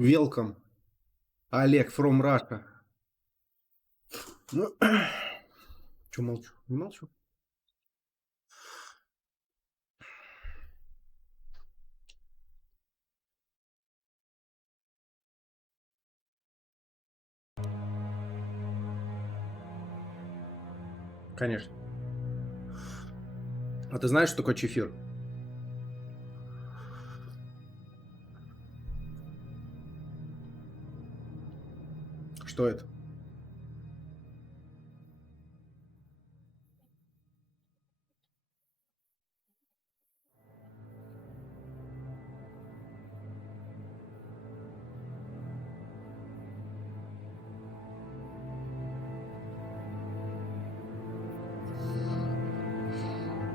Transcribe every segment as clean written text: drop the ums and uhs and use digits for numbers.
Welcome. Олег from Russia. Ну, что молчу? Не молчу. Конечно. А ты знаешь, что такое чефир? Что это?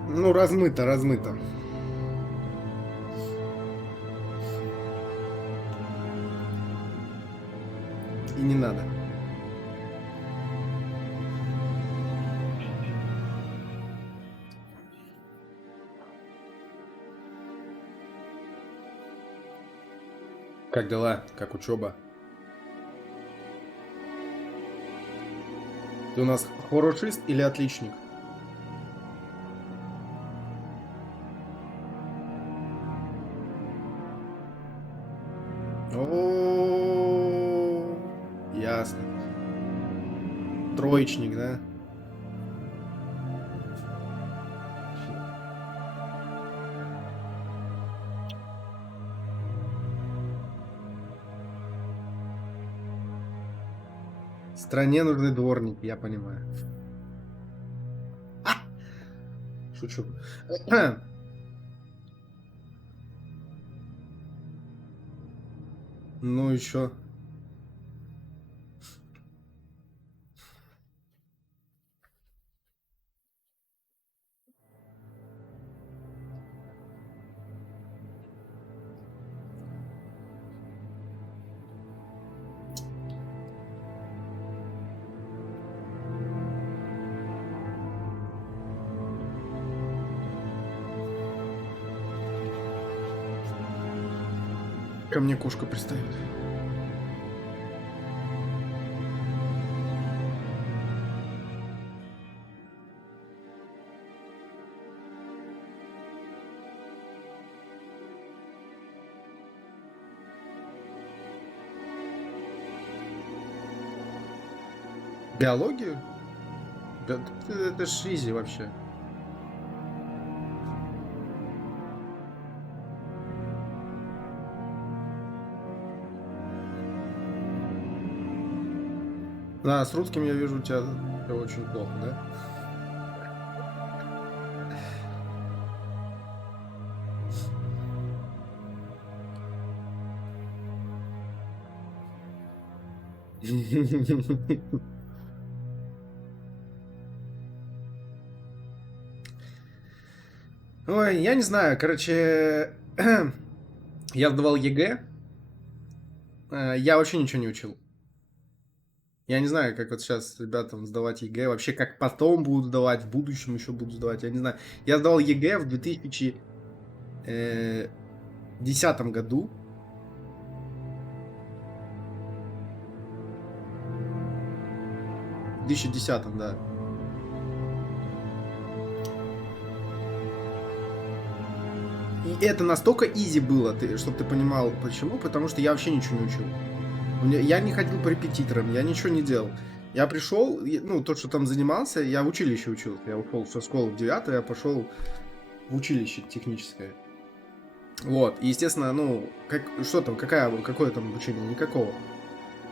Ну, размыто, размыто. И не надо. Как дела? Как учеба? Ты у нас хорошист или отличник? О, ясно. Троечник, да? Стране нужны дворники, я понимаю. Шучу. Ну еще. Ко мне кошка пристает. Биологию? Да, это ж изи вообще. Да, с русским я вижу у тебя очень плохо, да? Ой, я не знаю, короче, я сдавал ЕГЭ, я вообще ничего не учил. Я не знаю, как вот сейчас ребятам сдавать ЕГЭ, вообще как потом будут сдавать, в будущем еще будут сдавать, я не знаю. Я сдавал ЕГЭ в 2010 году. В 2010, да. И это настолько изи было, чтобы ты понимал, почему. Потому что я вообще ничего не учил. Я не ходил по репетиторам, я ничего не делал. Я пришел, ну, тот, что там занимался, я в училище учился. Я ушел со школы в 9, я пошел в училище техническое. Вот, и, естественно, ну, что там, какое там обучение? Никакого.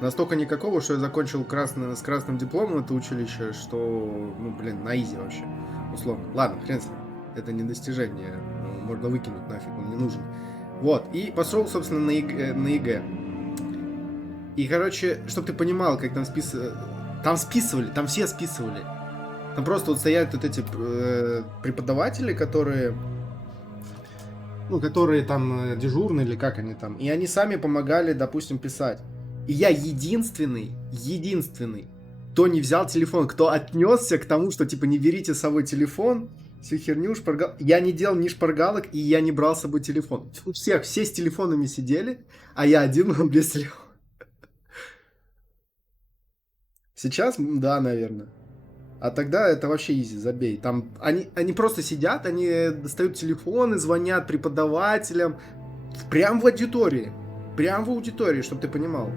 Настолько никакого, что я закончил с красным дипломом это училище, что, ну, блин, на изи вообще, условно. Ладно, хрен с ним, это не достижение, можно выкинуть нафиг, он не нужен. Вот, и пошел, собственно, на ЕГЭ. И, короче, чтобы ты понимал, как там списывали, там все списывали. Там просто вот стоят вот эти преподаватели, которые там дежурные или как они там. И они сами помогали, допустим, писать. И я единственный, кто не взял телефон, кто отнесся к тому, что, типа, не берите с собой телефон. Всю херню шпаргал. Я не делал ни шпаргалок, и я не брал с собой телефон. Все с телефонами сидели, а я один был без телефона. Сейчас, да, наверное. А тогда это вообще изи, забей. Там они просто сидят, они достают телефоны, звонят преподавателям. Прям в аудитории. Прям в аудитории, чтобы ты понимал.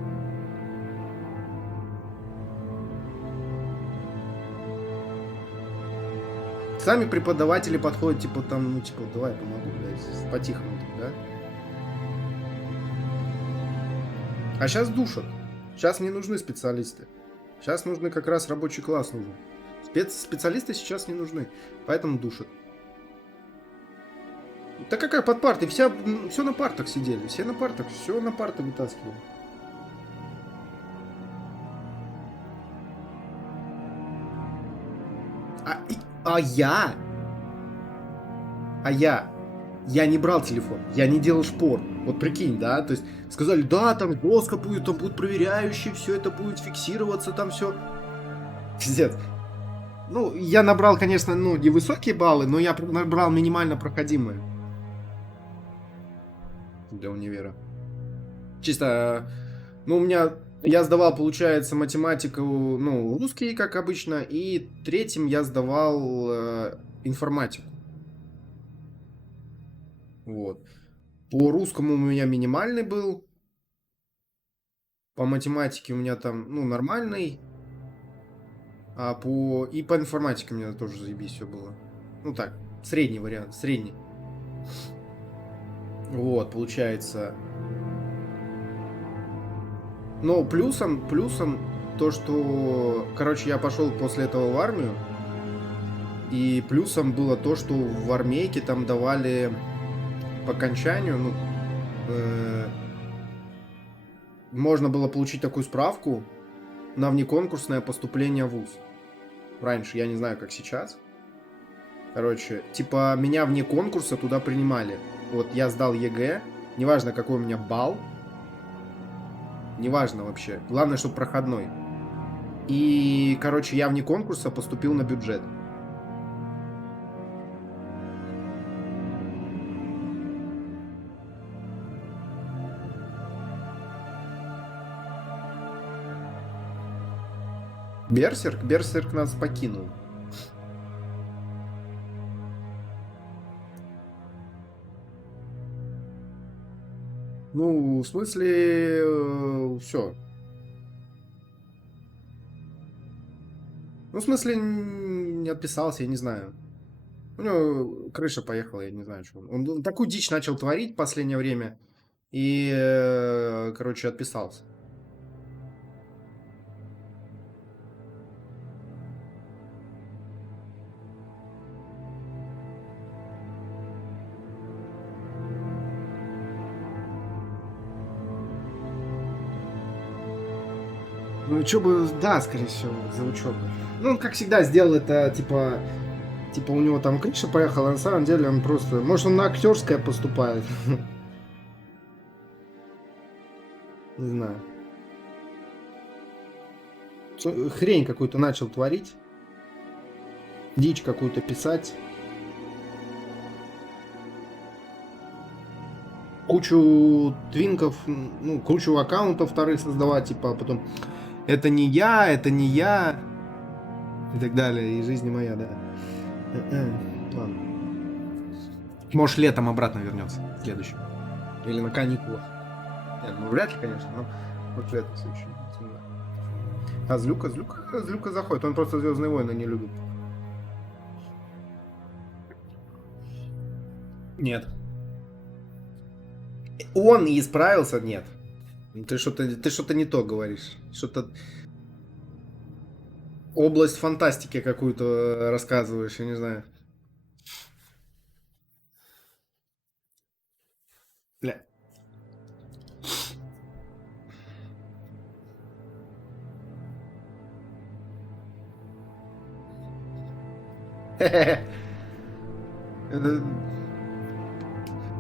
Сами преподаватели подходят, типа, там, ну, типа, давай помогу, блядь, по-тихому, да? А сейчас душат. Сейчас не нужны специалисты. Сейчас нужны как раз рабочий класс нужен. Специалисты сейчас не нужны, поэтому душат. Да какая под партой? Все на партах сидели, все на партах вытаскивали. Я не брал телефон, я не делал шпор. Вот прикинь, да, то есть сказали, да, там доска будет, там будут проверяющие, все это будет фиксироваться, там все. Пиздец. Ну, я набрал, конечно, ну, невысокие баллы, но я набрал минимально проходимые. Для универа. Чисто, ну, у меня, я сдавал, получается, математику, ну, русский, как обычно, и третьим я сдавал информатику. Вот. По русскому у меня минимальный был. По математике у меня там, ну, нормальный. И по информатике у меня тоже заебись все было. Ну так, средний вариант, средний. Вот, получается. Но плюсом то, что, короче, я пошел после этого в армию. И плюсом было то, что в армейке там давали по окончанию, ну, можно было получить такую справку на внеконкурсное поступление в вуз. Раньше, я не знаю, как сейчас. Короче, типа, меня вне конкурса туда принимали. Вот я сдал ЕГЭ, неважно, какой у меня балл. Неважно вообще. Главное, чтобы проходной. И, короче, я вне конкурса поступил на бюджет. Берсерк нас покинул. Ну, в смысле, все. Ну, в смысле, не отписался, я не знаю. У него крыша поехала, я не знаю, что он такую дичь начал творить в последнее время. И, короче, отписался. Ну, учебу, да, скорее всего, за учебу. Ну, он, как всегда, сделал это, типа, у него там крыша поехала, а на самом деле он просто... Может, он на актерское поступает? Не знаю. Хрень какую-то начал творить. Дичь какую-то писать. Кучу твинков, ну, кучу аккаунтов вторых создавать, типа, а потом... Это не я. И так далее. И жизнь не моя, да. Ладно. Может, летом обратно вернется. Следующим. Или на каникулах. Нет, ну, вряд ли, конечно, но может, летом следующим. А Злюка заходит. Он просто Звездные войны не любит. Нет. Он и исправился? Нет. Ты что-то не то говоришь. Что-то... Область фантастики какую-то рассказываешь, я не знаю. Бля.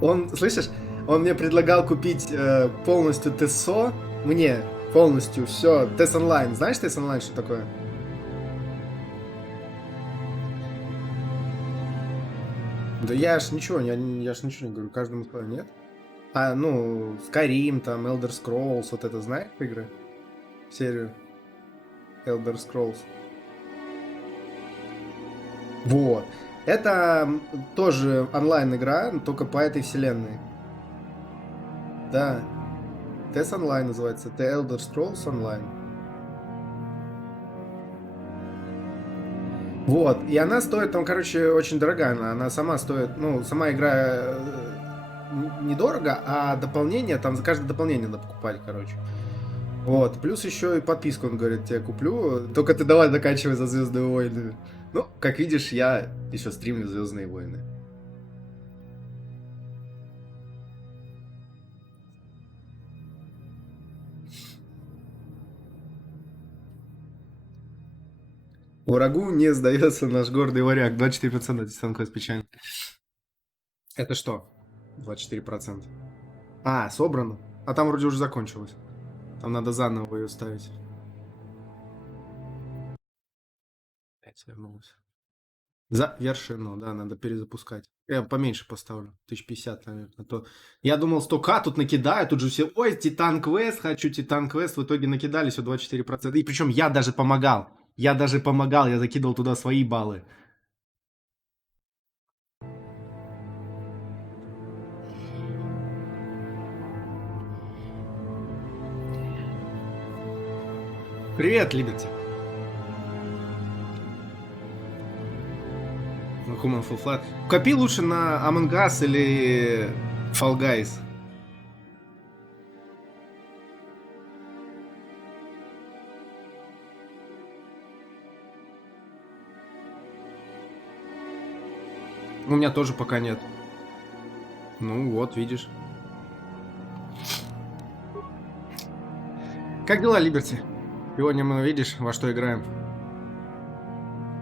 Он, слышишь, он мне предлагал купить полностью ТСО, мне полностью все, ТС онлайн. Знаешь ТС онлайн, что такое? Да я ж ничего, я ж ничего не говорю, каждому свое, нет? А, ну, Skyrim, там, Elder Scrolls, вот это знаешь игры? Серию Elder Scrolls. Вот. Это тоже онлайн-игра, но только по этой вселенной. Да. TES Online называется. The Elder Scrolls Online. Вот. И она стоит там, короче, очень дорогая. Она сама стоит, ну, сама игра недорого, а дополнение, там за каждое дополнение надо покупать, короче. Вот. Плюс еще и подписку, он говорит, тебе куплю. Только ты давай заканчивай за Звездные войны. Ну, как видишь, я еще стримлю Звездные войны. Врагу не сдается наш гордый варяг. 24% станка с печалью. Это что? 24%. А, собрано. А там вроде уже закончилось. Там надо заново ее ставить. Опять вернулась. Завершено, да, надо перезапускать. Я поменьше поставлю. 1050, наверное. А то... Я думал, 100к тут накидаю, тут же все, ой, Титан Квест, хочу Титан Квест. В итоге накидали все 24%. И причем я даже помогал. Я закидывал туда свои баллы. Привет, Либерти. Human Full Flat. Копи лучше на Among Us или Fall Guys. У меня тоже пока нет. Ну вот, видишь. Как дела, Либерти? Сегодня мы, видишь, во что играем?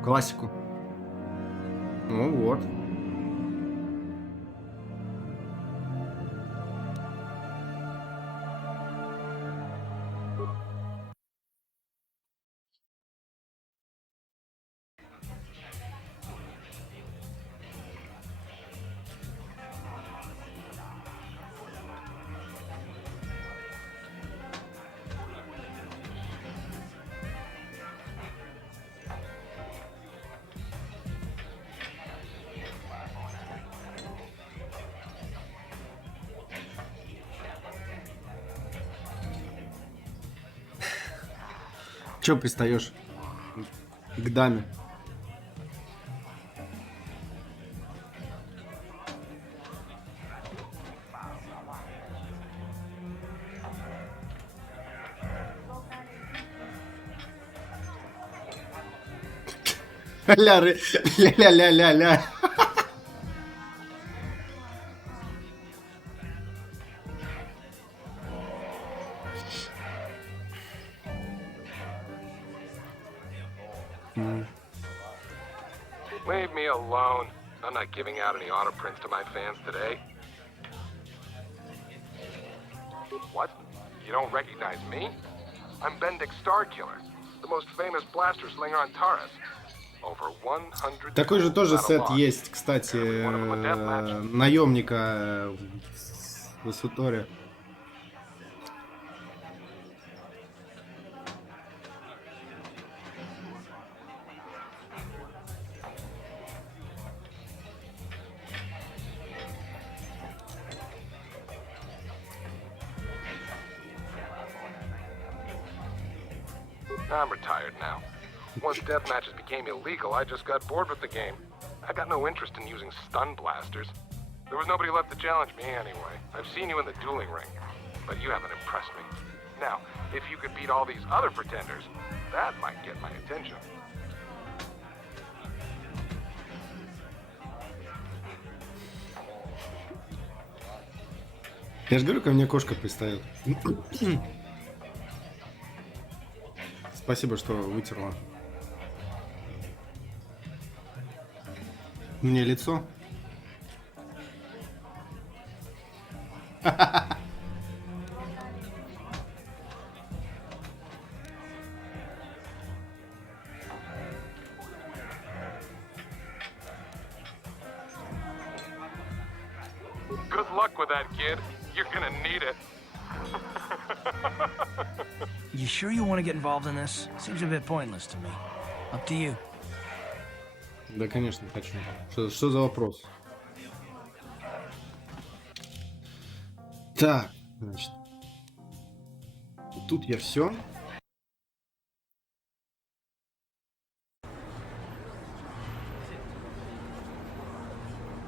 Классику. Ну вот. Чё пристаешь к даме? Ля-ля-ля-ля-ля. Leave me alone. I'm not giving out any auto prints to my fans today. What? You don't recognize me? I'm Bendick Starkiller, the most famous blaster slinger on Tarris. Over 100. Такой же тоже сет есть, кстати, наемника в Суторе. I'm retired now. Once death matches became illegal, I just got bored with the game. I got no interest in using stun blasters. There was nobody left to challenge me anyway. I've seen you in the dueling ring, but you haven't impressed me. Now, if you could beat all these other pretenders, that might get my attention. Я же говорю, ко мне кошка пристает. Спасибо, что вытерла мне лицо. luck with that, kid. You're gonna need it. You sure you want to get involved in this? Seems a bit pointless to me. Up to you. Да, конечно, хочу. Что за вопрос? Так, значит. Тут я все.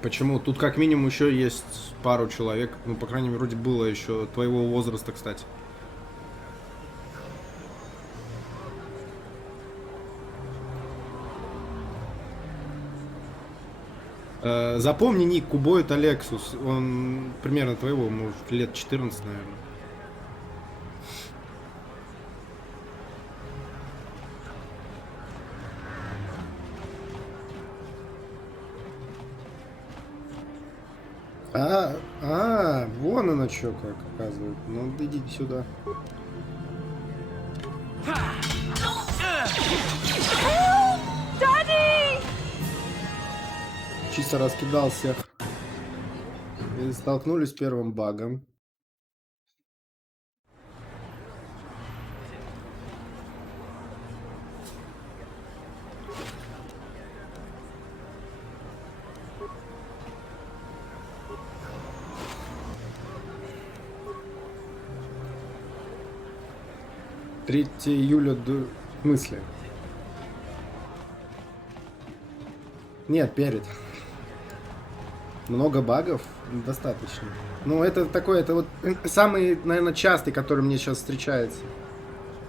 Почему? Тут как минимум еще есть пару человек. Ну, по крайней мере, вроде было еще твоего возраста, кстати. Запомни ник, Кубоид Алексус. Он примерно твоего, может, лет 14, наверное. Вон оно что как оказывает. Ну, идите сюда. Чисто раскидал всех. И столкнулись с первым багом. Июля в смысле? Нет, перед. Много багов? Достаточно. Ну, это такой, это вот самый, наверное, частый, который мне сейчас встречается.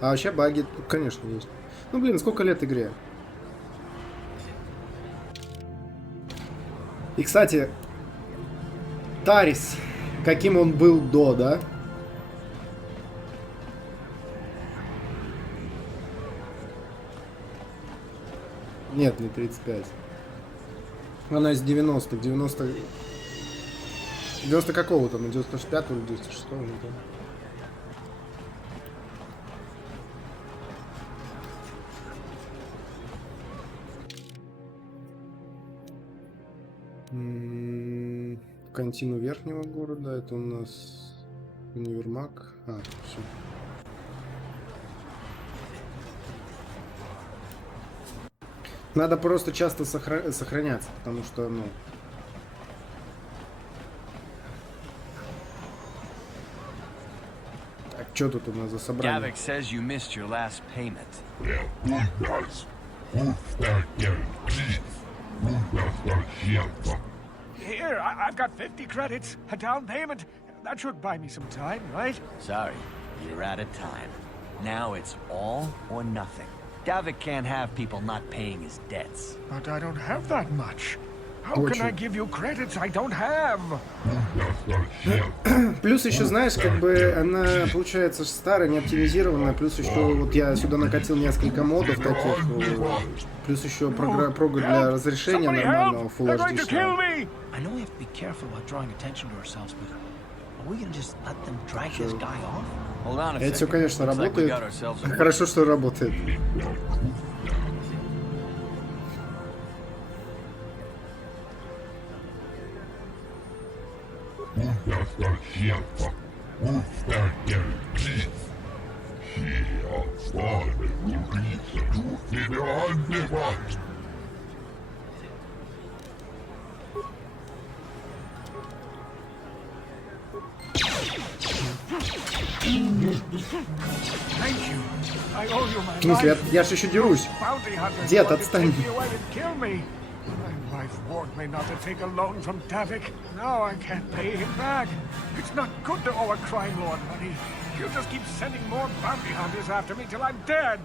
А вообще баги, конечно, есть. Ну, блин, сколько лет игре? И, кстати, Тарис, каким он был до, да? Нет, не 35. Она из 90-х. 90 какого там? 95-го или 96-го? Не помню. Кантину верхнего города. Это у нас универмаг. Все. Надо просто часто сохраняться, потому что, ну... Так, что тут у нас за собрание? Here, I've got 50 credits, a down payment. That should buy me some time, right? Sorry, you're out of time. Now it's all or nothing. Davik can't have people not paying his debts. But I don't have that much. How can I give you credits I don't have? Плюс еще, знаешь, как бы она получается старая, не оптимизированная. Плюс еще вот я сюда накатил несколько модов таких. Плюс еще прога для разрешения нормального Full HD. I know we have to be careful about drawing attention to ourselves, but are we gonna just let them drag this guy off? Hold on a second. Это все, конечно, работает. Хорошо, что работает. В смысле, я же еще дерусь. Дед, отстань. My wife warned me not to take a loan from Davik. Now I can't pay him back. It's not good to owe a crime lord money. He'll just keep sending more bounty hunters after me till I'm dead.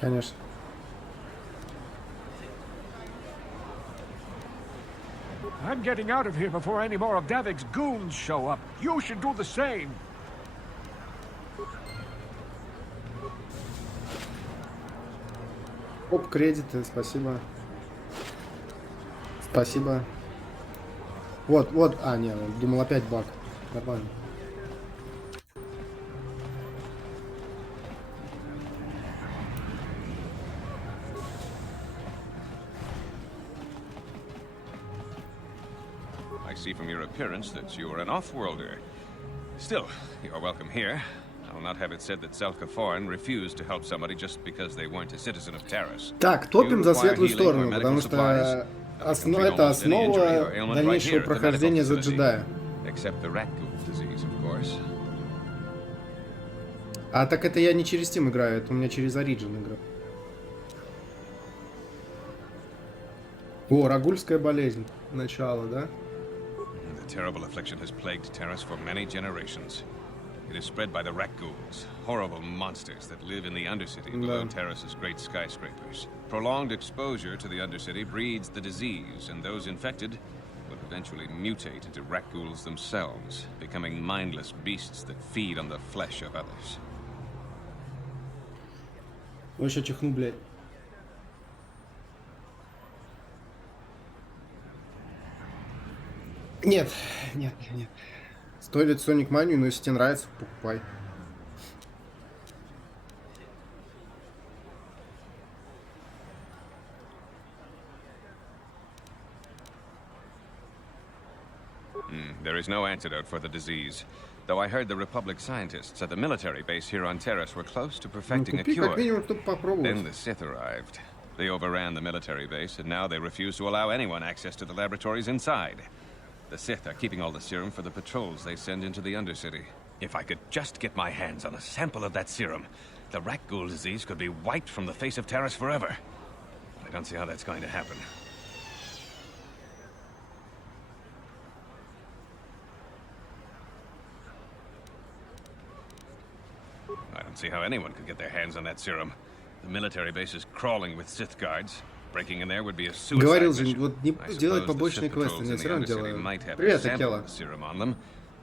Конечно. I'm getting out of here before any more of Davik's goons show up. You should do the same. Оп, кредиты, спасибо. Спасибо. Вот. Нет, думал опять баг. Нормально. see from your appearance that you are an off-worlder. Still, you are welcome here. I'll not have it said that Zelka Foreign refused to help somebody just because they weren't a citizen of Terrace. Так, топим за светлую сторону, потому что это основа дальнейшего прохождения за джедая. Except the Racgul disease, of course. А так это я не через Steam играю, это у меня через Origin игра. О, рагульская болезнь. Начало, да? The terrible affliction has plagued Terrace for many generations. It is spread by the Racguls, horrible monsters that live in the Undercity below Terrace's great skyscrapers. Prolonged exposure to the Undercity breeds the disease, and those infected will eventually mutate into Racguls themselves, becoming mindless beasts that feed on the flesh of others. Ой, еще чихну, блядь. Нет. Стоит Sonic Mania, но если тебе нравится, покупай. There is no antidote for the disease, though I heard the Republic scientists at the military base here on Terrace were close to perfecting a cure. Then the Sith arrived. They overran the military base, and now they refuse to allow anyone access to the laboratories inside. The Sith are keeping all the serum for the patrols they send into the Undercity. If I could just get my hands on a sample of that serum, the Racgul disease could be wiped from the face of Terrace forever. I don't see how that's going to happen. I don't see how anyone could get their hands on that serum. The military base is crawling with Sith guards. Breaking in there would be a suicide Говорил же, mission. вот не делать побочные квесты, я все равно делаю. Привет, Акела. Serum on them,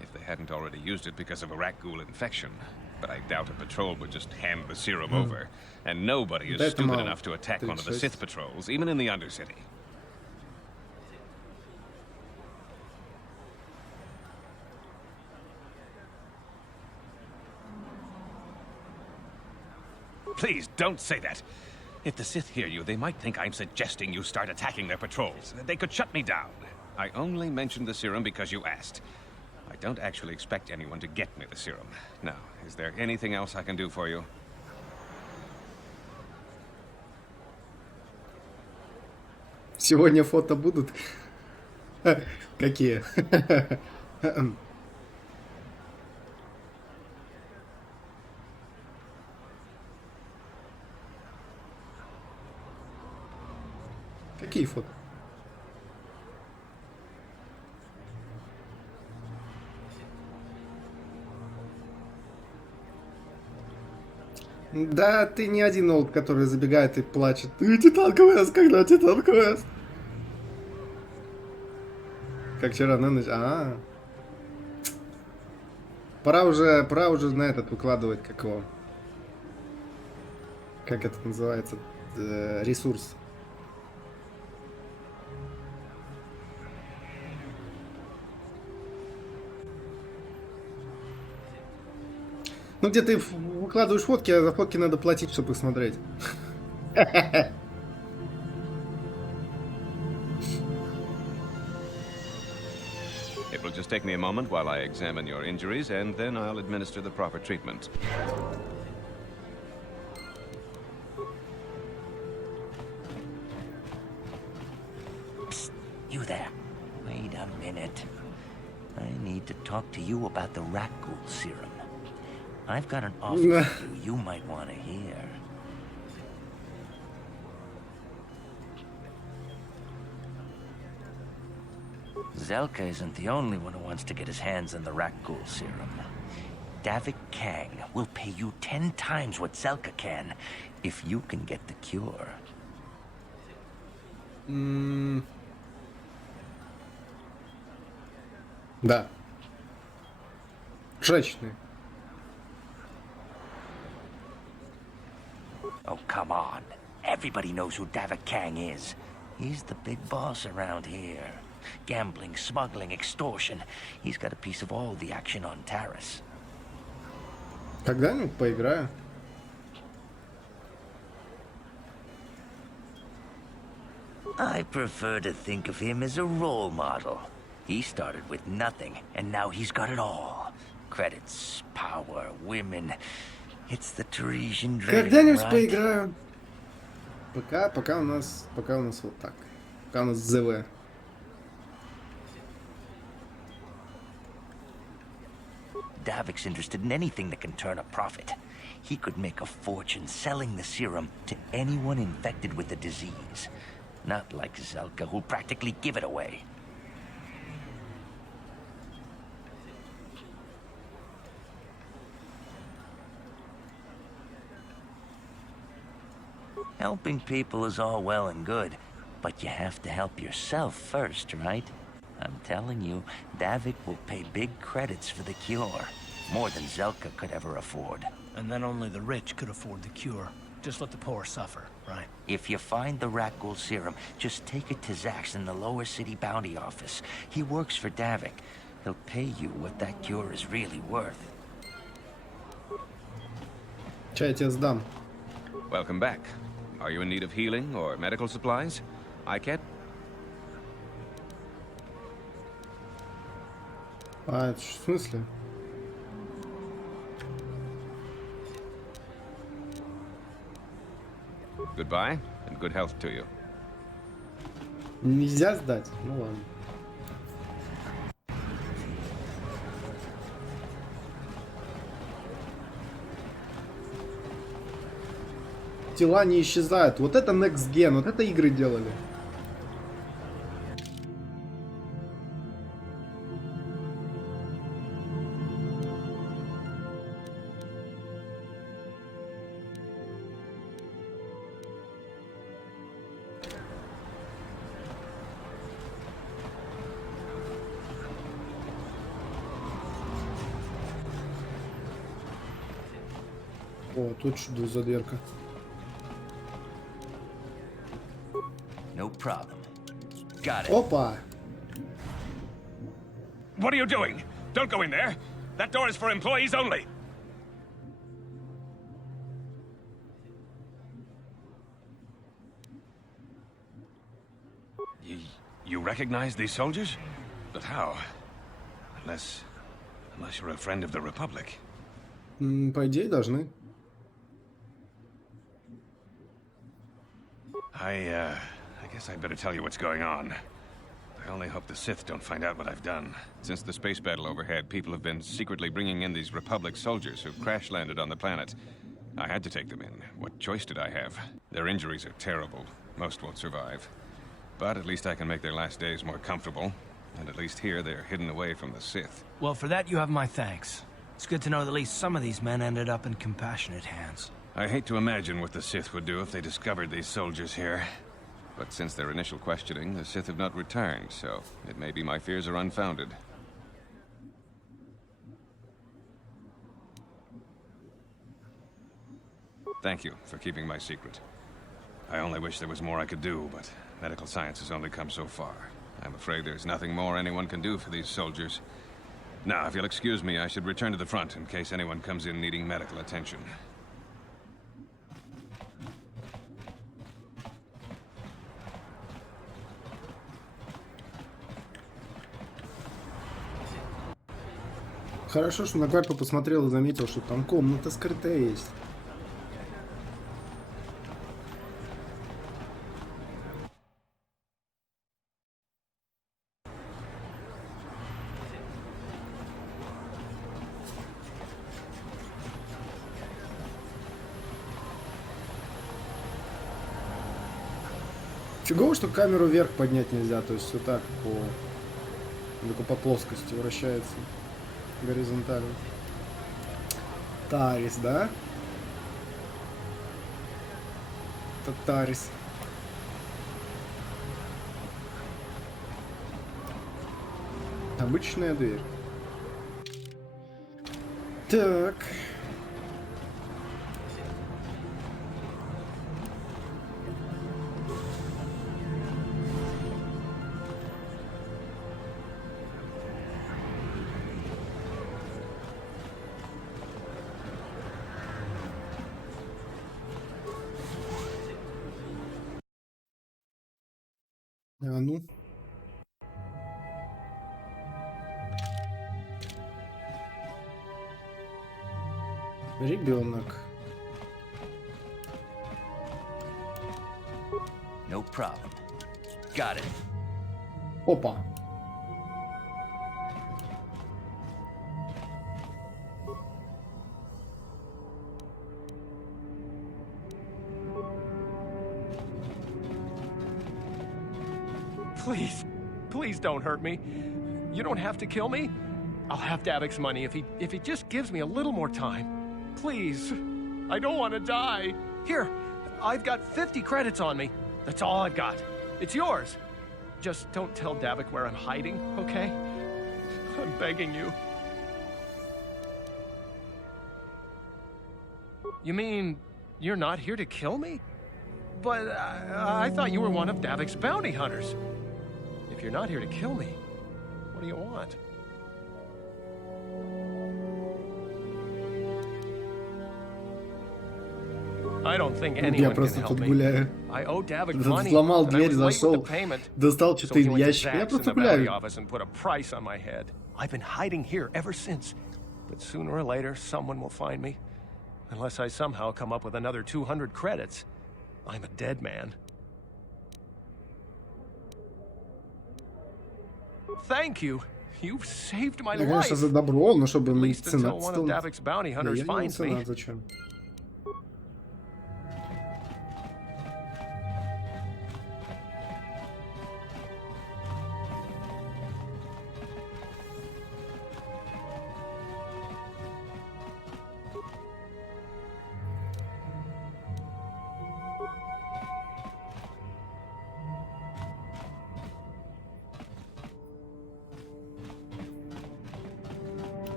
if they hadn't already used it because of a Racgul infection. But I doubt a patrol would just hand the serum over. And nobody is stupid enough to attack one of the Sith patrols, even in the Undercity. Please, don't say that. If the Sith hear you, they might think I'm suggesting you start attacking their patrols. They could shut me down. I only mentioned the serum because you asked. I don't actually expect anyone to get me the serum. Now, is there anything else I can do for you? Сегодня фото будут? Какие? Какие фото? Да, ты не один олд, который забегает и плачет. Титан КВС, когда Титан КВС? Как вчера на ночь. Пора уже на этот выкладывать, как его. Как это называется? Ресурс. Ну, где ты выкладываешь фотки, а за фотки надо платить, чтобы их смотреть. It will just take me a moment while I examine your injuries, and then I'll administer the proper treatment. Psst, you there. Wait a minute. I need to talk to you about the Racgul serum. I've got an offer for you might want to hear. Zelka isn't the only one who wants to get his hands on the Racgul serum. Davik Kang will pay you 10 times what Zelka can if you can get the cure. Да. Женщины. Oh, come on. Everybody knows who Davik Kang is. He's the big boss around here. Gambling, smuggling, extortion. He's got a piece of all the action on Tarris. Когда-нибудь поиграю. I prefer to think of him as a role model. He started with nothing, and now he's got it all. Credits, power, women. It's the Parisian dream, Когда-нибудь right? поиграю. Пока у нас вот так. Пока у нас ЗВ. Davik's interested in anything that can turn a profit. He could make a fortune selling the serum to anyone infected with the disease. Not like Zelka, who'll practically give it away. Helping people is all well and good, but you have to help yourself first, right? I'm telling you, Davik will pay big credits for the cure. More than Zelka could ever afford. And then only the rich could afford the cure. Just let the poor suffer, right? If you find the Racgul serum, just take it to Zax in the lower city bounty office. He works for Davik. He'll pay you what that cure is really worth. Чай я тебе сдам. Welcome back. Are you in need of healing or medical supplies? I can. А, в смысле? Goodbye, and good health to you. Нельзя сдать? Ну ладно. Тела не исчезают. Вот это Next Gen, вот это игры делали. О, тут что за дверка? No problem. Got it. Опа! What are you doing? Don't go in there. That door is for employees only. You recognize these soldiers? But how? Unless you're a friend of the Republic. По идее, должны. I guess I'd better tell you what's going on. I only hope the Sith don't find out what I've done. Since the space battle overhead, people have been secretly bringing in these Republic soldiers who crash-landed on the planet. I had to take them in. What choice did I have? Their injuries are terrible. Most won't survive. But at least I can make their last days more comfortable. And at least here, they're hidden away from the Sith. Well, for that you have my thanks. It's good to know that at least some of these men ended up in compassionate hands. I hate to imagine what the Sith would do if they discovered these soldiers here. But since their initial questioning, the Sith have not returned, so it may be my fears are unfounded. Thank you for keeping my secret. I only wish there was more I could do, but medical science has only come so far. I'm afraid there's nothing more anyone can do for these soldiers. Now, if you'll excuse me, I should return to the front in case anyone comes in needing medical attention. Хорошо, что на карту посмотрел и заметил, что там комната скрытая есть. Фигово, что камеру вверх поднять нельзя, то есть вот так только по плоскости вращается горизонтально. Тарис, да? Это Тарис. Обычная дверь. Так. А ну. Ребенок. No problem. Got it. Опа. Please, please don't hurt me. You don't have to kill me. I'll have Davic's money if he just gives me a little more time. Please. I don't want to die. Here, I've got 50 credits on me. That's all I've got. It's yours. Just don't tell Davic where I'm hiding, okay? I'm begging you. You mean you're not here to kill me? But I thought you were one of Davic's bounty hunters. If you're not here to kill me, what do you want? I don't think anyone can help me. I owe Davic money. Взломал and I дверь, was late with the зашел, payment. достал So he 4 went to ящика. Я Zach's in просто the bounty гуляю. office and put a price on my head. I've been hiding here ever since. But sooner or later, someone will find me. Unless I somehow come up with another 200 credits. I'm a dead man. Thank you. You've saved my Я, life. конечно, за добро, но чтобы At мне least цена... until one of Davic's bounty Да, hunters я не finds me. цена, зачем?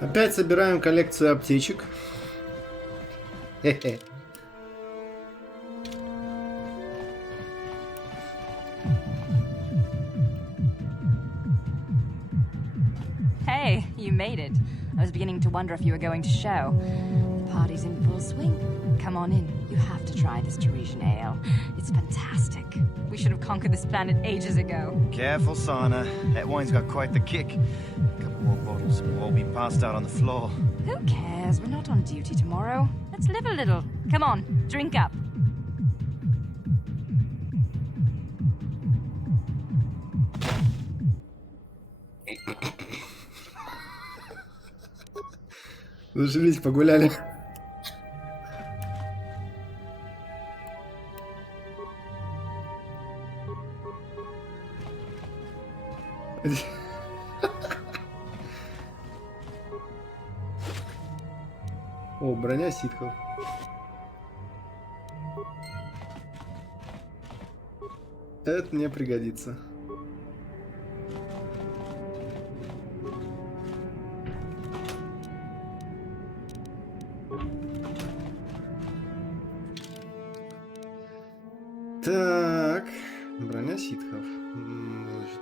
Опять собираем коллекцию аптечек. Хе-хе. Hey, you made it. I was beginning to wonder if you were going to show. The party's in full swing. Come on in. You have to try this Tarisian ale. It's fantastic. We should have conquered this planet ages ago. Careful, Sana. That wine's got quite the kick. A couple more bottles and we'll all be passed out on the floor. Who cares? We're not on duty tomorrow. Let's live a little. Come on, drink up. Зажились, погуляли. О, броня ситхов. Это мне пригодится. Так, броня ситхов. Значит,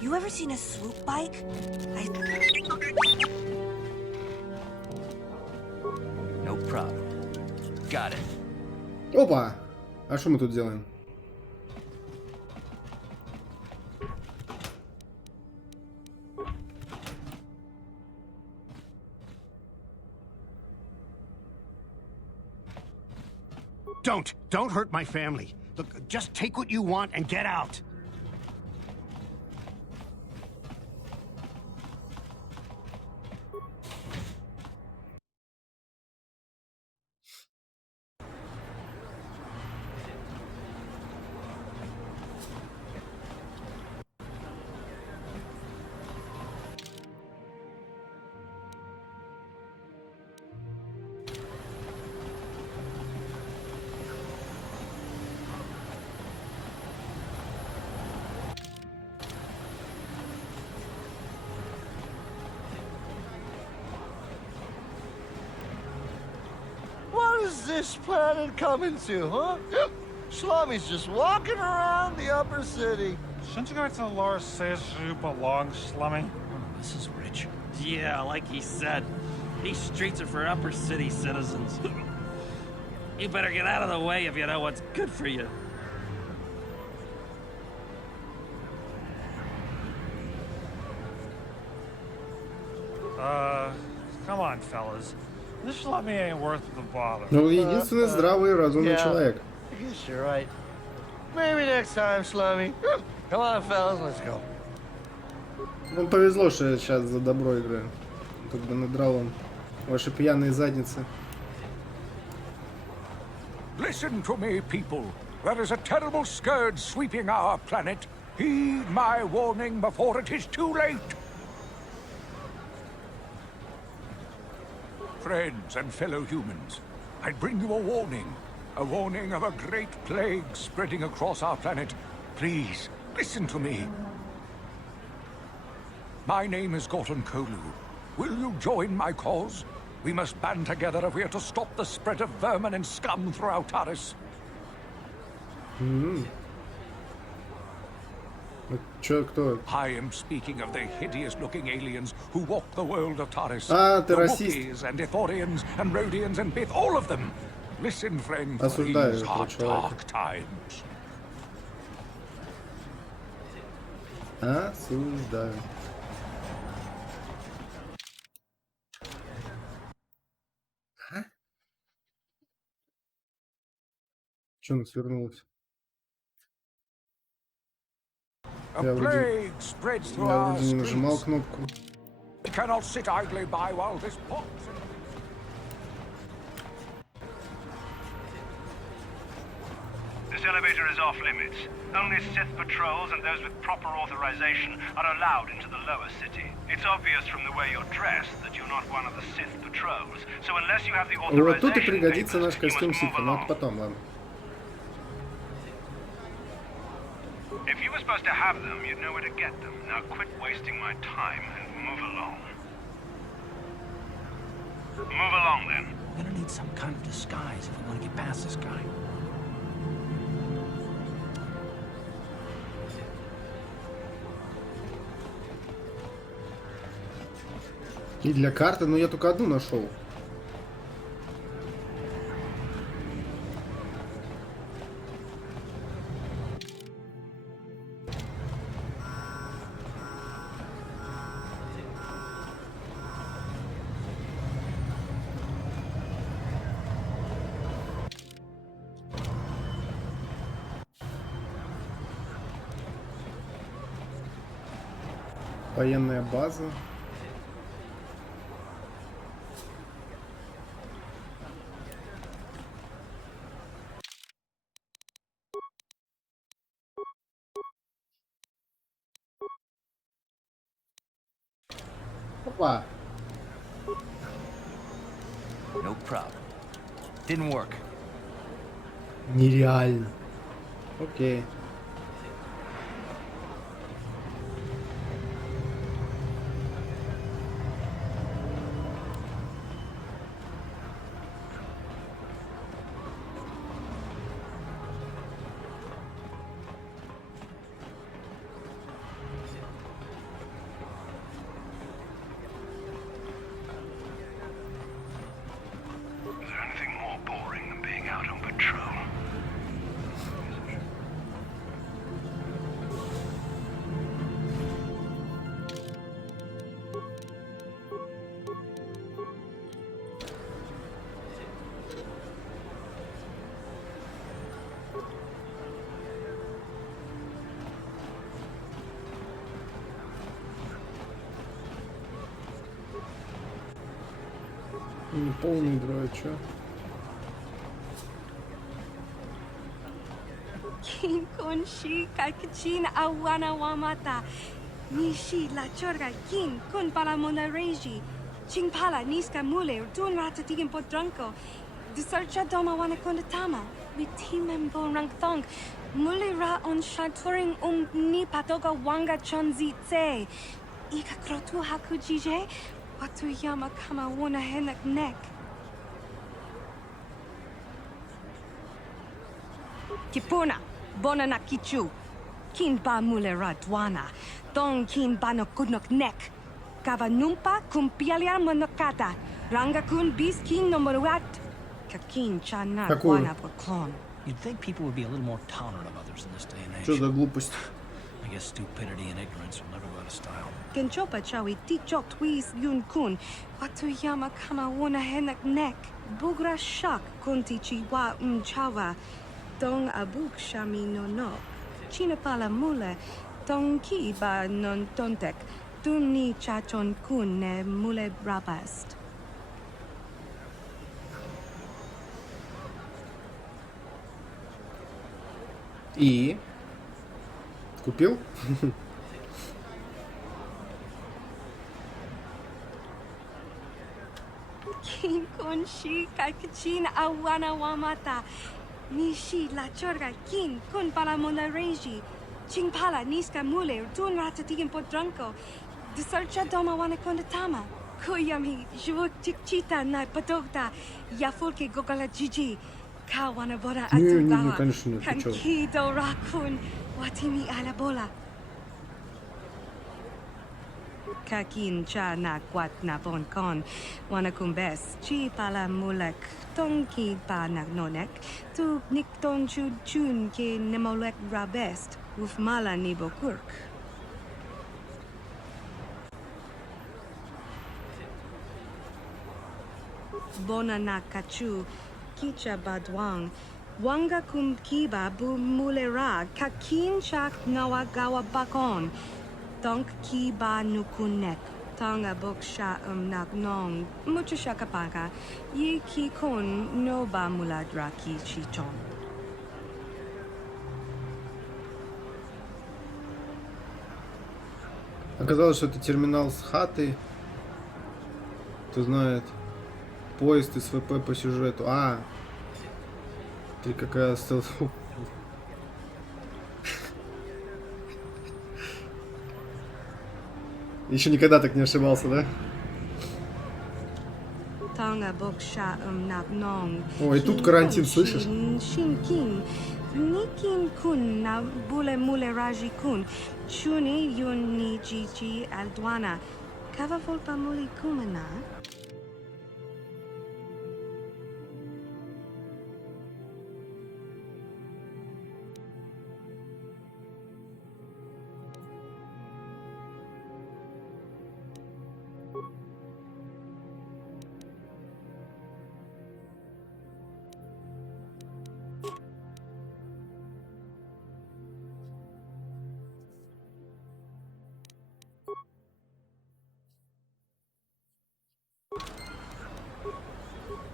You ever seen a swoop bike? No problem. Got it. Опа! А что мы тут делаем? Don't hurt my family. Look, just take what you want and get out. this planet coming to, huh? Slummy's just walking around the upper city. Shouldn't you go to the lore says you belong, Slummy? Oh, this is rich. Yeah, like he said. These streets are for upper city citizens. You better get out of the way if you know what's good for you. Come on, fellas. This Slummy ain't worth the bother. Ну, единственный здравый и разумный человек. I guess you're right. Maybe next time, Slummy. Come on, fellas, let's go. Вам повезло, что я сейчас за добро играю. Тут бы надрал он ваши пьяные задницы. Listen to me, people. There is a terrible scourge sweeping our planet. Heed my warning before it is too late. Friends and fellow humans, I bring you a warning of a great plague spreading across our planet. Please, listen to me. My name is Gorton Kolu. Will you join my cause? We must band together if we are to stop the spread of vermin and scum throughout Taris. I am speaking of the hideous-looking aliens who walk the world of Taris. The Wookiees and Ithorians and Rhodians and Bith, all of them. Listen, friend, for these are dark times. Осуждаю. Че он свернулся? Я вроде не нажимал кнопку. Cannot sit idly by while this pox. This elevator is off limits. Only Sith patrols and those with proper authorization are allowed into the lower city. It's obvious from the way you're dressed that you're not one of the Sith patrols. So unless you have the authorization, вот тут и пригодится наш костюм Ситха, но это потом, ладно. If you were supposed to have them, you'd know where to get them. Now quit wasting my time and move along. Move along, then. We're gonna need some kind of disguise if we want to get past this guy. И для карты, но я только одну нашел. Военная база. Опа. No problem. Didn't work. Нереально. Окей. Неполный дроид, чё? Kin kon shi kakachin awana wamata. Nishi la chorga kin kun para monareji. Ching pala niska mule dun rata tigin podranko. Disarcha doma wana kondatama. With team bon rank thong. Mule ra on shaturing ni patoga wanga chonzi tse. Ika krotu hakujije. Watu yama kama wana henak neck. Tipuna, Bonana Kichu, Kin Ba Mulera Dwana, Don Kin Bano Kudnok Nek, Kavanumpa Kumpialia Monokata, Rangakun Bis Kin no Moruat, Kakin Chana Wana Poklon. You'd think people would be a little more tolerant of others in this day and age. Что за глупость? I guess stupidity and ignorance will never go out of style. Kenchopa Chawi Tichok Twis Yun Kun, Watuyama Kama Wana Henak Nek, Bugra Shak Kunti Chiwa Chawa, Dong Abuk Shami no no, Chinapala Mule, Dong Ki Ba Non Tontek, Dumni Chachon Kun ne Mule Rabast. И? Купил? Kin Kun Shi Kakachin Awana Wamata, Nishi La Chorga Kin Kun Palamona Reji, Chingpala Niska Mule, Tun Ratatigan Podranko, the Searcha Doma Wanakondatama, Kuyami, Juvuk Chikchita Na Padogda, Yafulke Gogala Gigi. Kawana Bora Atugawa, Kanki Dorakun, Watimi Alabola. Kakin Cha na Kwat na Bonkon, Wanakumbes, Chi Pala Mulek, Tonki Pa Nagnonek, Tu Nikton Chud Chun Ke Nemolek Rabest, Ufmala Nibokurk. Bona na Kachu. Kicha Badwang, Wanga Kum Kiba Bu Mulera, Kakin Chak Nawa Gawa Bakon, Donk Kiba Nukunek, Tonga Boksha Nagnong, Muchashakapaka, Yi Kikon Noba Muladra Ki Chichon. Оказалось, что это терминал с хаты. Кто знает. Поезд из СВП по сюжету. А, ты какая осталась. Еще никогда так не ошибался, да? О, и тут карантин, слышишь? Nikin kun na bule mule raji kun, chuni yun ni jiji aldwana, kava volpa muli kumana.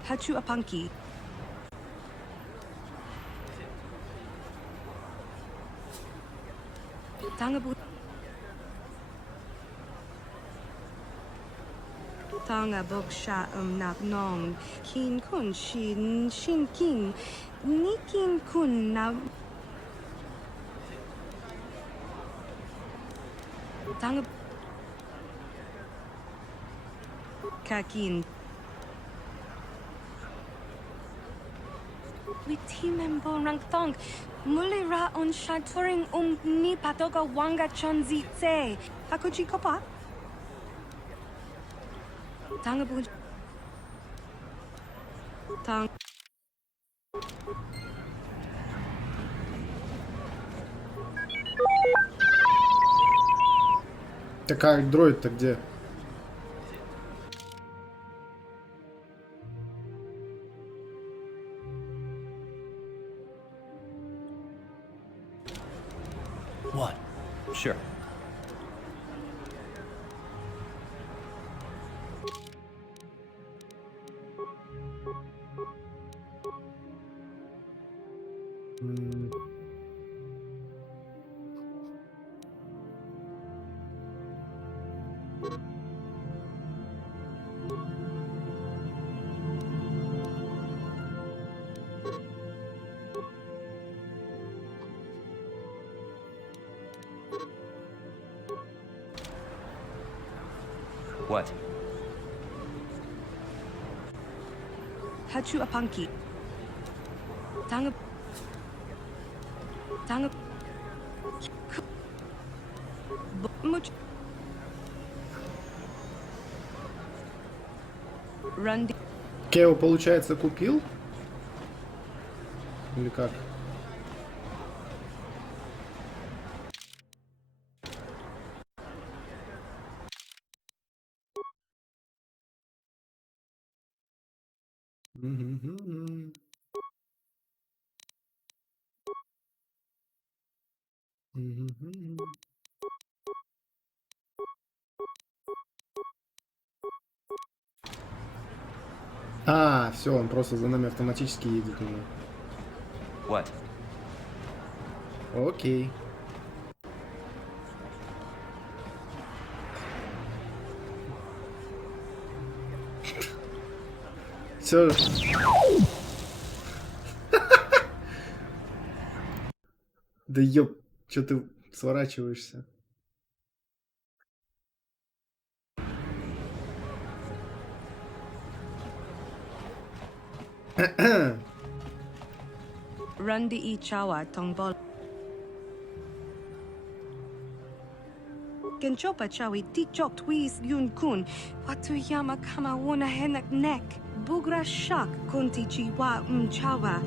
Hachu Apanki. Tangabu. Tanga Boksha Nagnong. Kin Kun Shin Shin Kin. Nikin Kun na. Tanga. Kakin. Witimembo Rangthong, Mulira on Shaturing Ni Patoga Wanga Chonzi Tse. Hakuchi Kopa? Tangabu. Tang. Такая дроид-то где? What? Sure. What? Hachu Apanki. Tanga. Кео, получается, купил? Или как? А, все, он просто за нами автоматически едет уже. What? Окей. Все. Да ёп, что ты сворачиваешься? Randy i chawa tongbol. Genchopa chawi tikchok twis yun kun. Watuyama kama wona henak nek. Bugra shak kunti chiwa chawa.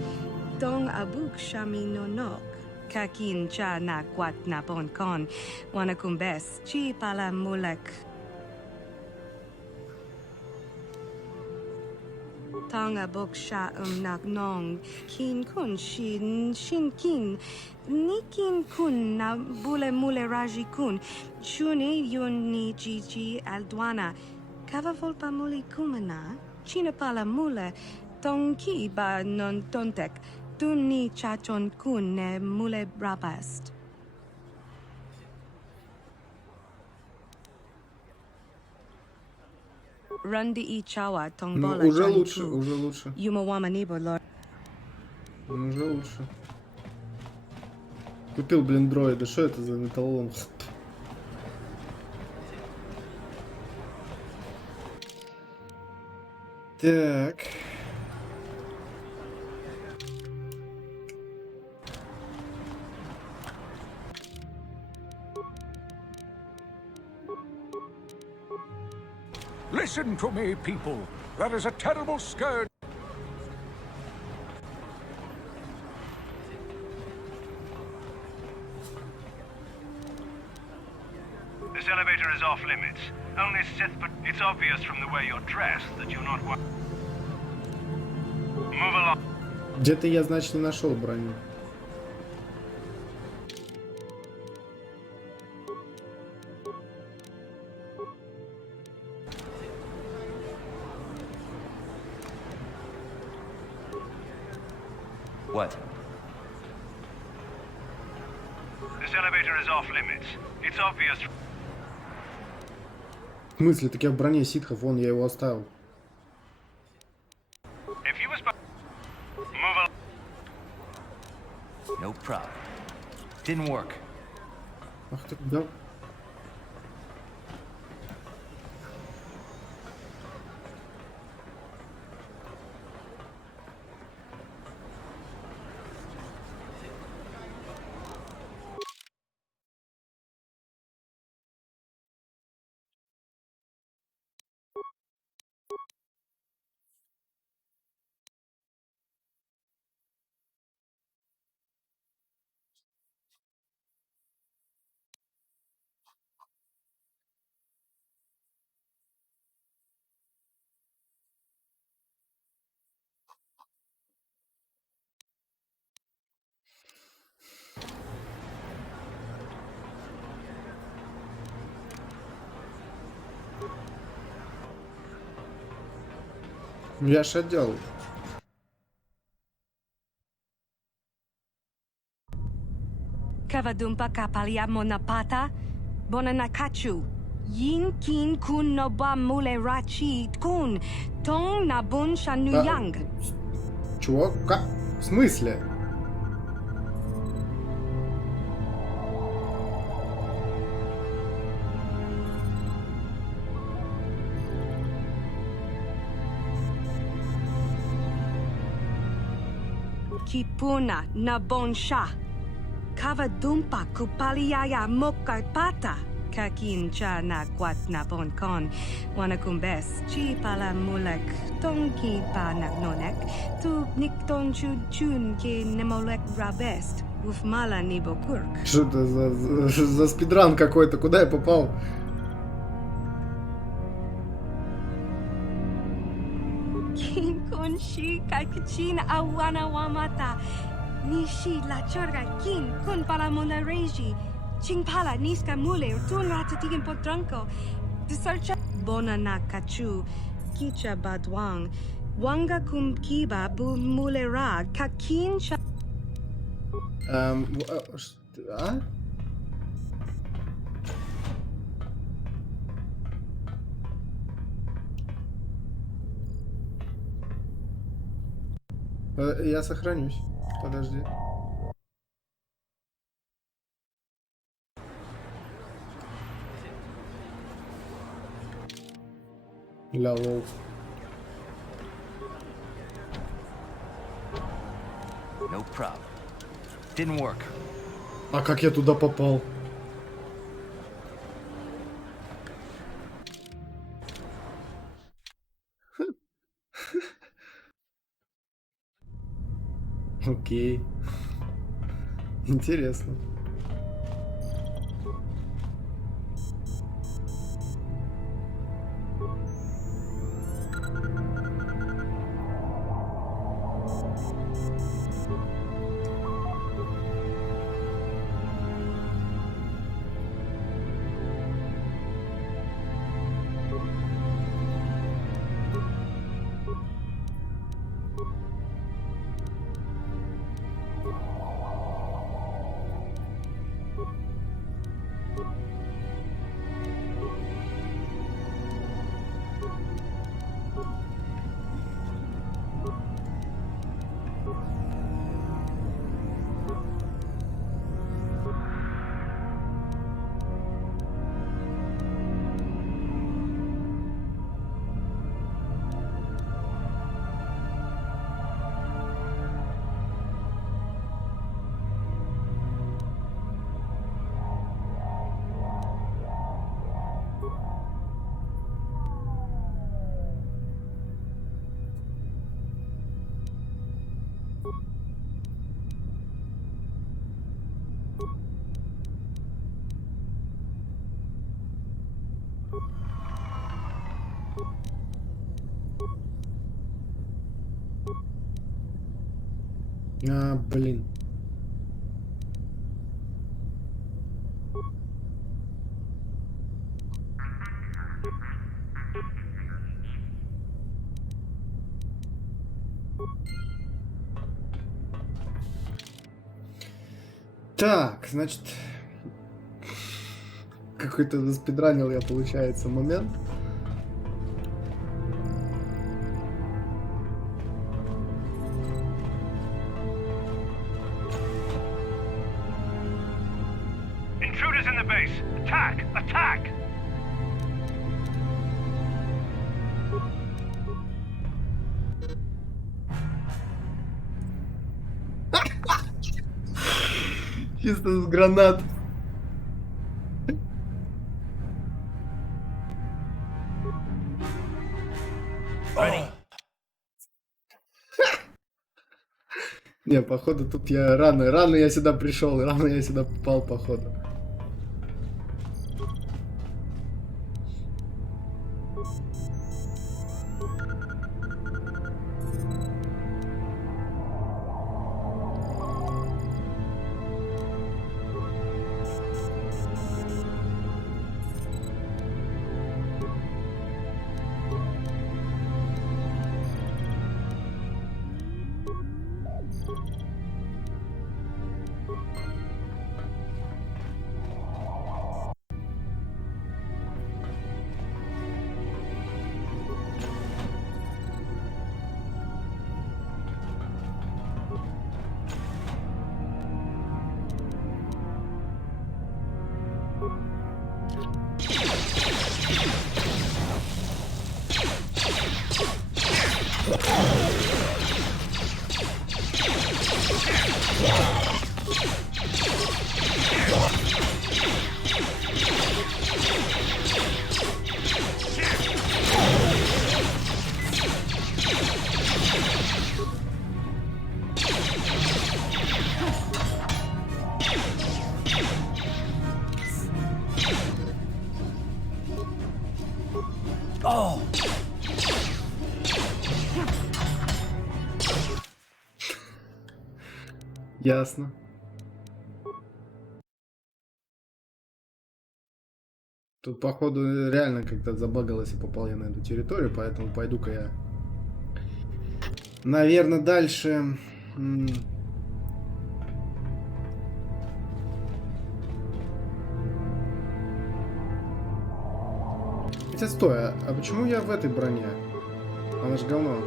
Dong abuk shami nonok. Kakin cha na kwat na bon kon. Wana kumbes chi pala mulak. Tanga boksha nak nong kin kun shin kin nikin kun na bule mule raji kun shuni yun ni gigi aldwana kava volpa muli kumana china pala mule tonki ba non tontek tunni chachon kun ne mule brabast. Randy и Чава Тонгбола. Уже лучше, уже лучше. Юмавама Нибо Лор. Уже лучше. Купил, блин, дроида. Что это за металлолом? Так. Listen to me, people. There is a terrible scourge. This elevator is off limits. Only Sith, but it's obvious from the way you're dressed that you're not one. Move along. Где-то я, значит, не нашел броню. What? This elevator is off limits. It's obvious. В смысле, так я в броне ситхов, вон, я его оставил. No problem. Didn't work. Ах ты, да. Я ж отделал. Kavadumpa kapalia monapata bonanakachu. Yin kin kun no ba mule rachi kun tong na bun shanuyang. Чего? Как? В смысле? Kipuna na bonsha. Kava dumpa kupaliaya mokarpata. Kakin cha na kwat na bonkon. Wanakumbes. Chi pala mulek. Tonki pa nagnonek. Tu nikton chun ke nemolek rabest. Уфмала небо курк. Что это за спидран какой-то? Куда я попал? Kin kunshi kakchin awana wamata. Nishi la chorga kin kun pala monareji. Chingpala niska mule tun ratatigen potranko. Disarcha bona na kachu. Kicha badwang. Wanga kum kiba bu mulera kakin cha. А? Я сохранюсь. Подожди. Ля лол. No problem. Didn't work. А как я туда попал? Окей. Интересно. А, блин. Так, значит, какой-то заспидранил я, получается, момент. Intruders in the base. Attack! Attack! Чисто с гранат. Не, походу тут я рано я сюда пришел, рано я сюда попал, походу. Ясно. Тут, походу, реально как-то забагалось и попал я на эту территорию, поэтому пойду-ка я, наверное, дальше. Хотя, стой, а почему я в этой броне? Она же говно.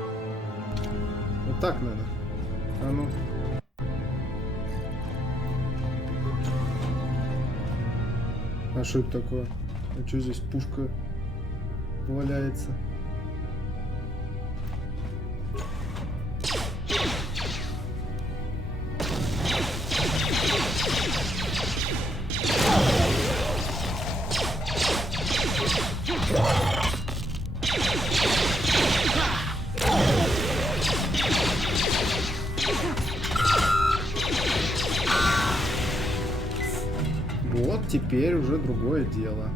Вот так надо. А ну. А что это такое? А что здесь пушка валяется? Вот теперь уже другое дело.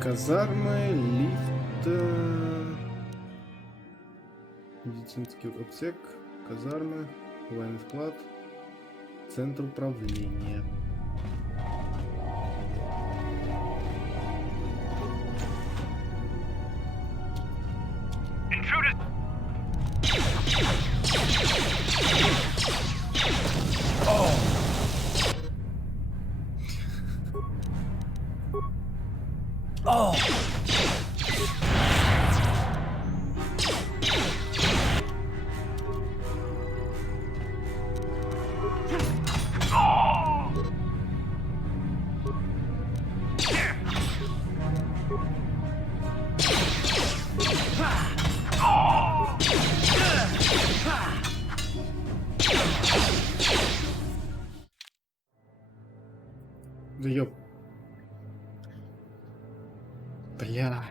Казармы, лифт, медицинский отсек, казармы, военный склад, центр управления. Да ёп. Бля.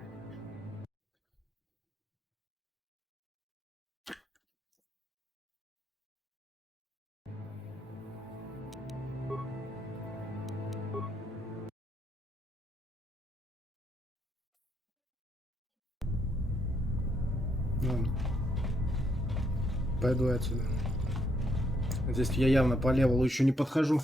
Ладно. Пойду отсюда. Здесь я явно по левелу еще не подхожу.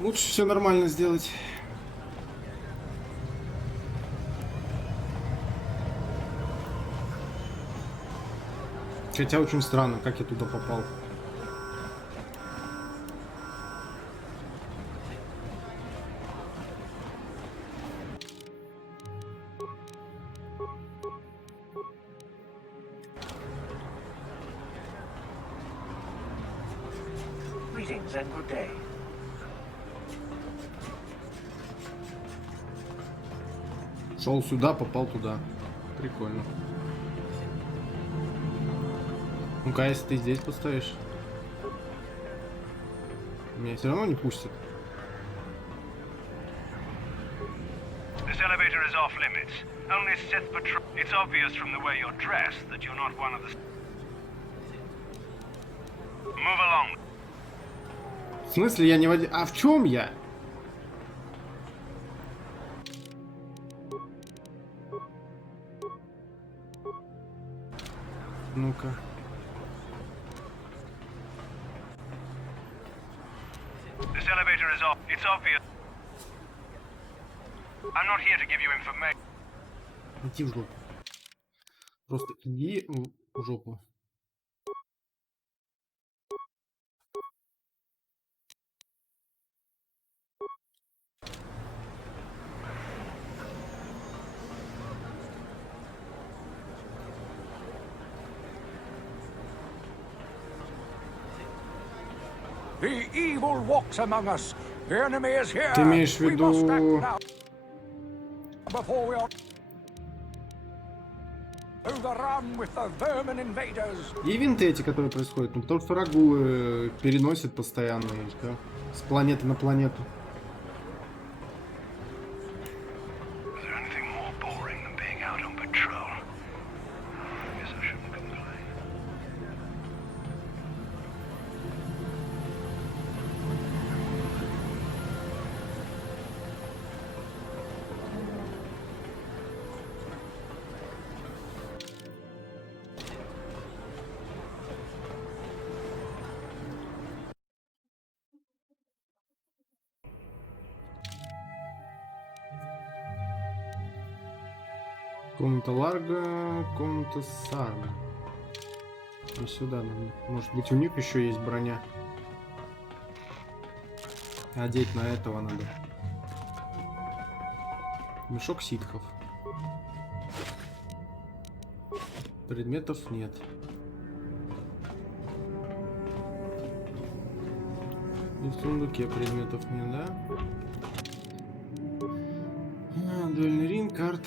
Лучше все нормально сделать. Хотя очень странно, как я туда попал. Greetings and good day. Шел сюда, попал туда. Прикольно. Ну-ка, если ты здесь поставишь, меня все равно не пустят. This elevator is off limits. Only Sith patrol. It's obvious from the way you're dressed that you're not one of the. Move along. В смысле я не в... А в чем я? Ну-ка. This elevator is off. It's obvious. I'm not here to give you information. Иди в жопу. Просто иди в жопу. The evil walks among us. Ты имеешь в виду... Ивенты эти, которые происходят, ну потому что Ракгулы переносят постоянно да, с планеты на планету. Комната Ларга, комната Сарга. И сюда надо. Может быть у них еще есть броня. Одеть на этого надо. Мешок ситхов. Предметов нет. И в сундуке предметов нет, да? Дуэльный ринг, карт.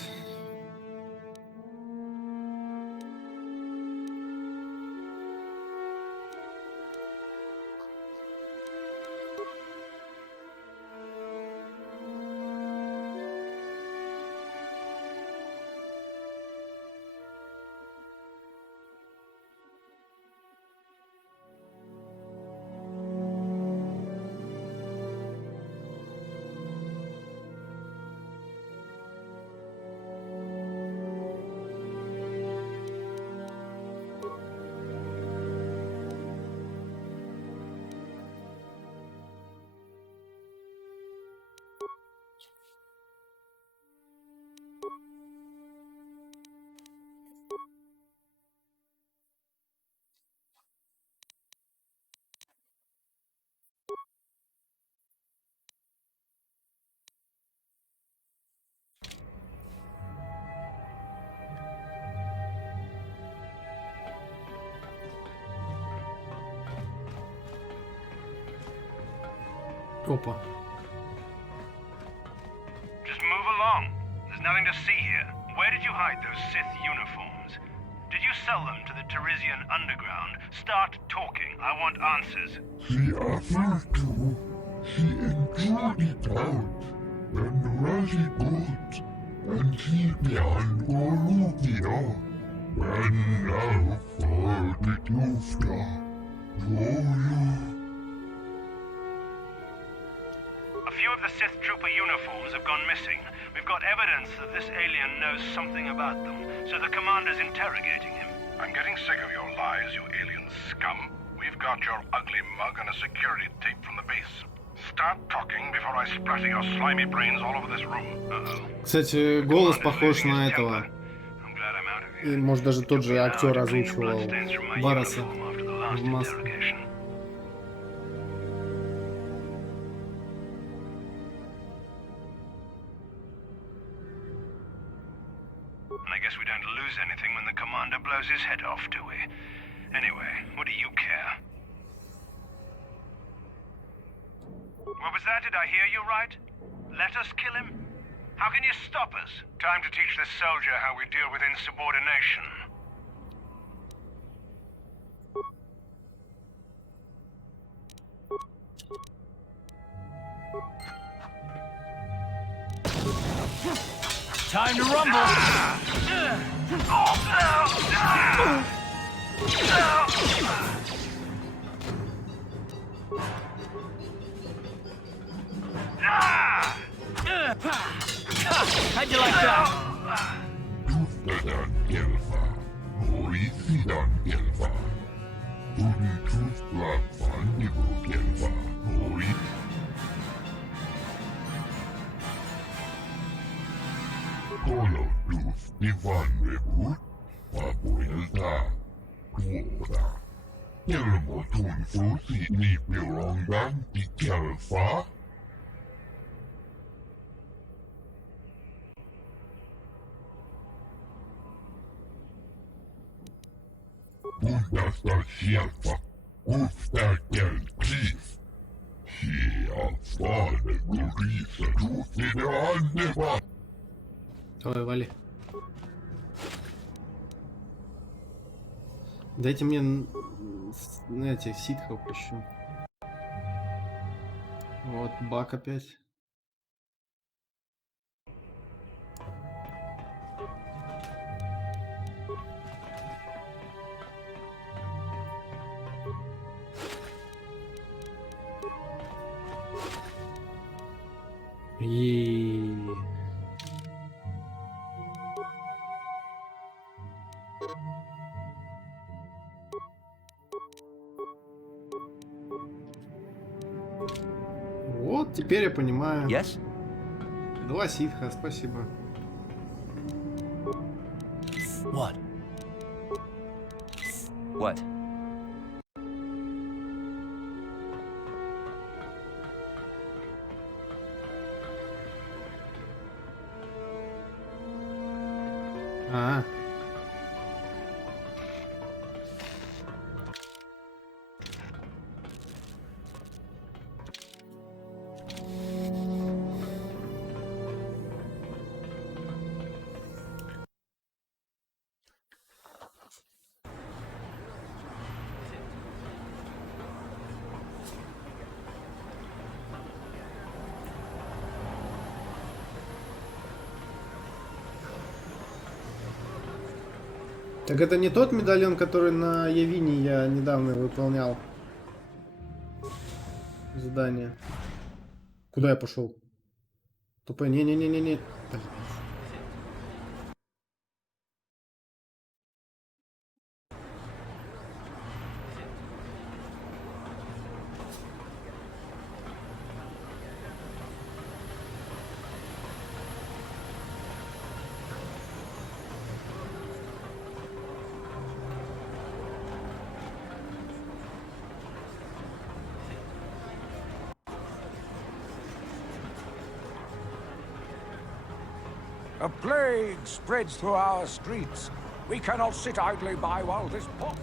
Опа. Just move along. There's nothing to see here. Where did you hide those Sith uniforms? Did you sell them to the Tarisian underground? Start talking. I want answers. She offered to. She enjoyed it out. And really good. And she began Golubia. And now for the Tufta. A few of the Sith trooper uniforms have gone missing. We've got evidence that this alien knows something about them, so the commander's interrogating him. I'm getting sick of your lies, you alien scum. We've got your ugly mug and a security tape from the base. Start talking before I splatter your slimy brains all over this room. Кстати, голос похож на этого. И, может, даже тот же актер озвучивал Бараса в маске. I guess we don't lose anything when the commander blows his head off, do we? Anyway, what do you care? What was that? Did I hear you right? Let us kill him? How can you stop us? Time to teach this soldier how we deal with insubordination. Time to rumble! How'd you like that? Давай, вали. Дайте мне, знаете, ситхов еще. Вот, бак опять. Вот, теперь я понимаю. Yes? 2 ситха, спасибо. What? What? А. Так это не тот медальон, который на Явине я недавно выполнял. Задание. Куда я пошел? Тупо, не-не-не-не-не. A plague spreads through our streets. We cannot sit idly by while this pot...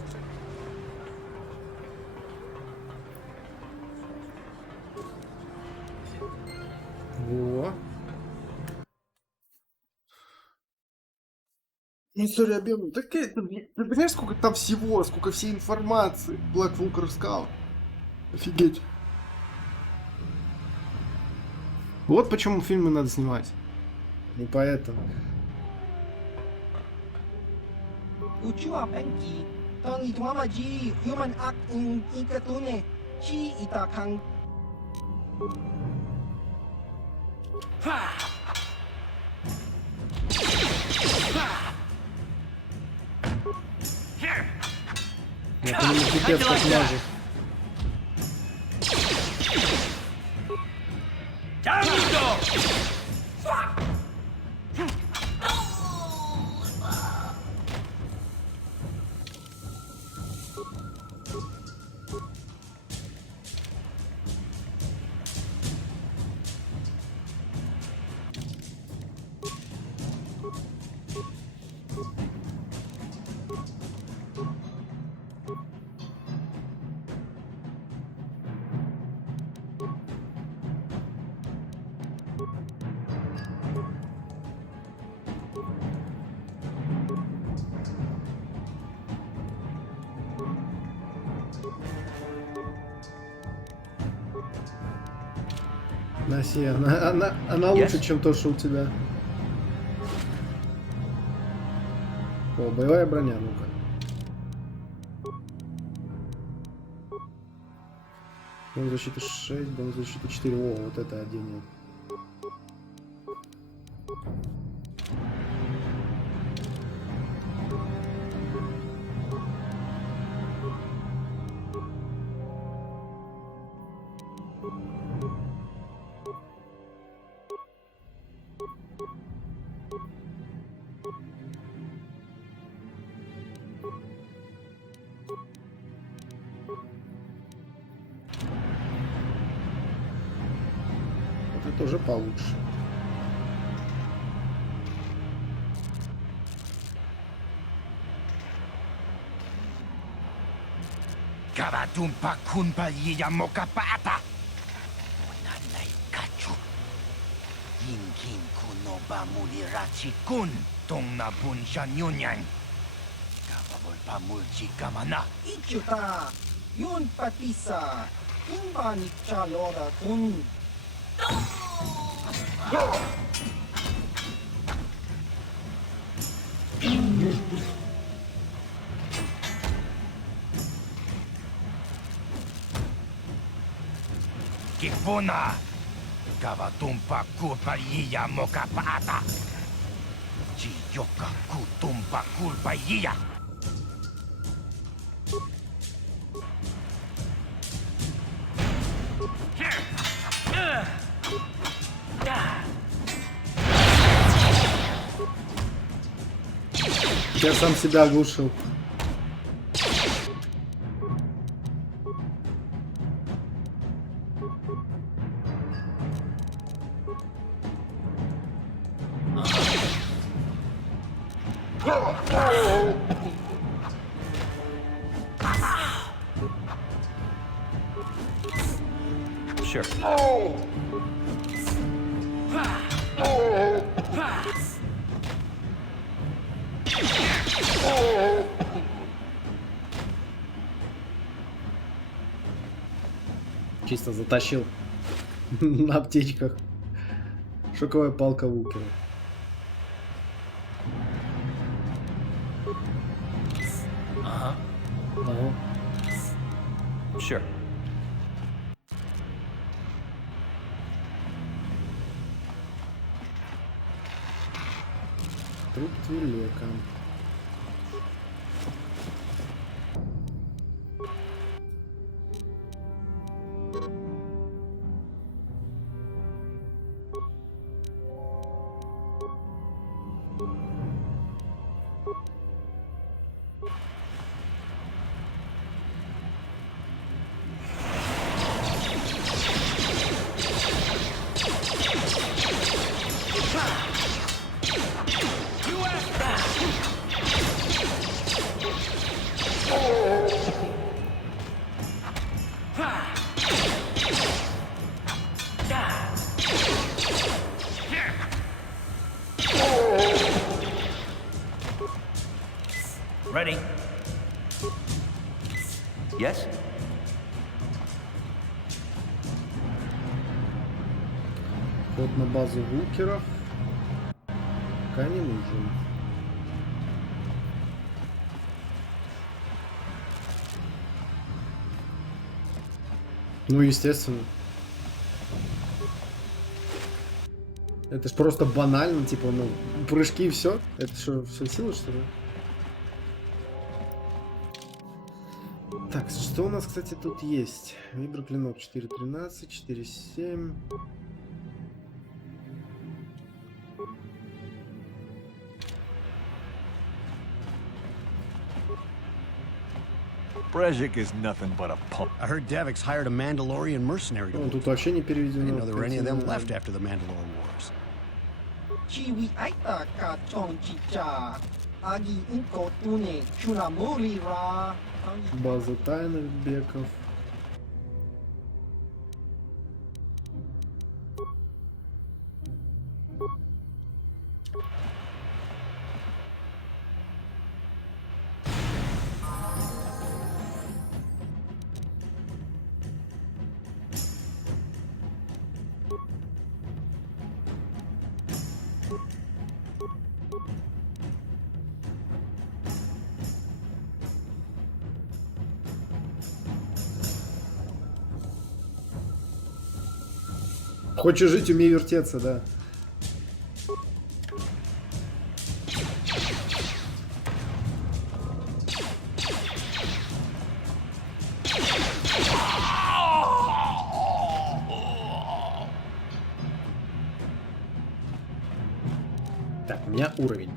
Во. История объема. Так это, ты понимаешь, сколько там всего, сколько всей информации. Black Vulcan сказал. Офигеть. Вот почему фильмы надо снимать. Не поэтому. Это не пипец как ножик. Носи, она лучше, чем то, что у тебя. О, боевая броня, ну-ка. Бонус защиты 6, бонус защиты 4. О, вот это оденет. Тоже получше. Кипуна! Каватумпа купалия мокапата! Чиёка кутумпа кульпаия! Я сам себя оглушил. Sure. Чисто затащил на аптечках. Шоковая палка вулкера. Ага. Sure. Труп Твилека. Ready? Yes? Ход на базу вулкеров пока не нужен. Ну, естественно. Это ж просто банально, типа, ну, прыжки и все. Это что, все силы, что ли? Так, что у нас, кстати, тут есть? Виброклинок 4.13, 4.7. Brezhik is nothing but a pump. I heard Davix hired a Mandalorian mercenary. Ну, тут вообще не переведено. I didn't know there were any of them left after the Mandalore Wars. База тайных беков. Хочешь жить, умей вертеться, да. Так, у меня уровень.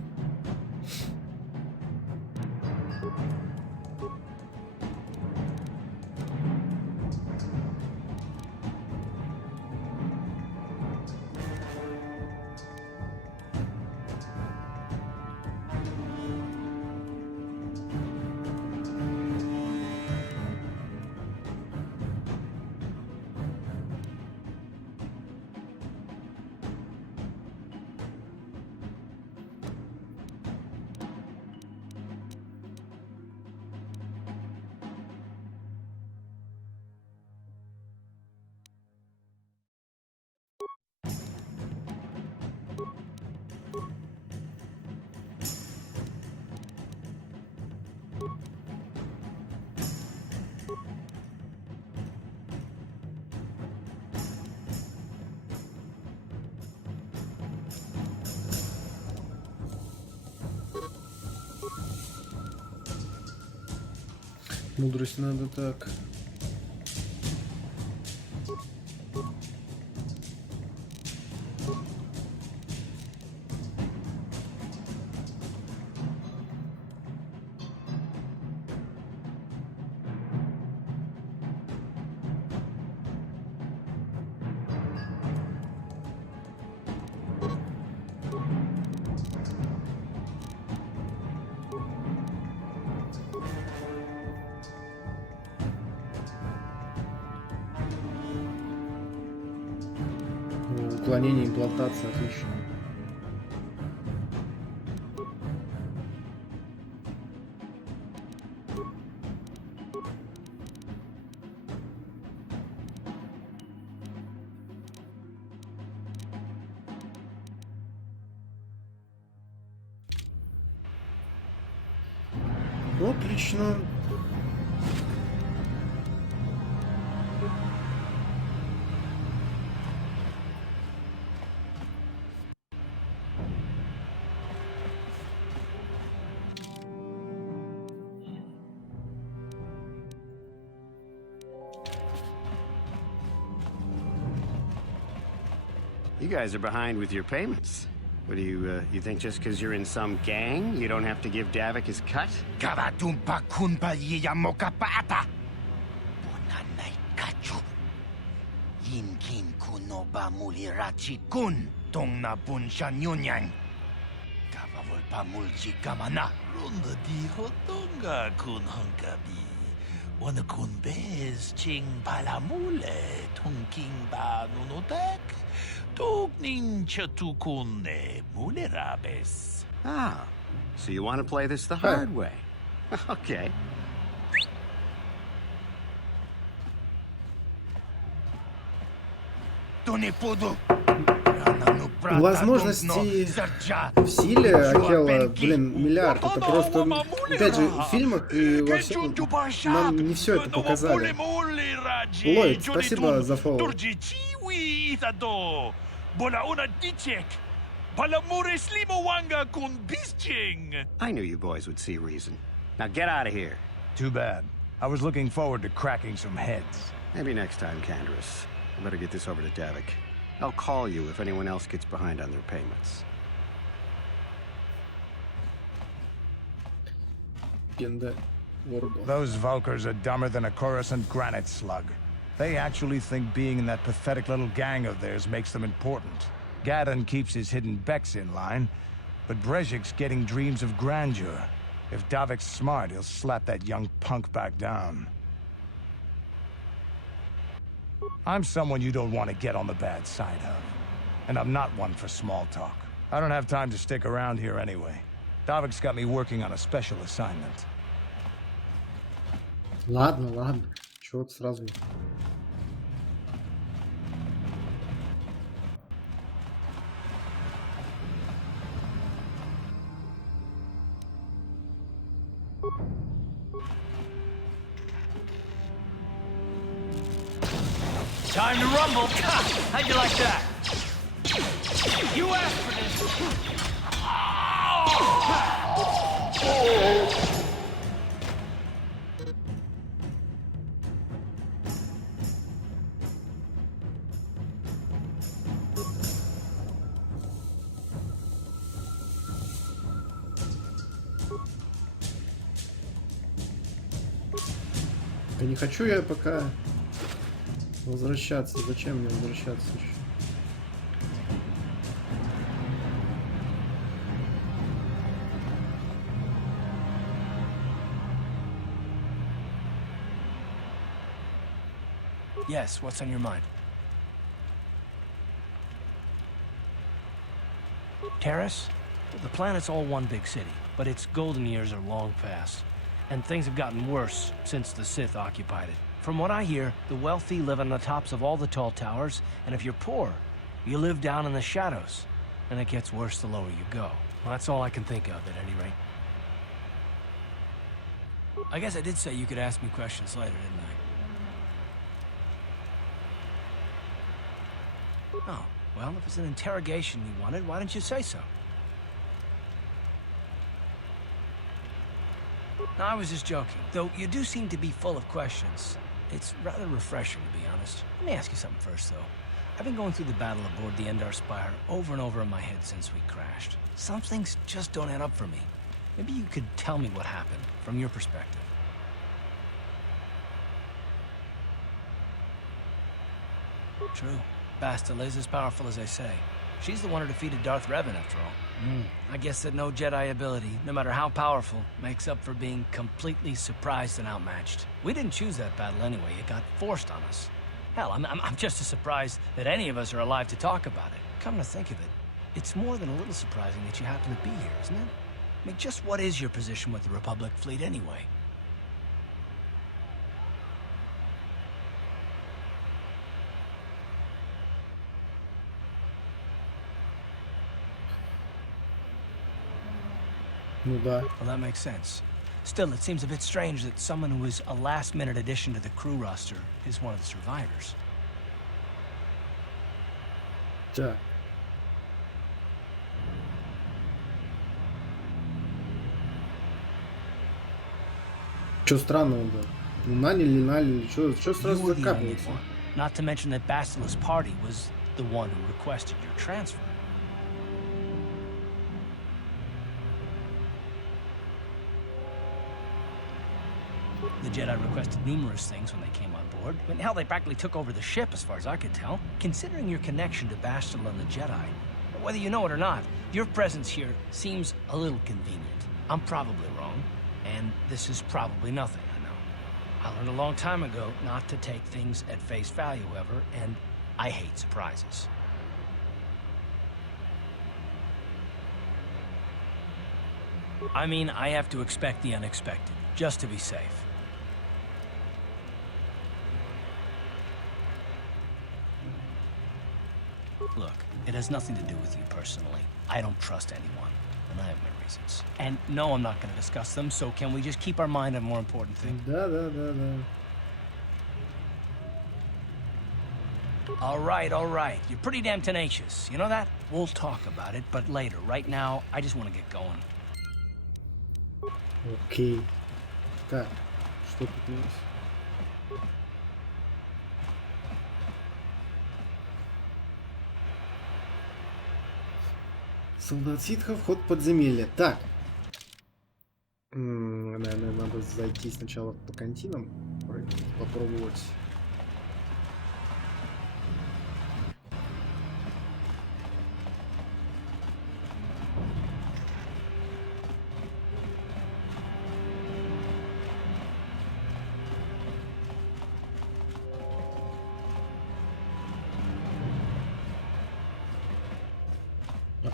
Мудрость надо так. Уклонение, имплантация, отлично. Ну, отлично. You guys are behind with your payments. What do you think just because you're in some gang, you don't have to give Davik his cut? Kavatumpa kunpa yiyamokapata. Bonanay kachu. Yinkin kunoba mulirachi kun. Tong na bunshan yunyan. Kavavulpa mulchi kamana. Runda di hotonga kun hunkabi. Wana kun bez ching palamule. Tongking ba nunotek. Ah, so you want to play this the hard way? Okay. Возможности в силе Акела, блин, миллиард. Это просто, опять же, в фильмах и во всем нам не все это показали. Ллойд, спасибо за фоллоу. I knew you boys would see reason. Now get out of here. Too bad. I was looking forward to cracking some heads. Maybe next time, Canderous. I better get this over to Davik. I'll call you if anyone else gets behind on their payments. Those Vulkers are dumber than a Coruscant granite slug. They actually think being in that pathetic little gang of theirs makes them important. Gadon keeps his hidden Becks in line, but Brezhik's getting dreams of grandeur. If Davik's smart, he'll slap that young punk back down. I'm someone you don't want to get on the bad side of. And I'm not one for small talk. I don't have time to stick around here anyway. Davik's got me working on a special assignment. Ладно, ладно. Чего ты сразу? Time to rumble. How'd you like that? You asked for this. Да не хочу я пока возвращаться. Зачем мне возвращаться еще? Yes, what's on your mind? Taris? The planet's all one big city, but its golden years are long past. And things have gotten worse since the Sith occupied it. From what I hear, the wealthy live on the tops of all the tall towers, and if you're poor, you live down in the shadows. And it gets worse the lower you go. Well, that's all I can think of, at any rate. I guess I did say you could ask me questions later, didn't I? Oh, well, if it's an interrogation you wanted, why didn't you say so? No, I was just joking. Though you do seem to be full of questions. It's rather refreshing, to be honest. Let me ask you something first, though. I've been going through the battle aboard the Endar Spire over and over in my head since we crashed. Some things just don't add up for me. Maybe you could tell me what happened, from your perspective. True. Bastila is as powerful as they say. She's the one who defeated Darth Revan, after all. I guess that no Jedi ability, no matter how powerful, makes up for being completely surprised and outmatched. We didn't choose that battle anyway. It got forced on us. Hell, I'm just as surprised that any of us are alive to talk about it. Come to think of it, it's more than a little surprising that you happen to be here, isn't it? I mean, just what is your position with the Republic fleet anyway? Well, that makes sense. Still, it seems a bit strange that someone who is a last-minute addition to the crew roster is one of the survivors. Да. Чё странного, да? Ну, наняли, чё сразу закапывается? Not to mention that Bastila's party was the one who requested your transfer. The Jedi requested numerous things when they came on board. I mean, hell, they practically took over the ship, as far as I could tell. Considering your connection to Bastila and the Jedi, whether you know it or not, your presence here seems a little convenient. I'm probably wrong, and this is probably nothing, I know. I learned a long time ago not to take things at face value, however, and I hate surprises. I mean, I have to expect the unexpected, just to be safe. Look, it has nothing to do with you personally. I don't trust anyone, and I have my reasons. And no, I'm not going to discuss them, so can we just keep our mind on more important things? Да. All right. You're pretty damn tenacious. You know that? We'll talk about it, but later. Right now, I just want to get going. Окей. Так, что тут у нас? Солдат ситхов, вход в подземелье. Так. Наверное, надо зайти сначала по кантинам. Попробовать.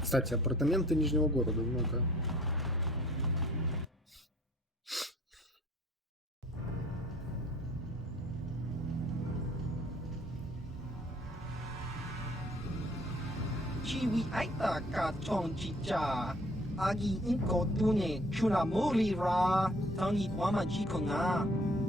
Кстати, апартаменты Нижнего города, ну-ка. Chiwi aita ka chong chicha agi inko tune chuna muri ra tangi wama chikonga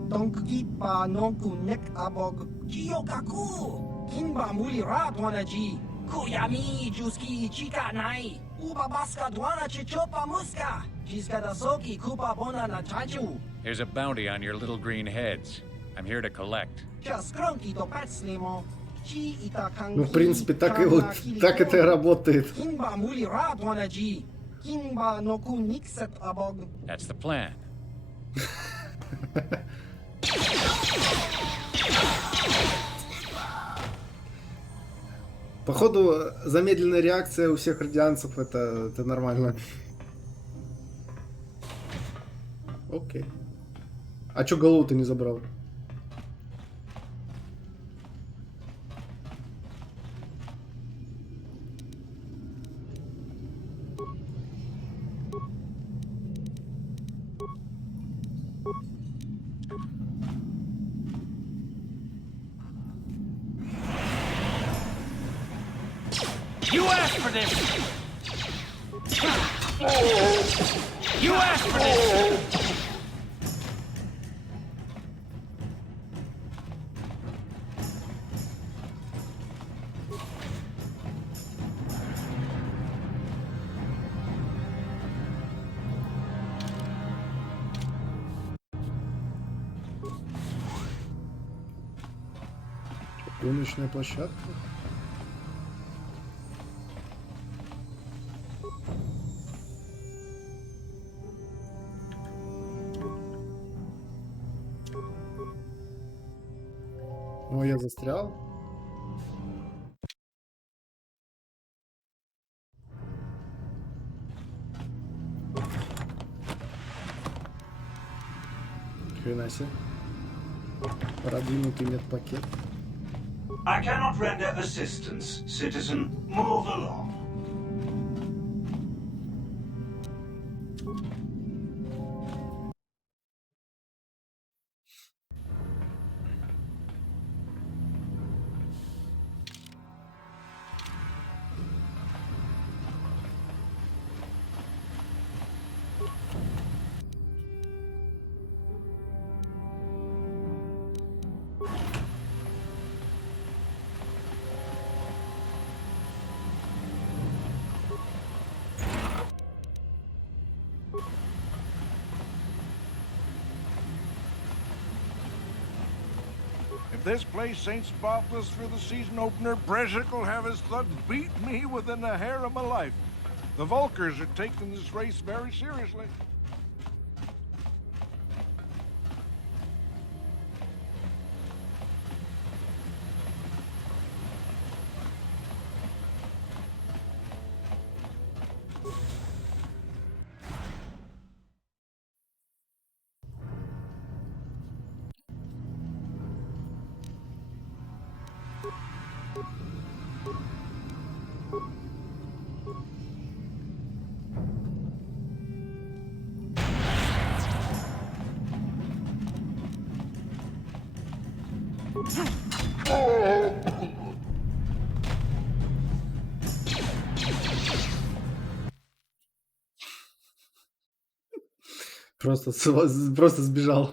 donki pa nonku nek abog chiyokaku kinba muri ra dwanaji Kuyami juski chika nai uba baska dwana chichopa muska jiska da soki kupa bona na chaju. There's a bounty on your little green heads. I'm here to collect. Ну, в принципе, так это и работает. That's the plan. Походу, замедленная реакция у всех радианцев это нормально. Окей. А чё голову ты не забрал? You asked for this! You asked for this! Гоночная площадка. О, я застрял. Хрена себе. Продвинутый медпакет. I cannot render assistance, citizen. Move along. This place ain't spotless for the season opener. Brezhik will have his thugs beat me within the hair of my life. The Vulkers are taking this race very seriously. Просто сбежал.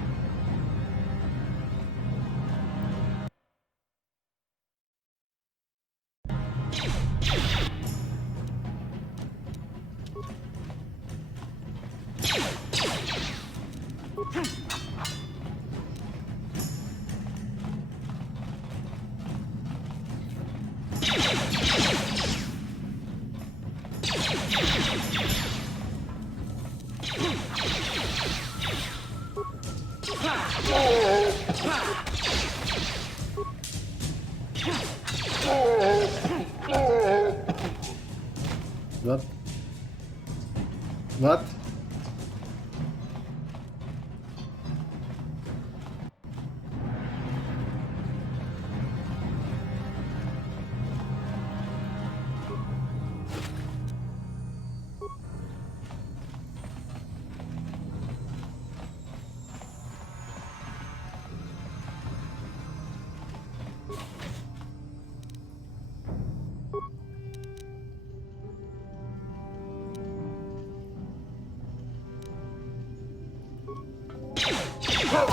What?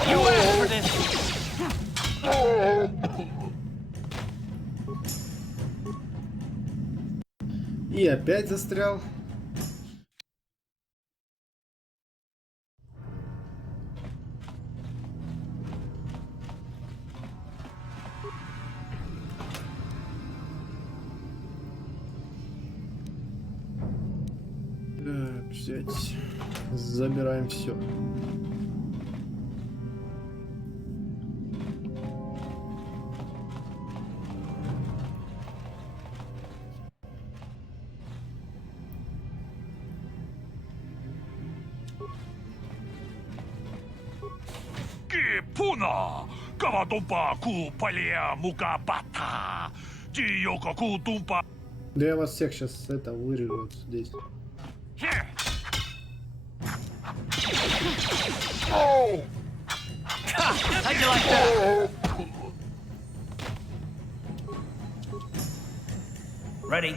You asked for this. И опять застрял. Так, взять. Забираем все. Пуна, кавадумпа ку палия мукабата, тиёка ку тумпа. Да я вас всех сейчас это вырежу вот здесь. Oh! How'd you like that? Ready?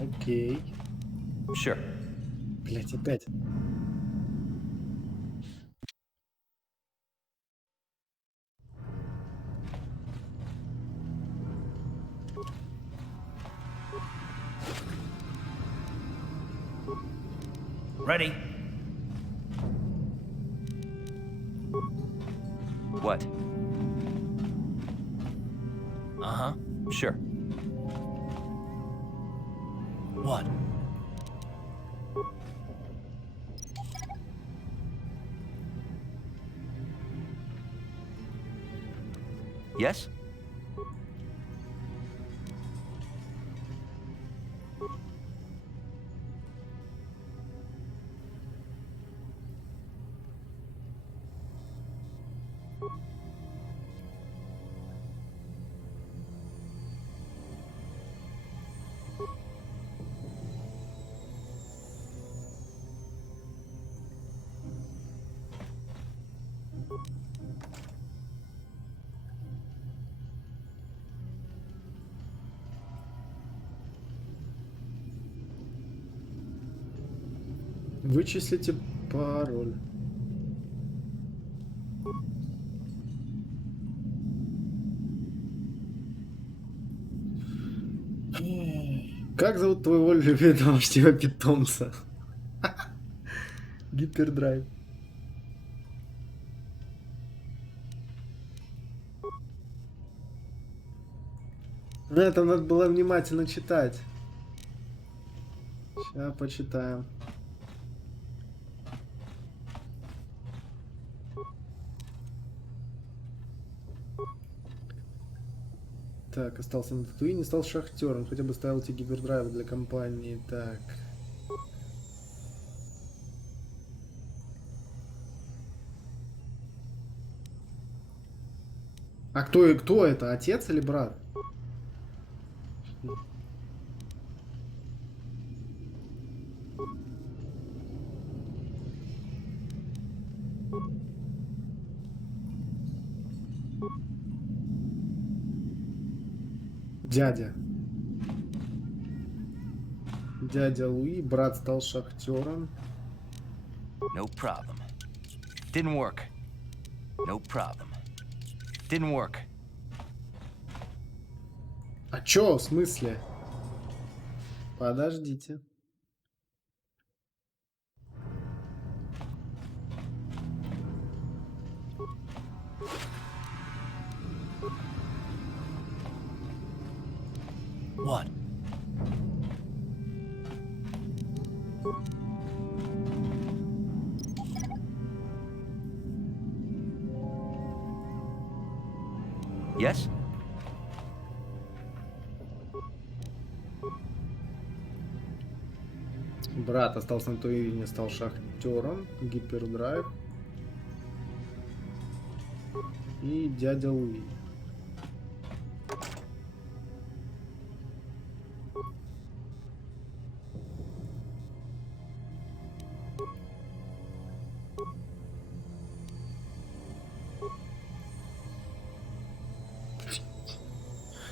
Окей. Sure. Блять, опять. Ready? What? Uh-huh. Sure. What? Yes? Вычислите пароль. Как зовут твоего любимого питомца? Гипердрайв. Ну, это надо было внимательно читать. Сейчас почитаем. Так, остался на Татуине, стал шахтером, хотя бы ставил тебе гипердрайв для компании. Так. А кто это? Отец или брат? Дядя. Дядя Луи, брат стал шахтером. No problem. Didn't work. No problem. Didn't work. А чё, в смысле? Подождите. What? Yes? Брат остался на Татуине, стал шахтером. Гипердрайв. И дядя Луи.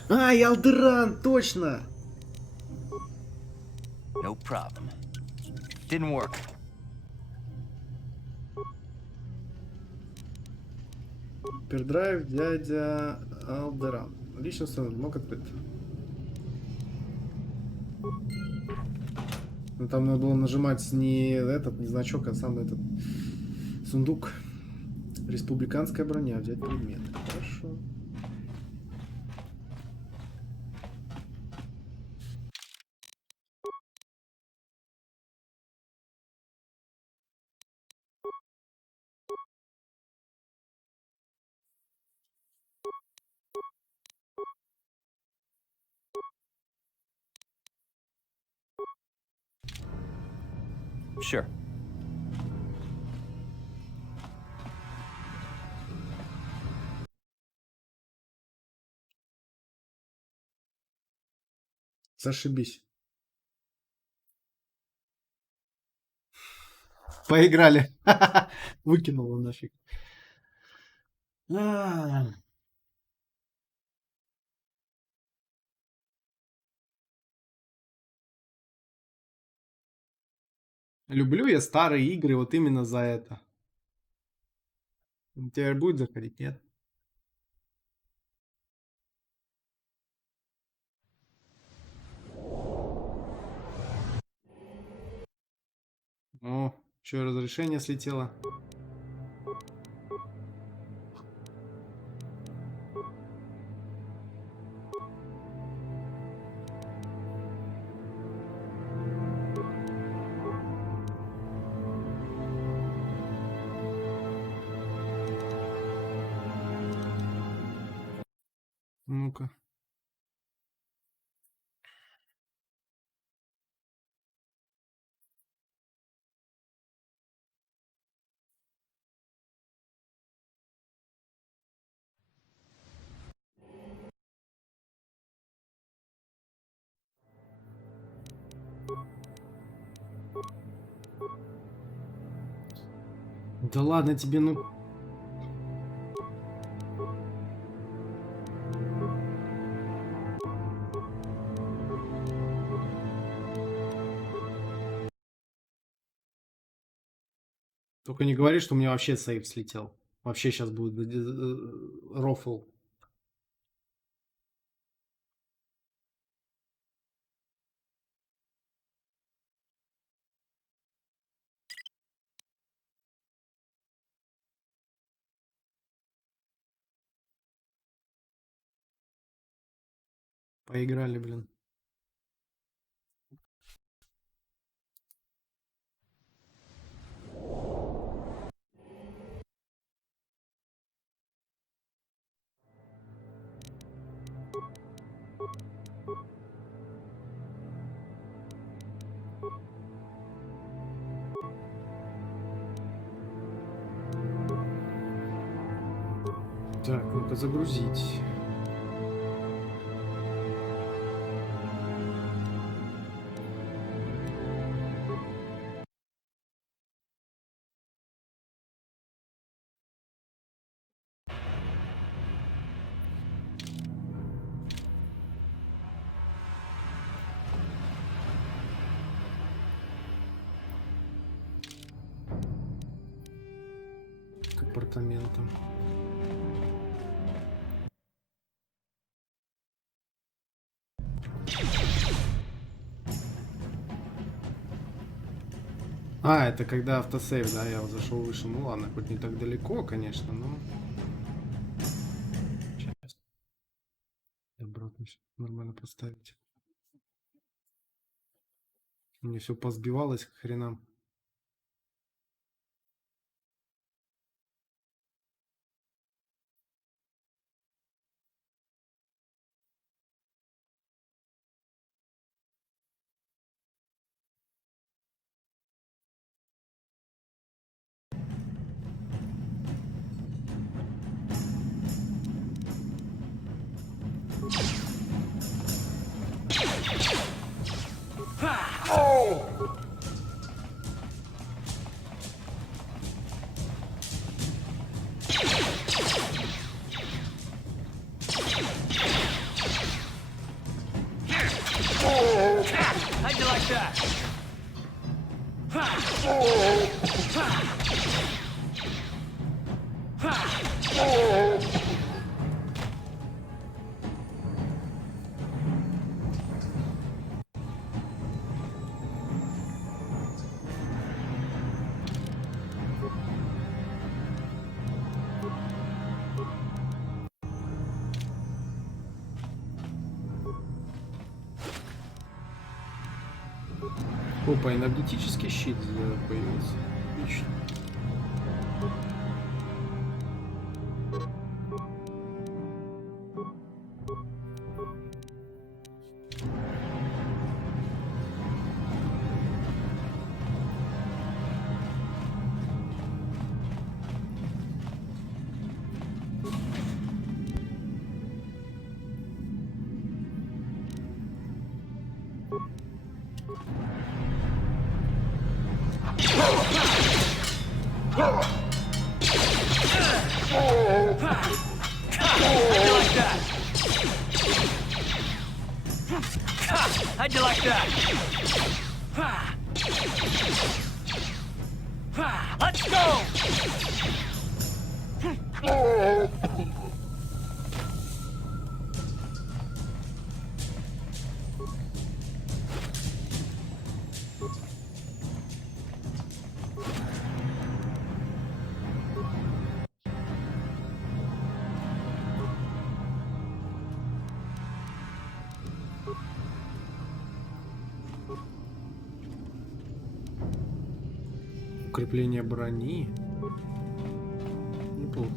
А, Ялдеран, точно! No problem. Didn't work. Гипердрайв, дядя Алдеран. Лично мог открыть. Но там надо было нажимать не этот, не значок, а сам этот сундук. Республиканская броня, взять предмет. Хорошо. Sure. Зашибись. Поиграли. Выкинул его нафиг. Люблю я старые игры вот именно за это. Теперь будет заходить, нет? О, что, разрешение слетело? Ну-ка. Да ладно тебе, ну... Только не говори, что у меня вообще сейв слетел. Вообще сейчас будет рофл. Поиграли, блин. Так, ну-ка загрузить. К апартаментам. А, это когда автосейв, да, я вот зашел выше. Ну ладно, хоть не так далеко, конечно, но... Сейчас. Обратно нормально поставить. Мне все позбивалось к хренам. How'd you like that? Опа, энергетический щит появился. Отлично. How'd you like that? Let's go! Укрепление брони. Неплохо.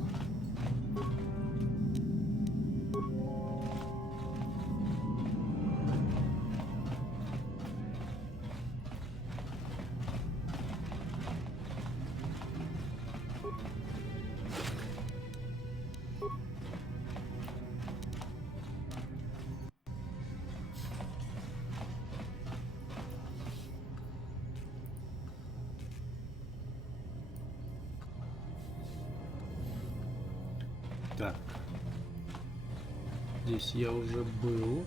Так, здесь я уже был.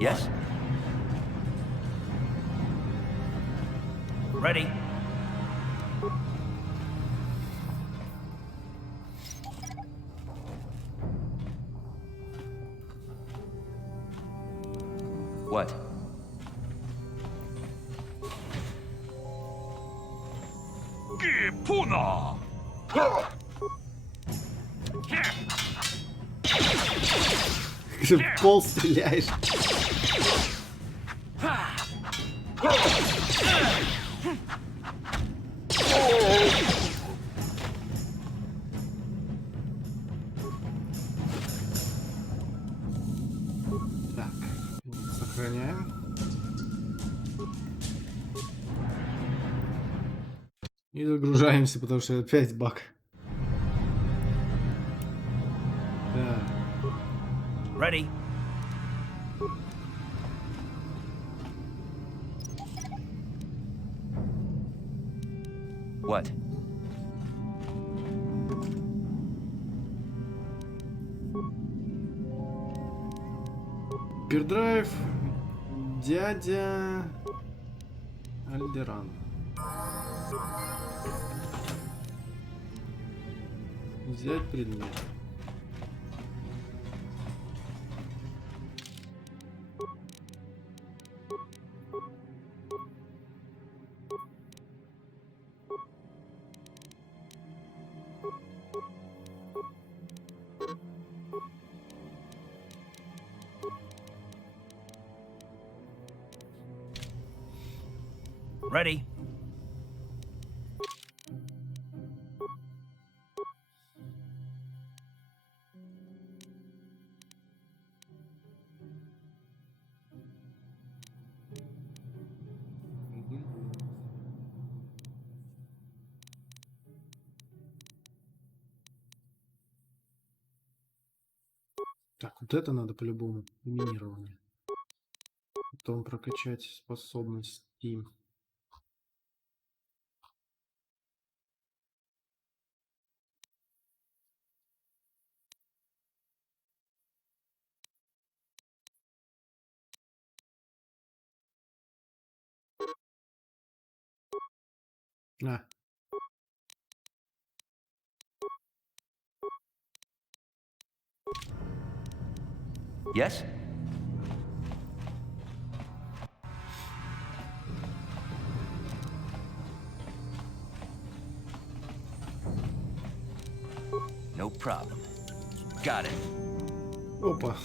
Yes? Ready? What? Гипуна! В пол стреляешь. Так, сохраняем. И загружаемся, потому что опять баг. Да. Ready? What? Гипердрайв, дядя Альдеран. Взять предмет. Ready? Так, вот это надо по-любому. Минирование. Потом прокачать способность Steam. На. Yes? No problem. Got it. Опа.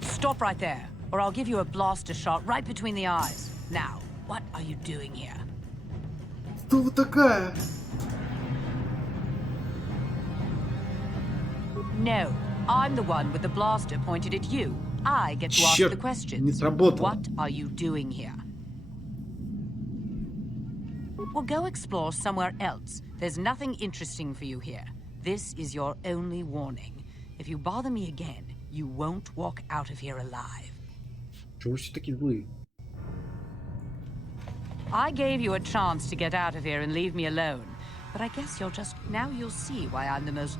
Stop right there, or I'll give you a blaster shot right between the eyes. Now, what are you doing here? Кто вы такая? No, I'm the one with the blaster pointed at you. I get to ask the questions. Не сработало. What are you doing here? Well, go explore somewhere else. There's nothing interesting for you here. This is your only warning. If you bother me again, you won't walk out of here alive. Чего вы все таки злые? I gave you a chance to get out of here and leave me alone. But I guess now you'll see why I'm the most...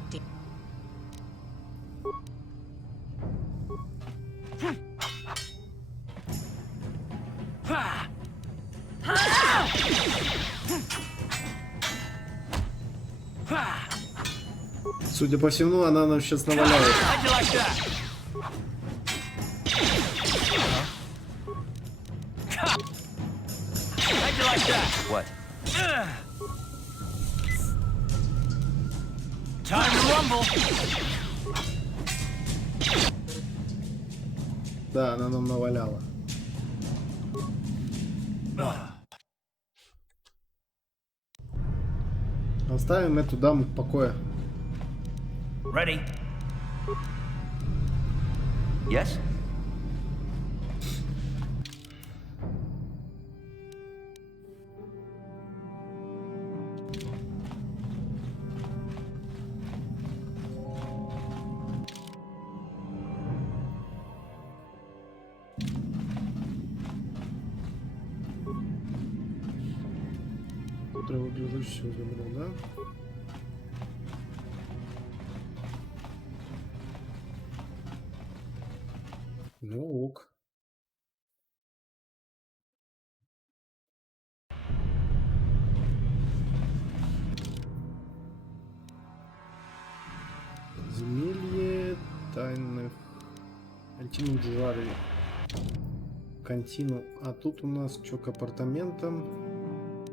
Судя по всему, она нам сейчас наваляет. What? Time to rumble. Да, она нам наваляла. Оставим эту даму в покое. Ready? Yes? Все забрал, да? Ну ок. Земелье тайных Контину Джуари. Контину. А тут у нас что, к апартаментам?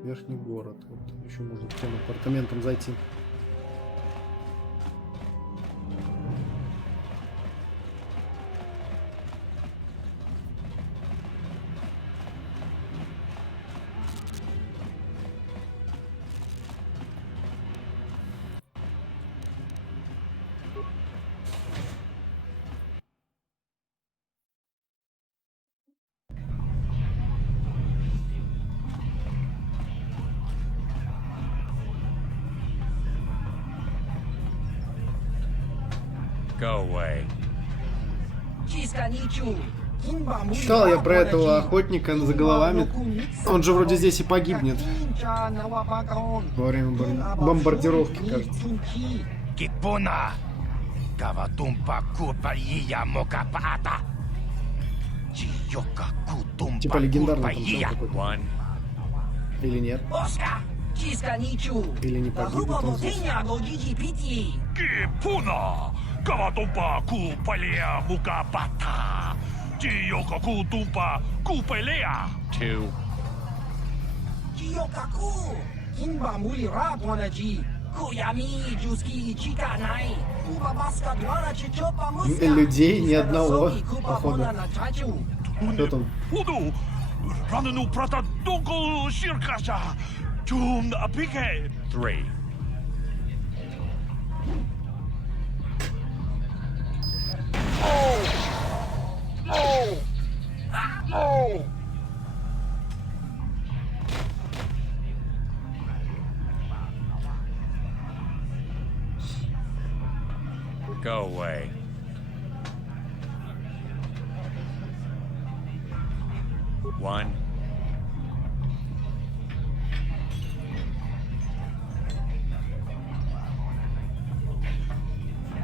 Верхний город. Вот еще можно к тем апартаментам зайти. Go away. Читал я про этого охотника за головами. Он же вроде здесь и погибнет. Во время бомбардировки, кажется. Типа легендарный там какой-то. Или нет? Или не погибнет он здесь? Каватумпа купалея мукапата. Тиока кутумпа купалея. 2. Тиокаку. Кинба мулира понаджи. Куями джуски чиканай. Кубабаска двана чичопа муска. Людей ни одного, походу. Кто там? Уду. Ранену прата донко ширкаша. Чум апике. 3. Go away. One.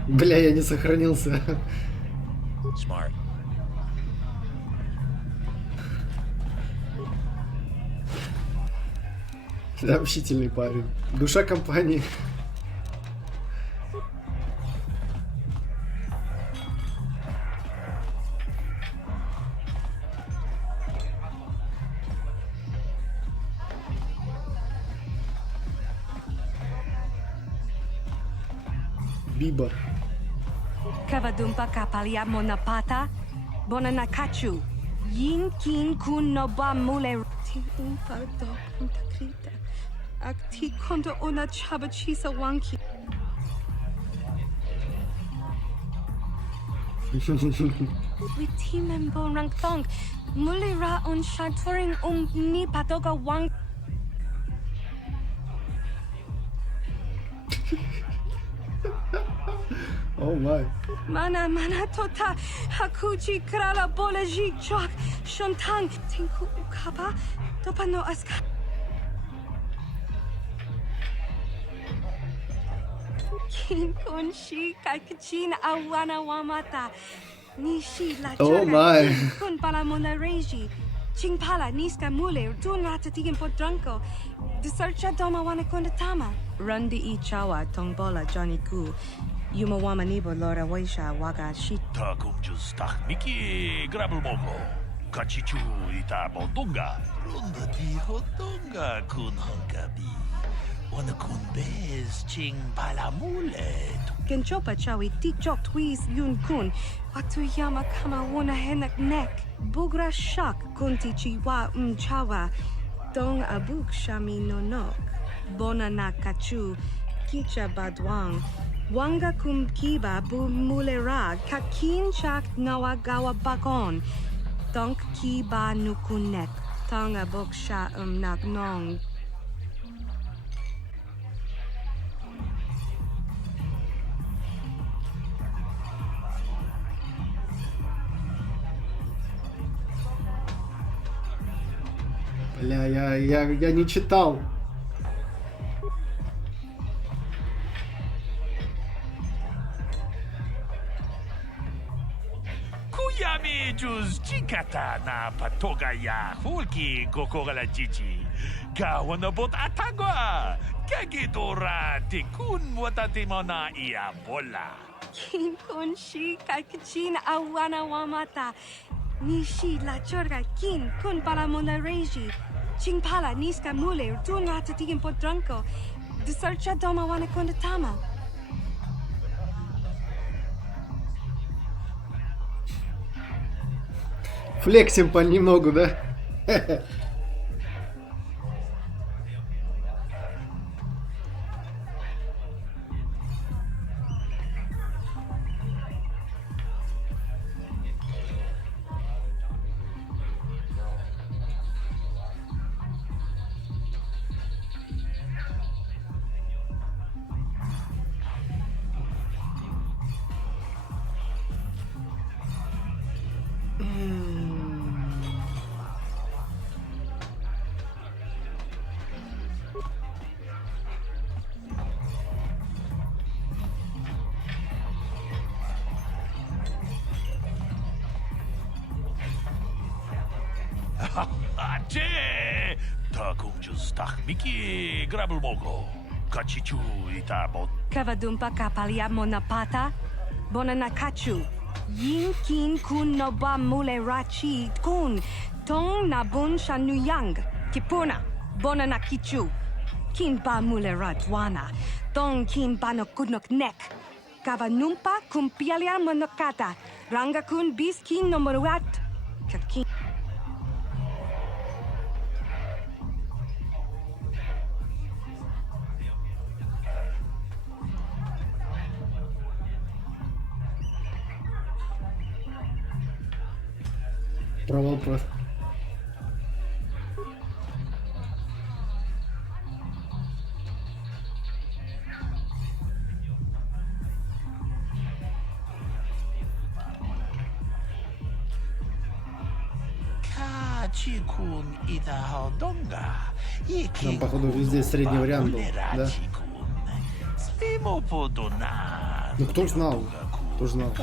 Бля, я не сохранился. Smart. Общительный парень. Душа компании. Биба. Kavadumpa kapalia monapata, bonanakachu, yin kin kun no ba mule. Ti umpa do punta krita, akti kondo ona chabachisa wanki. Witimembo rangthong, mulira on shaturing ni patoga wang. О май. Mana tota hakuchi krala bolaji chok shontang tinku ukapa topano aska. Kin konshi kakachin awana wamata. Nishi la chorga kun pala monareji. Chingpala niska mule tun ratatigin podranko. Desarcha doma wana kondatama. Rundi I chawa tongbola Johnny Ku. Yumawama nibo lora waisha waga shit. Takumjus takmiki grabelmogo. Kachichu ita bodunga. Runda di hodunga kun hankabi. Wana kun bez ching palamule. Genchopa chawi tichok twis yun kun. Watuyama kama wana henak nek. Bugra shak kunti chiwa chawa. Dong abuk shami nonok. Bona na kachu. Kicha badwang. Wanga kumkiba bu mulera kakin chak nawagawa bakon. Donk kiba nukunek. Tonga boksha nagnong. Бля, я не читал. Kuyami juz chikata na patoga ya hulki gokora la jiji. Gawana bot atagwa. Kagidora tikun watatimona ia bola. Kin konshi kakachin awana wamata. Nishi la chorga kin kun pala monareji. Chingpala niska mule tun ratatigin podranko. Desarcha doma wana kondatama. Флексим понемногу, да? Ache! Takumjus takmiki grabelmogo. Kachichu ita bot. Kavadumpa kapalia monapata. Bonanakachu. Yin kin kun noba mule rachi kun. Tong nabun shanuyang. Kipuna. Bonanakichu. Kin ba mule ratwana. Tong kin ba no kudnok nek. Kavanumpa kumpialia monokata. Ranga kun bis kin no moruat. Kakin. Провал просто. Там, походу, везде средний вариант был, да? Ну, кто знал? Кто знал?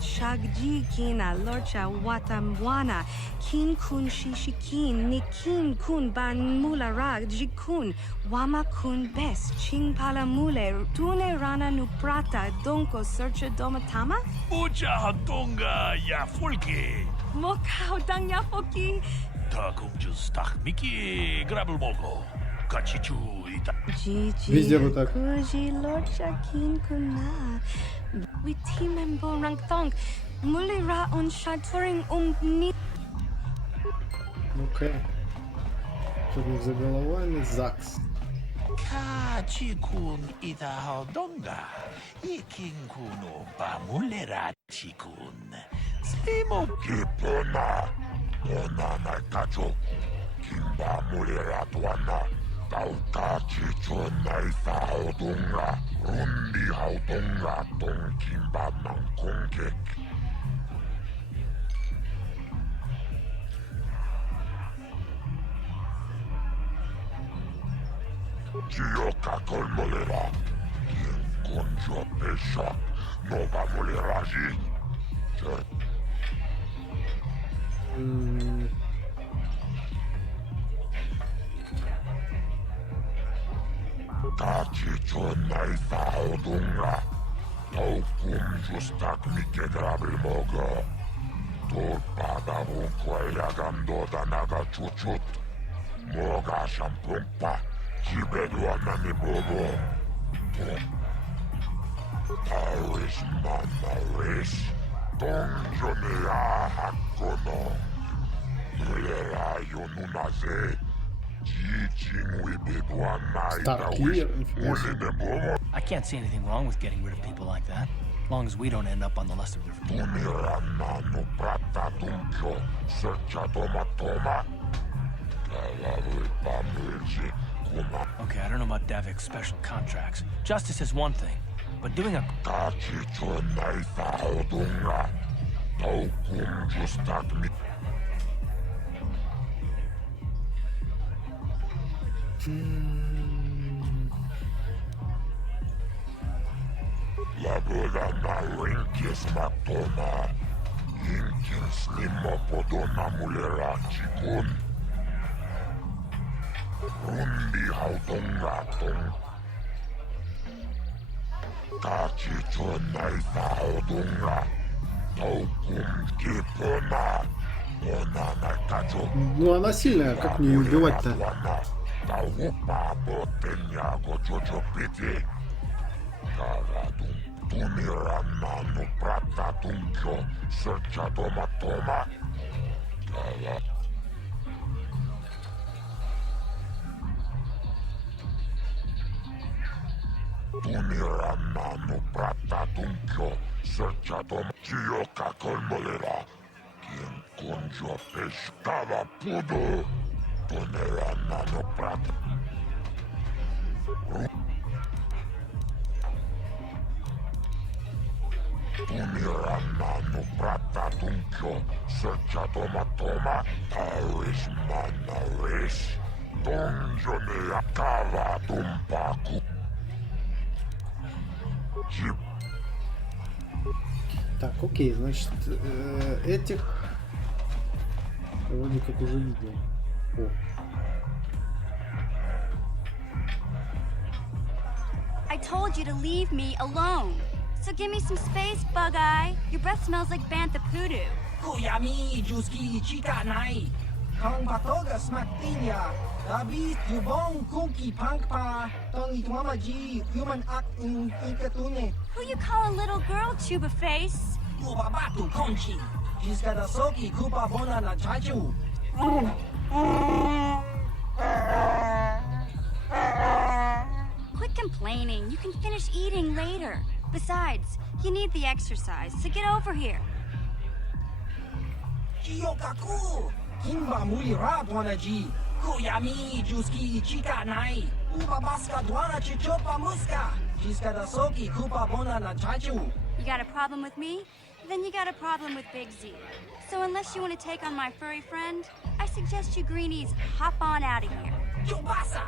Shagji kina lorcha watamwana kin kun shishikin nikin kun ban mulara jikun wama kun bes ching pala mule tune rana nuprata donko searcha domatama Ucha hadonga ya fulki. Mokao dang ya foki Takumjus takmiki grabelmogo. Kachichu ita. Везде вот так. Kuji lorcha kin kuna with team and borang thong mulira on shadforing ni. Окей. Что за головами? ЗАГС. Kachikun ita hadonga. Ikinkuno bamulera chikun. Slimo Kipona. Ona na kacho. Kimba mulera tuana. I can't see anything wrong with getting rid of people like that, as long as we don't end up on the list of different. Okay, I don't know about Davik's special contracts. Justice is one thing, but doing a... Ну она сильная, как мне ее убивать-то? Так, окей, значит, этих вроде как уже видел. О. I told you to leave me alone. So give me some space, Bug-Eye. Your breath smells like bantha poodoo. Kuyami, Juski, Chica, Nai. Kong Batoga, Smaktinia. Dabi, Yubong, Kunki, Pankpa. Tony Twamaji, Human Act in Ikatune. Who you call a little girl, Chuba Face? Ubabatu, Conchi. She's got a soki, Kupa Bona, na Chachu. Quit complaining. You can finish eating later. Besides, you need the exercise, so get over here. Chiyokaku! Kimba Muli Rabwanaji! Kuyami, Juski, Chica Nai! Ubabaska Dwana Chichopa Muska! Jiskadasoki Kupa Bona na Chachu! You got a problem with me? Then you got a problem with Big Z. So unless you want to take on my furry friend, I suggest you greenies hop on out of here. Chubasa!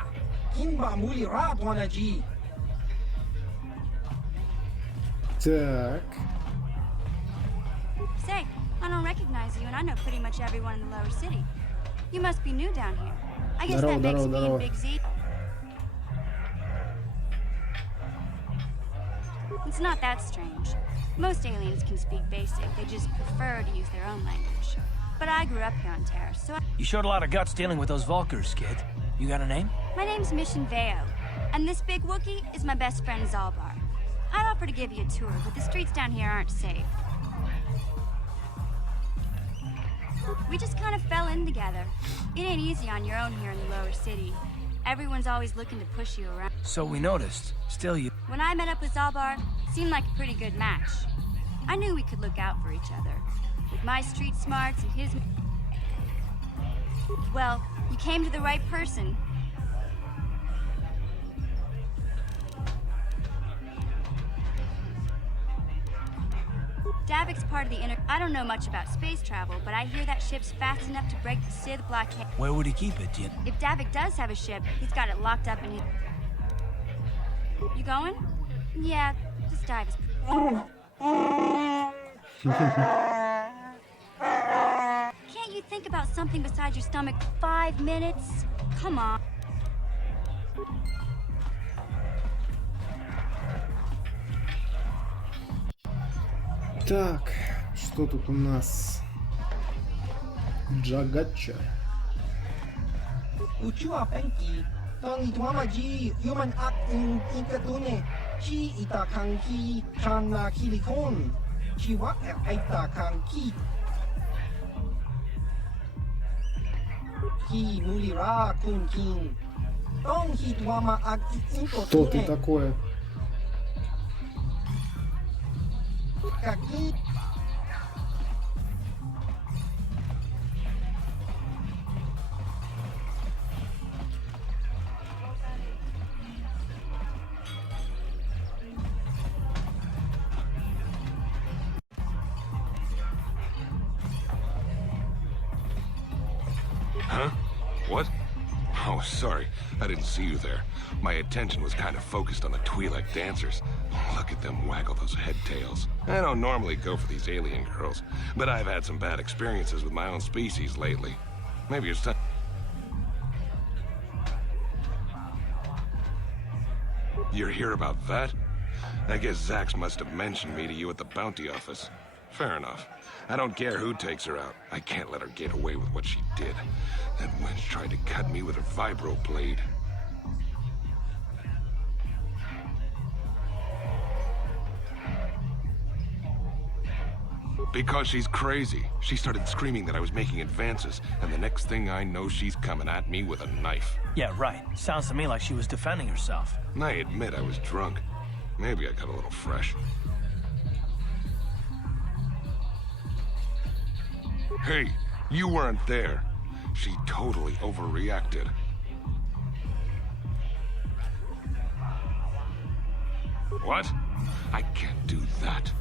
Kimba Muli Rabwanaji! Так. Say, I don't recognize you, and I know pretty much everyone in the lower city. You must be new down here. I guess that makes me and Big Z. It's not that strange. Most aliens can speak basic. They just prefer to use their own language. But I grew up here on Terrace, so You showed a lot of guts dealing with those Vulkers, kid. You got a name? My name's Mission Veo, and this big Wookiee is my best friend Zalbar. I'd offer to give you a tour, but the streets down here aren't safe. We just kind of fell in together. It ain't easy on your own here in the lower city. Everyone's always looking to push you around. So we noticed. Still, you... When I met up with Zalbar, it seemed like a pretty good match. I knew we could look out for each other. With my street smarts and his... Well, you came to the right person. Davik's part of the inner... I don't know much about space travel, but I hear that ship's fast enough to break the Sith blockade. Where would he keep it, Jim? If Davik does have a ship, he's got it locked up in his... You going? Yeah, just dive his... Can't you think about something besides your stomach for 5 minutes? Come on. Так, что тут у нас? Джагача. Учуа пенки, тони туамаджи, юман ак инкатуне, чи итаканки, чанна киликон, чивак айтаканки. Ки мулира кункин, тон хи туама ак инкатуне. Что ты такое? Какие? Huh? What? Oh, sorry. I didn't see you there. My attention was kind of focused on the Twi'lek dancers. Look at them waggle those head tails. I don't normally go for these alien girls, but I've had some bad experiences with my own species lately. Maybe it's time. You're here about that? I guess Zax must have mentioned me to you at the bounty office. Fair enough. I don't care who takes her out. I can't let her get away with what she did. That wench tried to cut me with her vibro blade. Because she's crazy. She started screaming that I was making advances, and the next thing I know, she's coming at me with a knife. Yeah, right. Sounds to me like she was defending herself. I admit I was drunk. Maybe I got a little fresh. Hey, you weren't there. She totally overreacted. What? I can't do that.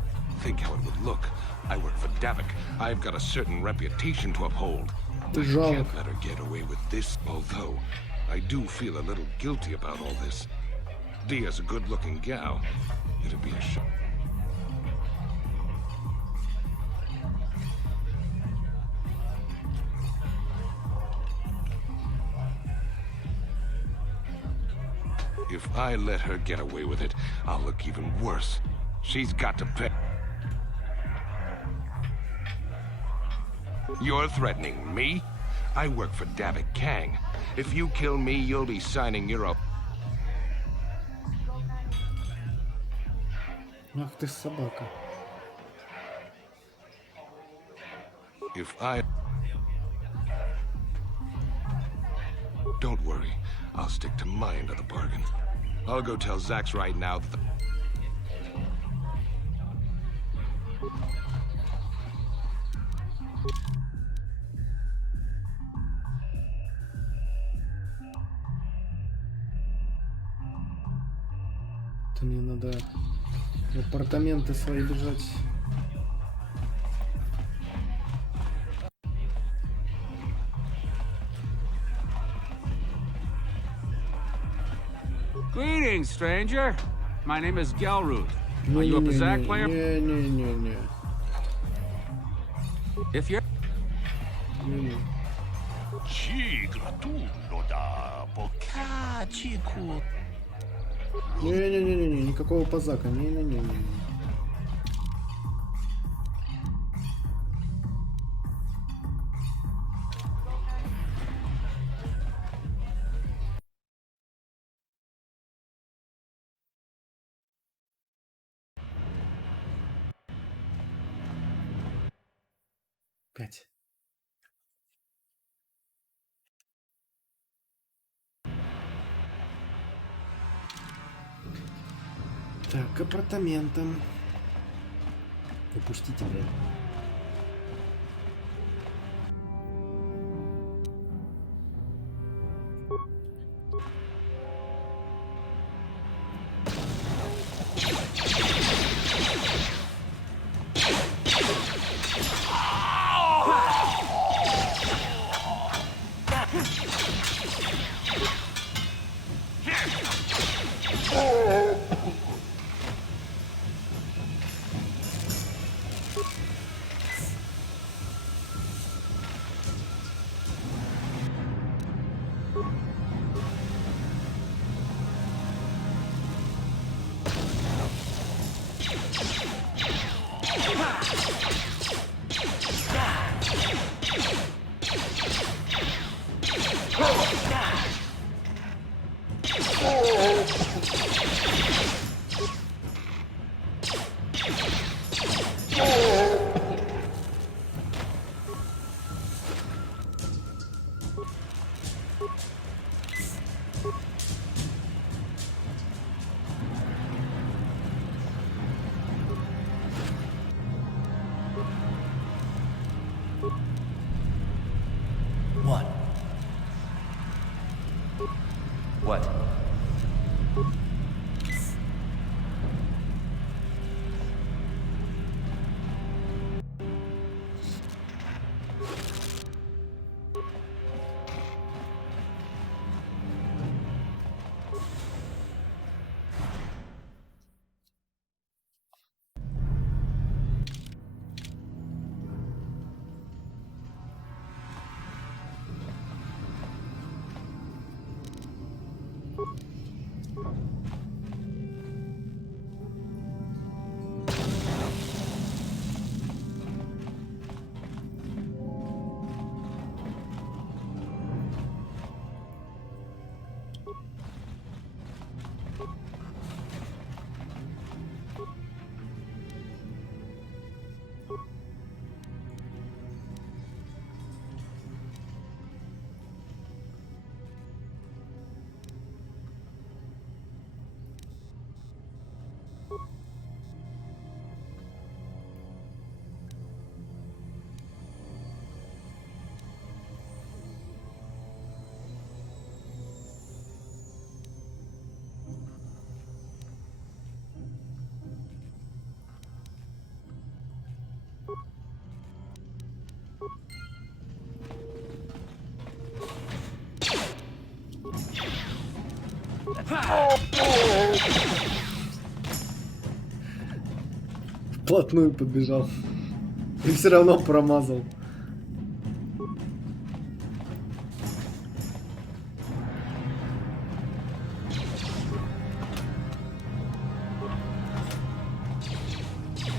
Think how it would look. I work for Davik. I've got a certain reputation to uphold. I can't let her get away with this, although I do feel a little guilty about all this. Dia's a good-looking gal. It'd be a shame. If I let her get away with it, I'll look even worse. She's got to pay. You're threatening me? I work for Davik Kang. If you kill me, you'll be signing your own. Ах ты собака. If I... Don't worry. I'll stick to my end of the bargain. I'll go tell Zax right now that the... Это мне надо в апартаменты свои бежать. Greetings, stranger. My name is Gelroot. Are you a Bazak player? Не. If you're... Не, никакого пазака. Не. Пять. Так, к апартаментам. Выпустите, блядь. What? Вплотную подбежал. И все равно промазал.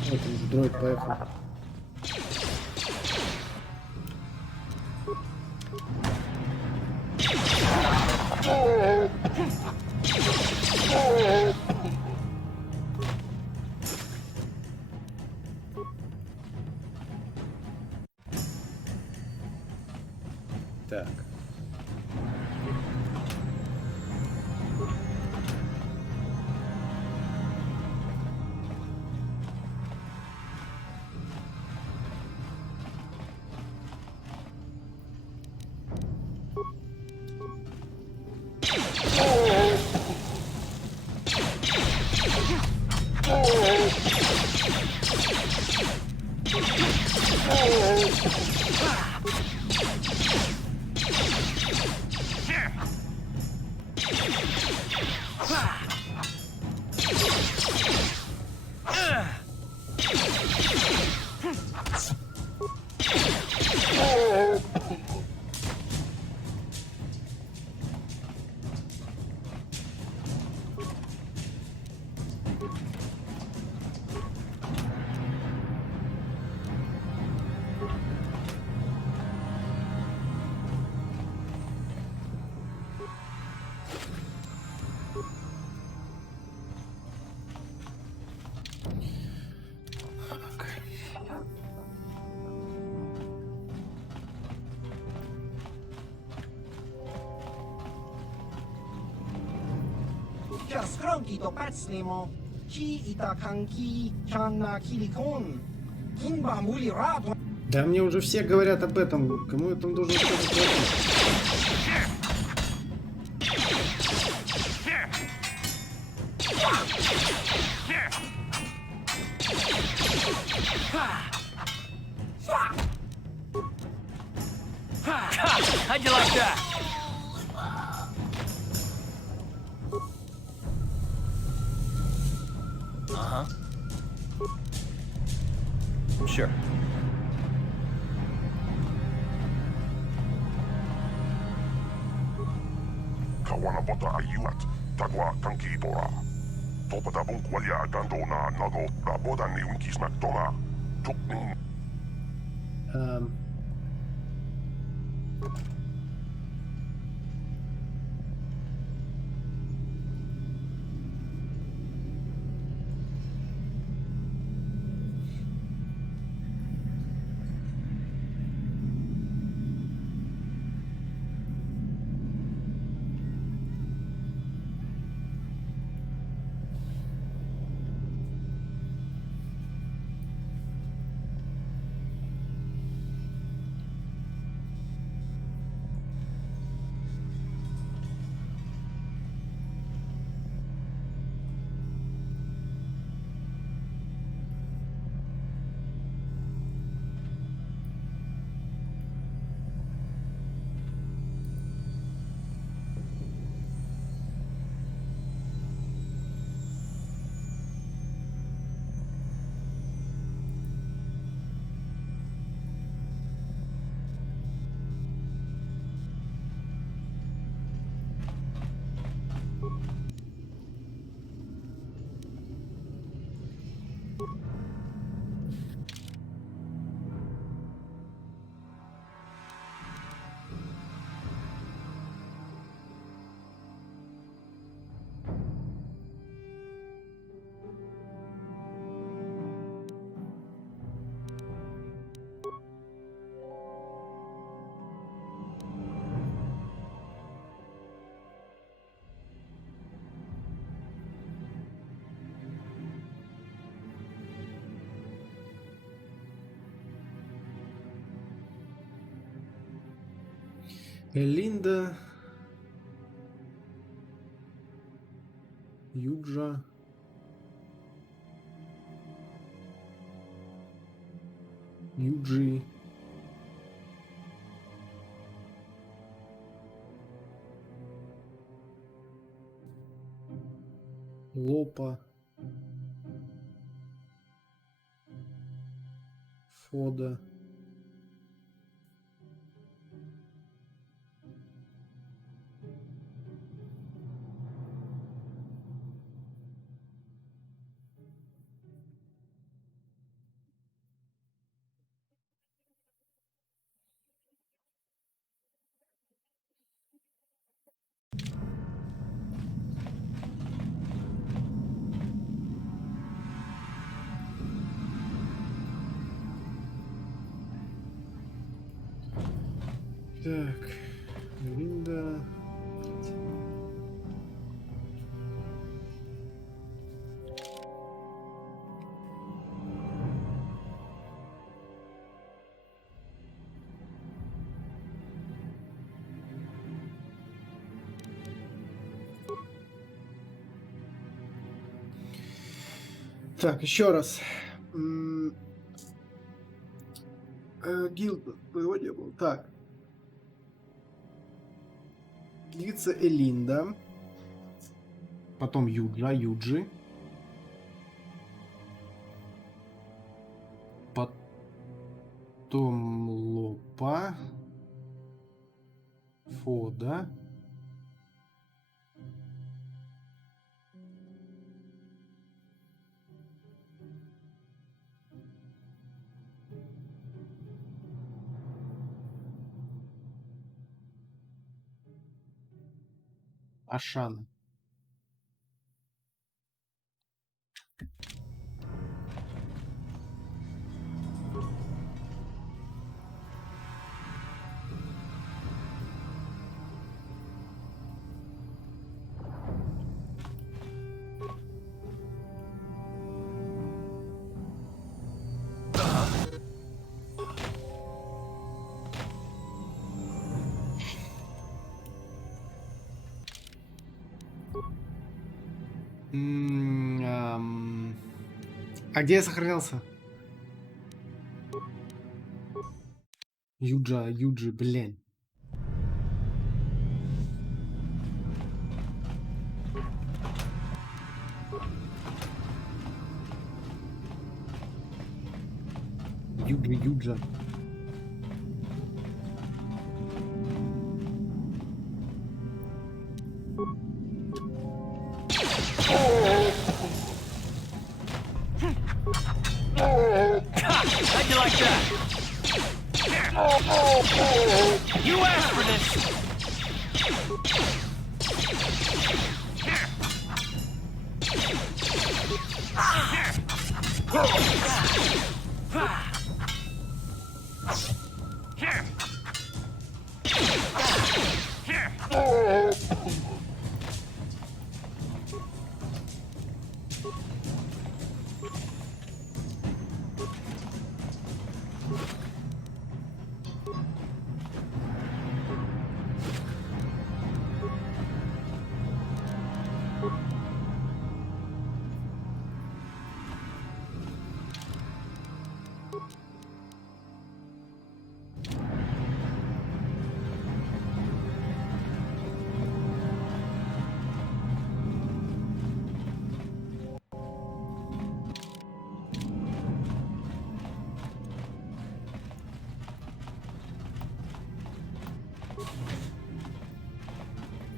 Вот он, дроид поехал. Так. Skronki to pacnemo, ci ita kanki channa kilikon, kinba мули раду. Да мне уже все говорят об этом. Кому я там должен что-то платить? How'd you like that? Uh-huh. Sure. Элинда, Юджа, Юджи, Лопа, Фода, так, Линда. Так, еще раз. Гилд, его не было. Так. Длится Элинда. Потом Юджа, Юджи. Потом Лопа. Фода. Ашана. А где я сохранялся? Юджа, Юджи, блин. Юджи, Юджа. How'd you like that? You asked for this.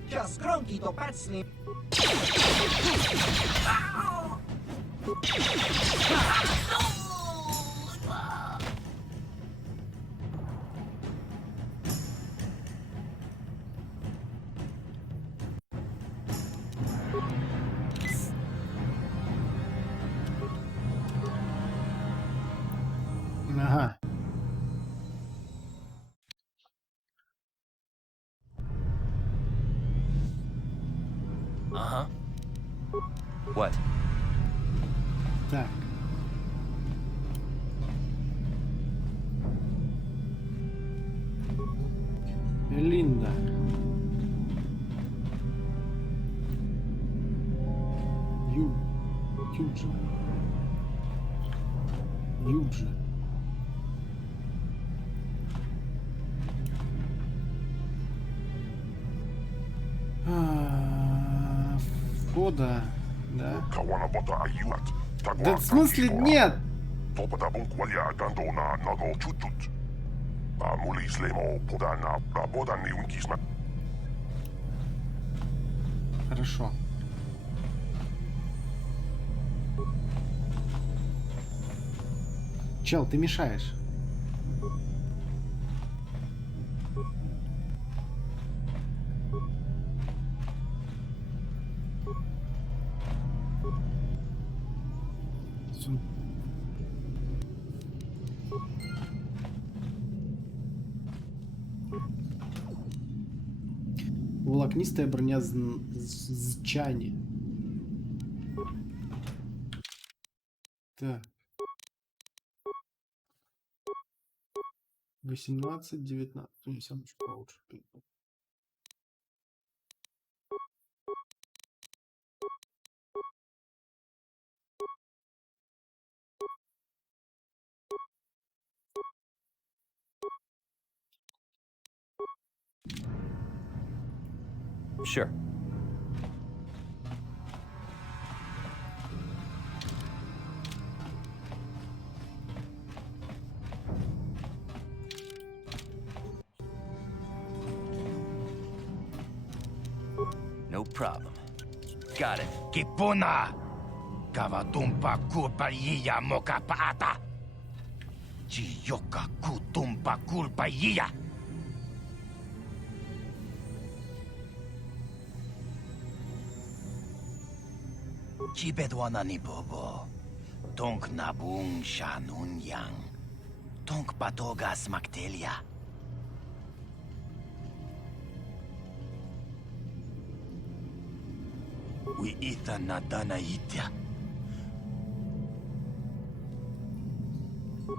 Just grunky to patsny. Ага. Uh-huh. What? Так. Линда. Юджи. Юджи. Фода, да? Да в смысле нет? Хорошо. Чел, ты мешаешь. Волокнистая броня Зчани. Так. 18, 19. Не, самочку получше. Sure. No problem. Got it. Kipuna! Kavatumpa kulpajia mokapaata! Chiyoka kutumpa kulpajia! Chibedwana ni bobo. Tonk nabung shanun yang. Tonk patogas maktelia. We ita nadana itya.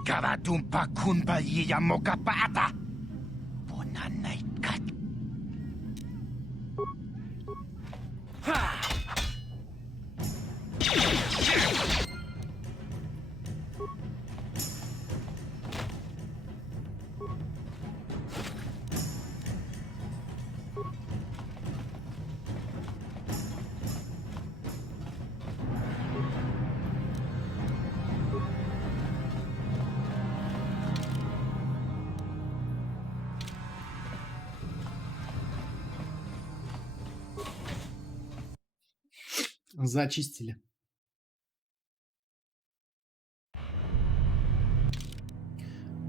Kavatumpa kunpa yiya mokapata. Bonanay kat. Ha! Зачистили.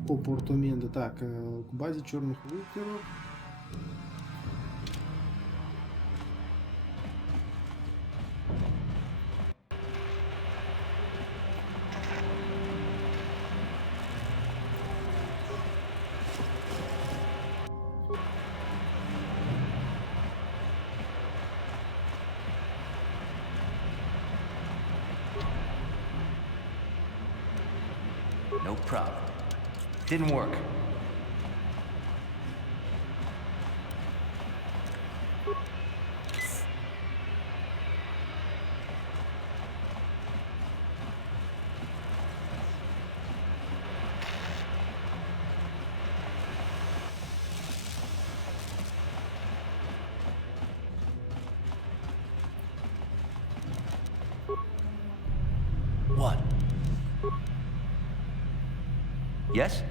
Апартаменты. Так, к базе черных вулкеров. No problem. Didn't work. What? Yes?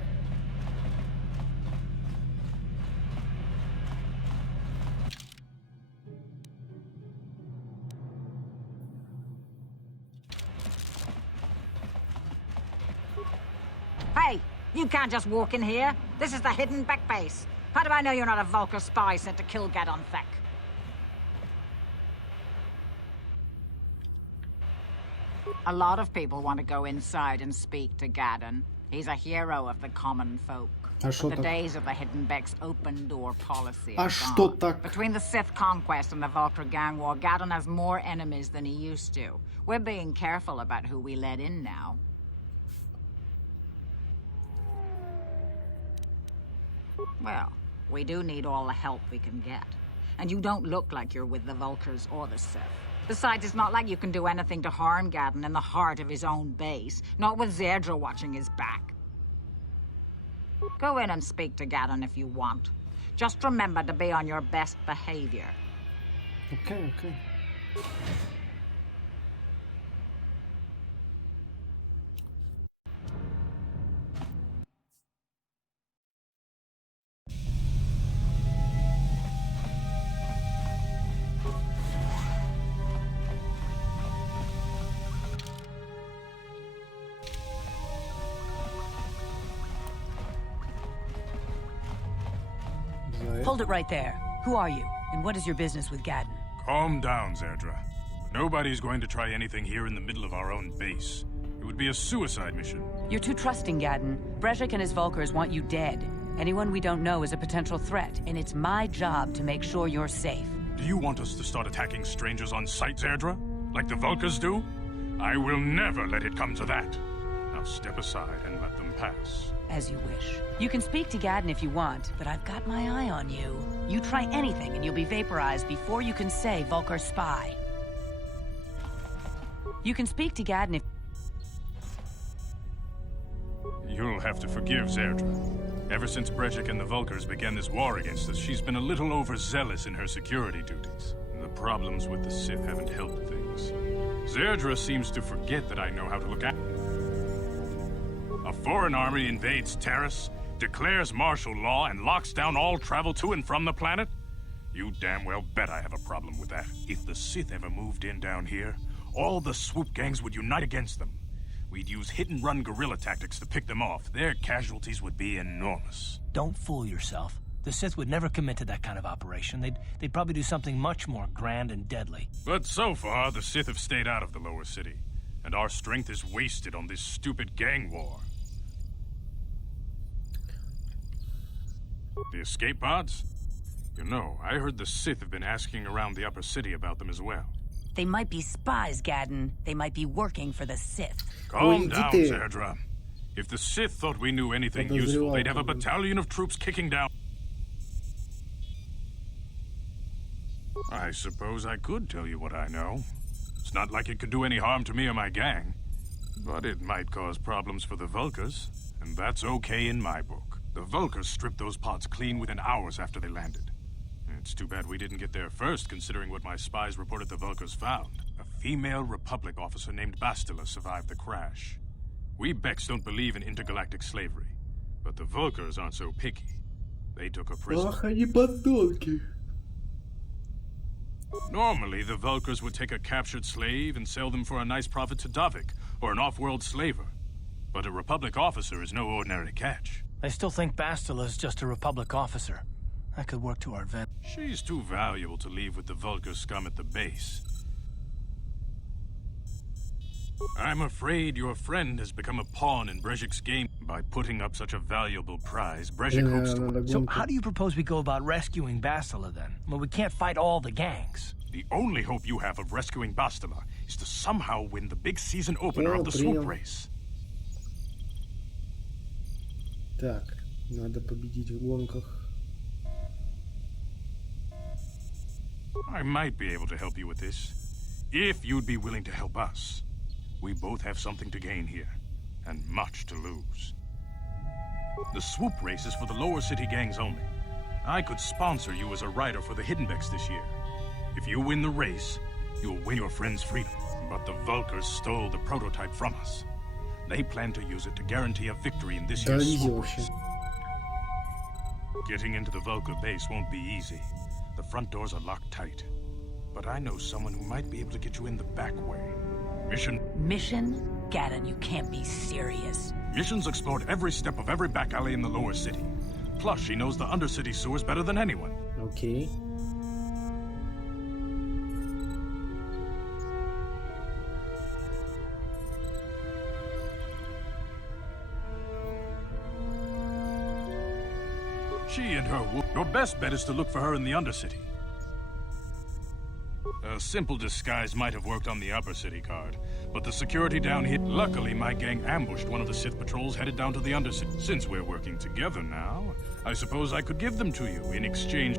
Hey, you can't just walk in here. This is the hidden back base. How do I know you're not a Vulker spy sent to kill Gadon Thek? A lot of people want to go inside and speak to Gadon. He's a hero of the common folk. But the days of the Hidden Beck's open door policy are gone. Between the Sith conquest and the Vulker gang war, Gadon has more enemies than he used to. We're being careful about who we let in now. Well, we do need all the help we can get. And you don't look like you're with the Vulkers or the Sith. Besides, it's not like you can do anything to harm Gadon in the heart of his own base. Not with Zerdra watching his back. Go in and speak to Gadon if you want. Just remember to be on your best behavior. Okay, okay. Hold it right there. Who are you, and what is your business with Gadon? Calm down, Zerdra. Nobody's going to try anything here in the middle of our own base. It would be a suicide mission. You're too trusting, Gadon. Brezhik and his Vulkers want you dead. Anyone we don't know is a potential threat, and it's my job to make sure you're safe. Do you want us to start attacking strangers on sight, Zerdra? Like the Vulkers do? I will never let it come to that. Now step aside and let them pass. As you wish. You can speak to Gadon if you want, but I've got my eye on you. You try anything and you'll be vaporized before you can say Vulker spy. You can speak to Gadon if... You'll have to forgive Zerdra. Ever since Brezhik and the Vulkers began this war against us, she's been a little overzealous in her security duties. And the problems with the Sith haven't helped things. Zerdra seems to forget that I know how to look after. A foreign army invades Taris, declares martial law, and locks down all travel to and from the planet? You damn well bet I have a problem with that. If the Sith ever moved in down here, all the swoop gangs would unite against them. We'd use hit-and-run guerrilla tactics to pick them off. Their casualties would be enormous. Don't fool yourself. The Sith would never commit to that kind of operation. They'd probably do something much more grand and deadly. But so far, the Sith have stayed out of the lower city, and our strength is wasted on this stupid gang war. The escape pods? You know, I heard the Sith have been asking around the upper city about them as well. They might be spies, Gadon. They might be working for the Sith. Calm down, Zerdra. If the Sith thought we knew anything useful, they'd have a battalion of troops kicking down. I suppose I could tell you what I know. It's not like it could do any harm to me or my gang. But it might cause problems for the Vulkers, and that's okay in my book. The Vulkers stripped those pods clean within hours after they landed. It's too bad we didn't get there first, considering what my spies reported the Vulkers found. A female Republic officer named Bastila survived the crash. We Becks don't believe in intergalactic slavery, but the Vulkers aren't so picky. They took a prisoner. Ах, они подонки. Normally, the Vulkers would take a captured slave and sell them for a nice profit to Davik, or an off-world slaver. But a Republic officer is no ordinary catch. I still think Bastila is just a Republic officer. That could work to our advantage. She's too valuable to leave with the Vulker scum at the base. I'm afraid your friend has become a pawn in Brejik's game. By putting up such a valuable prize, Brejik hopes to... So how do you propose we go about rescuing Bastila then? Well, we can't fight all the gangs. The only hope you have of rescuing Bastila is to somehow win the big season opener of the swoop race. Так, надо победить в гонках. I might be able to help you with this, if you'd be willing to help us. We both have something to gain here, and much to lose. The swoop race is for the lower city gangs only. I could sponsor you as a rider for the Hidden Becks this year. If you win the race, you'll win your friend's freedom. But the Vulkers stole the prototype from us. They plan to use it to guarantee a victory in this year's swoop race. Getting into the Vulker base won't be easy. The front doors are locked tight. But I know someone who might be able to get you in the back way. Mission? Gaddon, you can't be serious. Mission's explored every step of every back alley in the lower city. Plus, she knows the undercity sewers better than anyone. Okay. She and her your best bet is to look for her in the undercity. A simple disguise might have worked on the upper city guard, but the security down here... Luckily, my gang ambushed one of the Sith patrols headed down to the undercity. Since we're working together now, I suppose I could give them to you in exchange...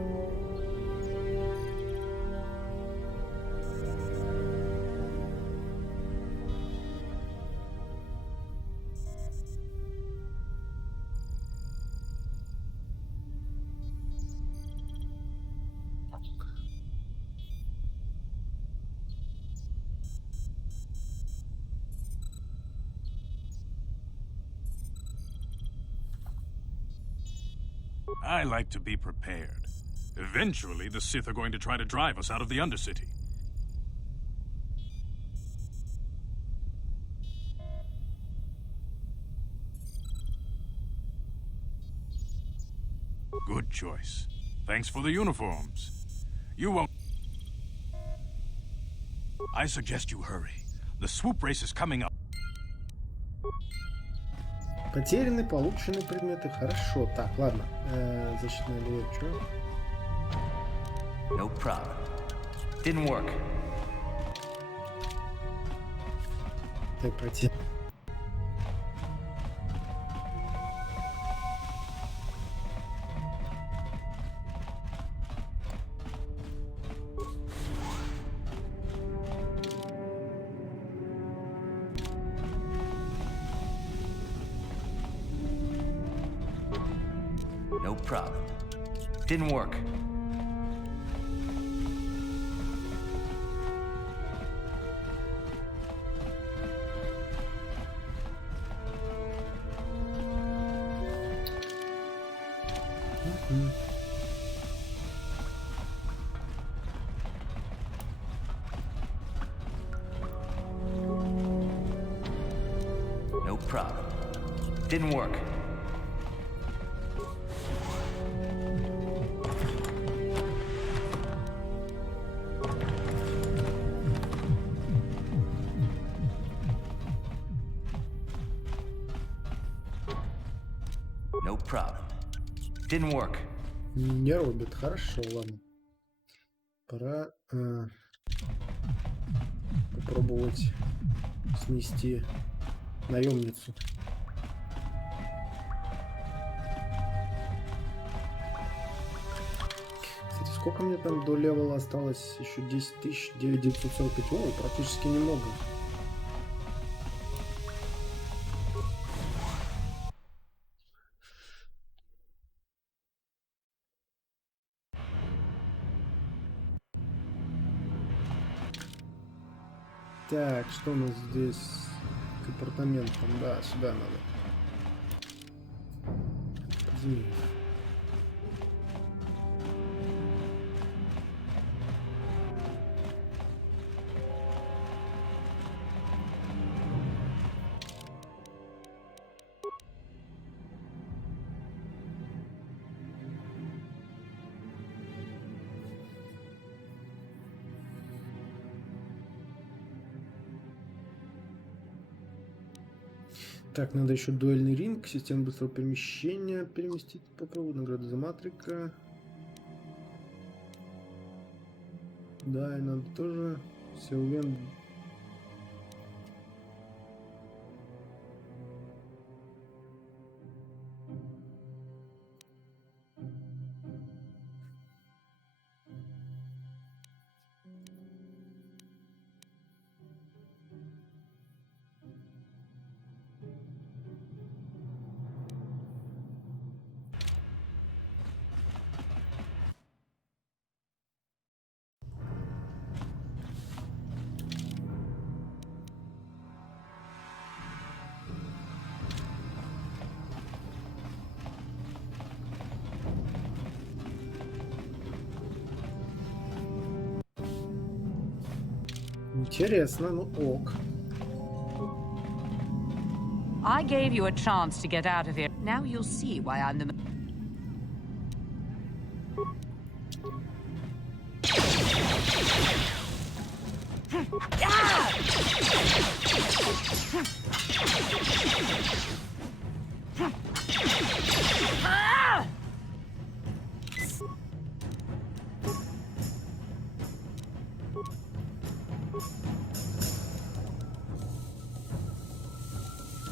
I like to be prepared. Eventually, the Sith are going to try to drive us out of the Undercity. Good choice. Thanks for the uniforms. You won't... I suggest you hurry. The swoop race is coming up. Потеряны полученные предметы. Хорошо. Так, ладно. Защитная лея, что? No problem. Didn't work. Так, против. No problem. Didn't work. No problem. Didn't work. No problem. Didn't work. Не робит. Хорошо, ладно. Пора попробовать снести наемницу. Кстати, сколько мне там до левела осталось? Еще 10 тысяч, 9945. О, практически немного. Так, что у нас здесь к апартаментам? Да, сюда надо. Извини. Так, надо еще дуэльный ринг, систему быстрого перемещения переместить. Попробую награду за матрика. Да, и надо тоже. Силвен. Интересно, ну ок. I gave you a chance to get out of here. Now you'll see why I'm the...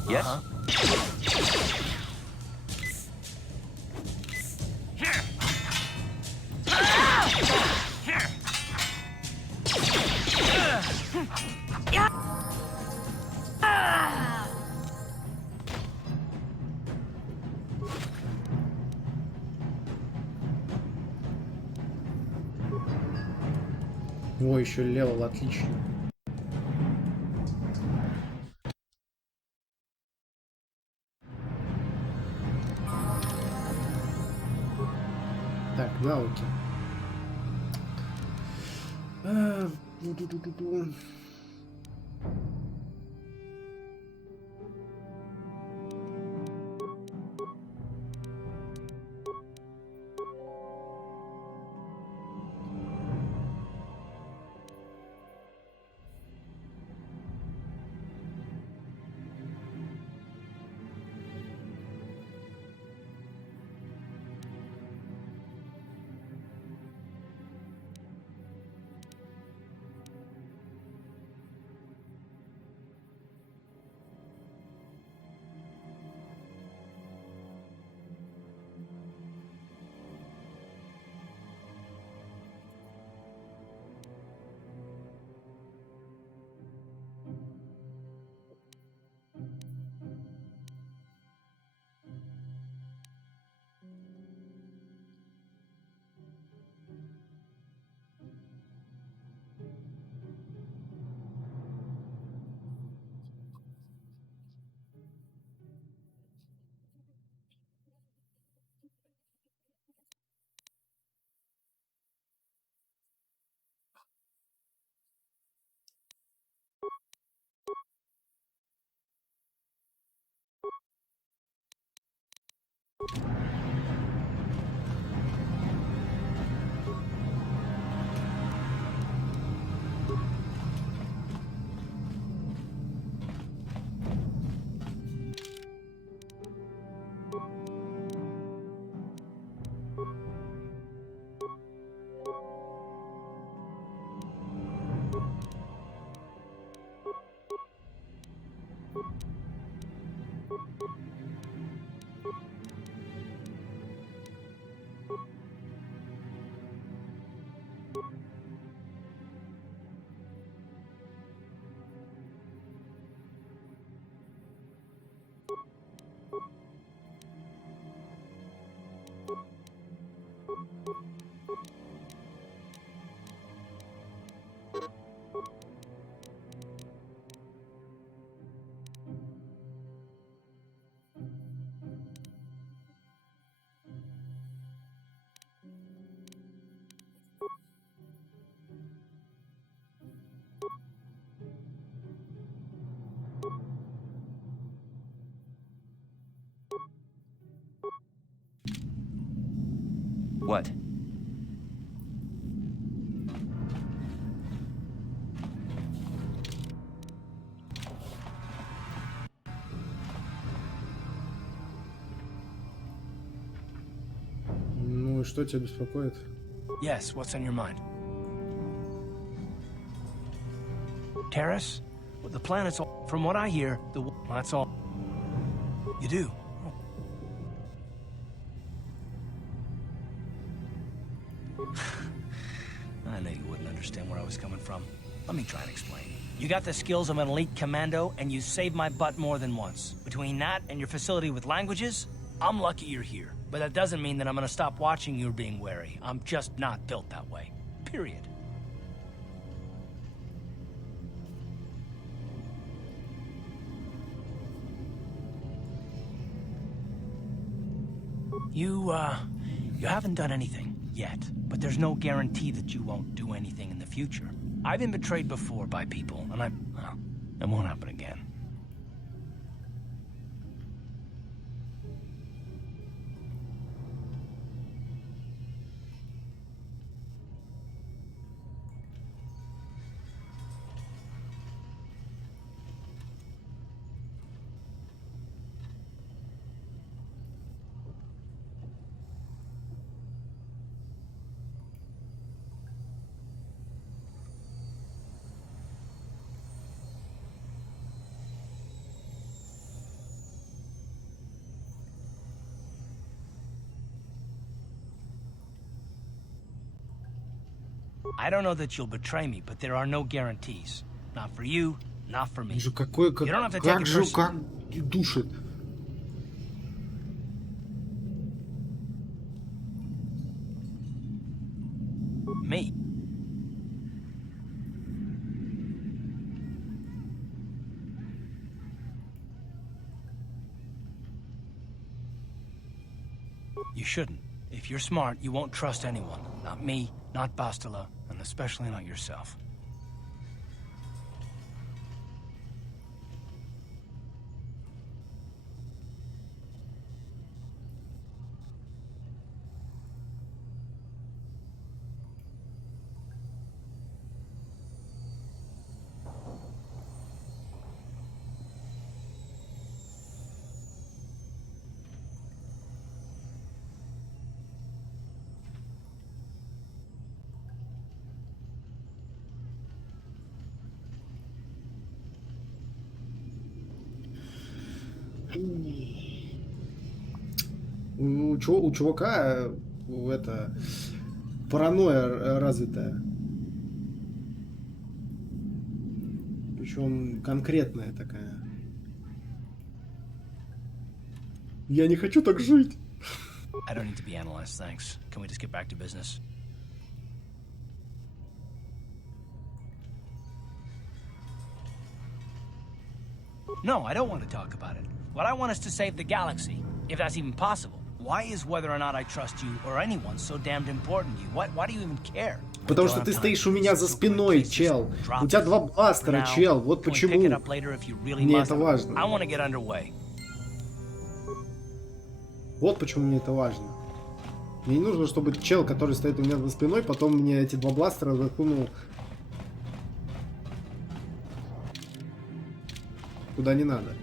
Yes? О, еще левел, отлично. Так, галки. What? что тебя беспокоит? Yes, what's on your mind? Terrace? Well, the planet's all... From what I hear, that's all... You do? I knew you wouldn't understand where I was coming from. Let me try and explain. You got the skills of an elite commando, and you saved my butt more than once. Between that and your facility with languages, I'm lucky you're here. But that doesn't mean that I'm gonna stop watching you being wary. I'm just not built that way. Period. You haven't done anything yet, but there's no guarantee that you won't do anything in the future. I've been betrayed before by people, and well, it won't happen again. I don't know that you'll betray me, but there are no guarantees. Not for you, not for me. You don't have to take it personally. Душит. Me. You shouldn't. If you're smart, you won't trust anyone. Not me, not Bastila, and especially not yourself. У чувака это паранойя развитая. Причем конкретная такая. Я не хочу так жить. I don't need to be analyzed, thanks. Can we just get back to business? No, I don't want to talk about it. What I want is to save the galaxy, if that's even possible. Why is whether or not I trust you or anyone so damned important to you? Why do you even care? Потому что ты стоишь у меня за спиной, чел. У тебя 2 бластера, чел. Вот почему. Мне это важно. Вот почему мне это важно. Мне не нужно, чтобы чел, который стоит у меня за спиной, потом мне эти 2 бластера засунул куда не надо.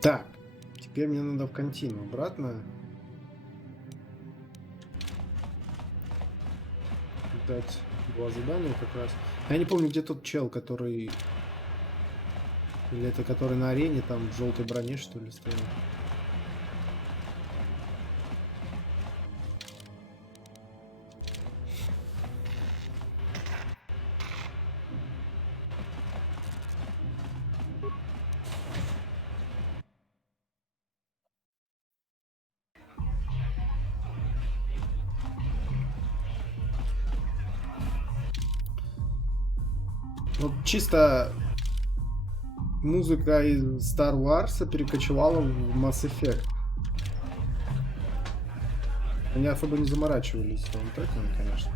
Так, теперь мне надо в контину обратно. Дать 2 задания как раз. Я не помню, где тот чел, который... Или это который на арене, там в желтой броне, что ли, стоял. Вот чисто музыка из Star Wars перекочевала в Mass Effect. Они особо не заморачивались с саундтреками, конечно.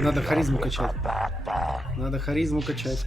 Надо харизму качать. Надо харизму качать.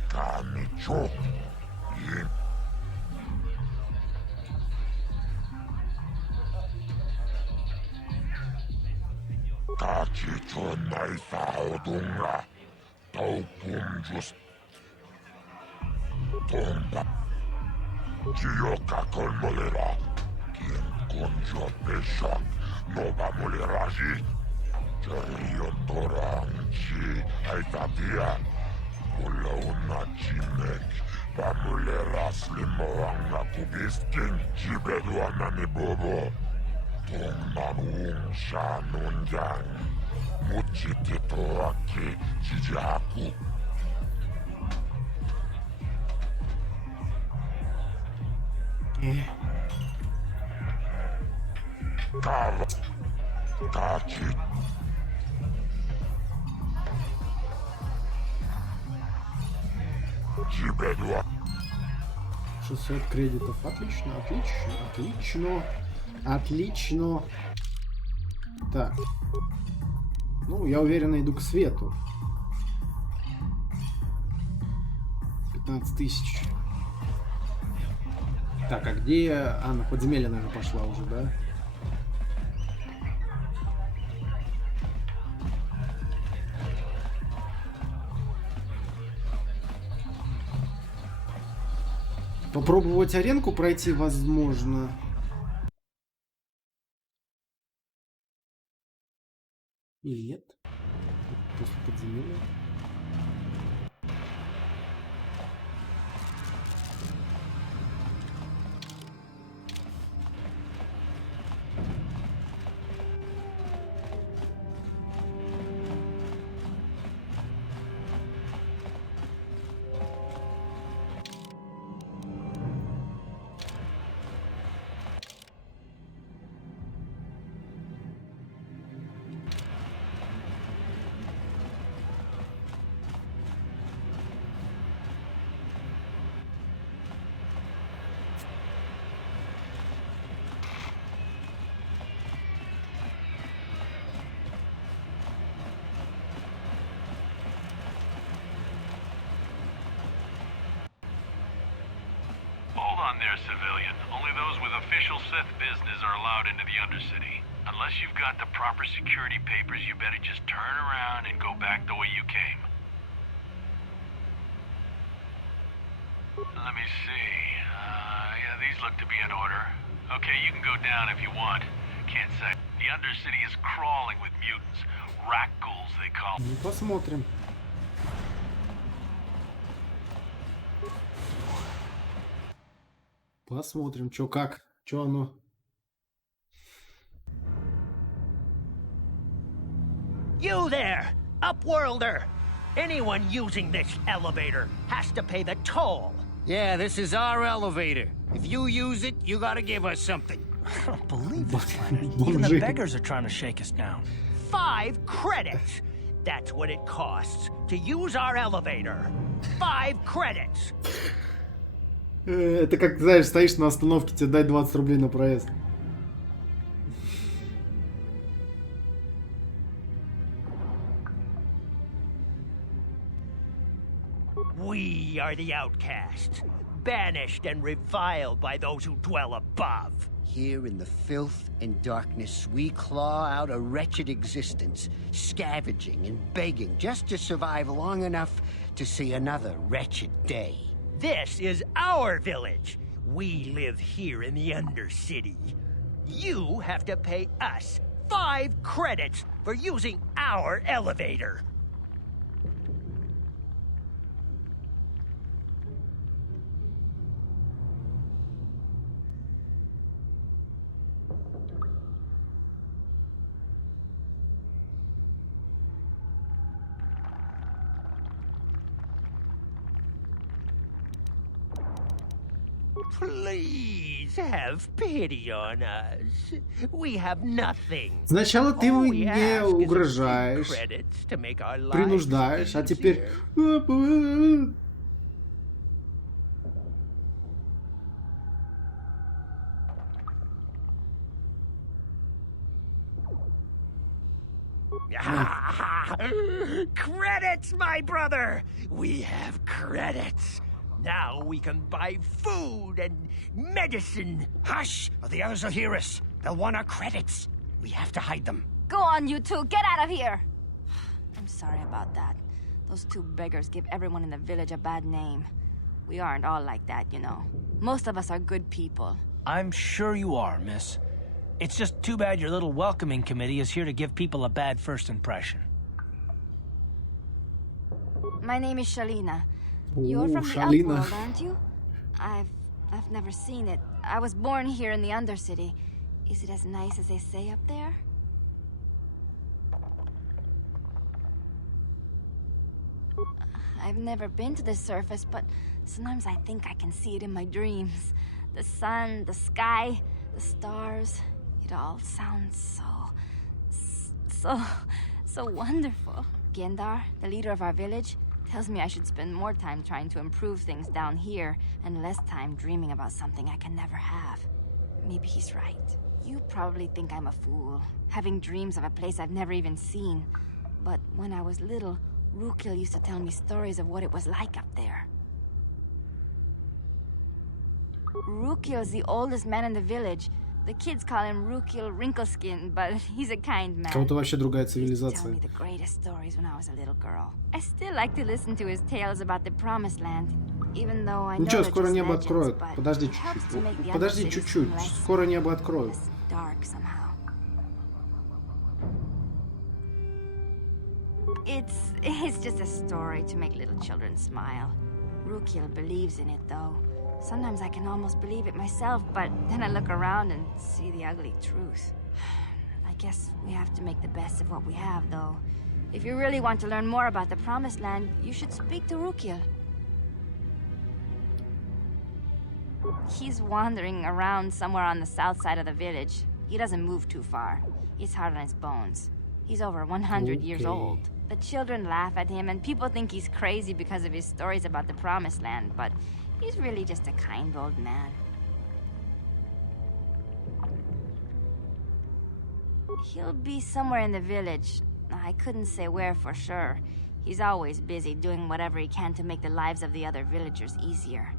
$600 кредитов. Отлично, отлично, отлично. Отлично. Так. Ну, я уверенно иду к свету. 15 тысяч. Так, а где... А, на подземелье, наверное, пошла уже, да? Попробовать аренку пройти возможно. Или нет? После подземелья. There, civilian. Only those with official Sith business are allowed into the Undercity. Unless you've got the proper security papers, you better just turn around and go back the way you came. Let me see. Yeah, these look to be in order. Okay, you can go down if you want. Can't say. The Undercity is crawling with mutants. Racgulls, they call them. Посмотрим. Посмотрим, чё как, чё оно. You there, Upworlder! Anyone using this elevator has to pay the toll. Yeah, this is our elevator. If you use it, you gotta give us something. I don't believe this planet. Even the beggars are trying to shake us down. 5 credits! That's what it costs to use our elevator. 5 credits! Это как, знаешь, стоишь на остановке, тебе дай 20 рублей на проезд. We are the outcasts. banished and reviled by those who dwell above. Here in the filth and darkness, we claw out a wretched existence, scavenging and begging just to survive long enough to see another wretched day. This is our village. We live here in the Undercity. You have to pay us 5 credits for using our elevator. Please have pity on us. We have nothing. Сначала ты мне угрожаешь, принуждаешь, а теперь... Credits, my brother! We have credits. Now we can buy food and medicine. Hush, or the others will hear us. They'll want our credits. We have to hide them. Go on, you two. Get out of here. I'm sorry about that. Those 2 beggars give everyone in the village a bad name. We aren't all like that, you know. Most of us are good people. I'm sure you are, miss. It's just too bad your little welcoming committee is here to give people a bad first impression. My name is Shalina. You're from the Upworld, aren't you? I've never seen it. I was born here in the Undercity. Is it as nice as they say up there? I've never been to the surface, but sometimes I think I can see it in my dreams. The sun, the sky, the stars. It all sounds so wonderful. Gendar, the leader of our village, tells me I should spend more time trying to improve things down here and less time dreaming about something I can never have. Maybe he's right. You probably think I'm a fool, having dreams of a place I've never even seen. But when I was little, Rukil used to tell me stories of what it was like up there. Rukil is the oldest man in the village. The kids call him Rukil Wrinkleskin, but he's a kind man. Кого-то вообще другая He used to tell цивилизация. me the greatest stories when I was a little girl. I still like to listen to his tales about the Promised Land, even though I know Ничего, they're скоро just небо legends, откроют. but Подожди it helps to make чуть-чуть. the Подожди Undercity чуть-чуть. seem less Скоро небо откроют. dark somehow. It's just a story to make little children smile. Rukil believes in it, though. Sometimes I can almost believe it myself, but then I look around and see the ugly truth. I guess we have to make the best of what we have, though. If you really want to learn more about the Promised Land, you should speak to Rukil. He's wandering around somewhere on the south side of the village. He doesn't move too far. He's hard on his bones. He's over 100 years old. The children laugh at him, and people think he's crazy because of his stories about the Promised Land, but he's really just a kind old man. He'll be somewhere in the village. I couldn't say where for sure. He's always busy doing whatever he can to make the lives of the other villagers easier.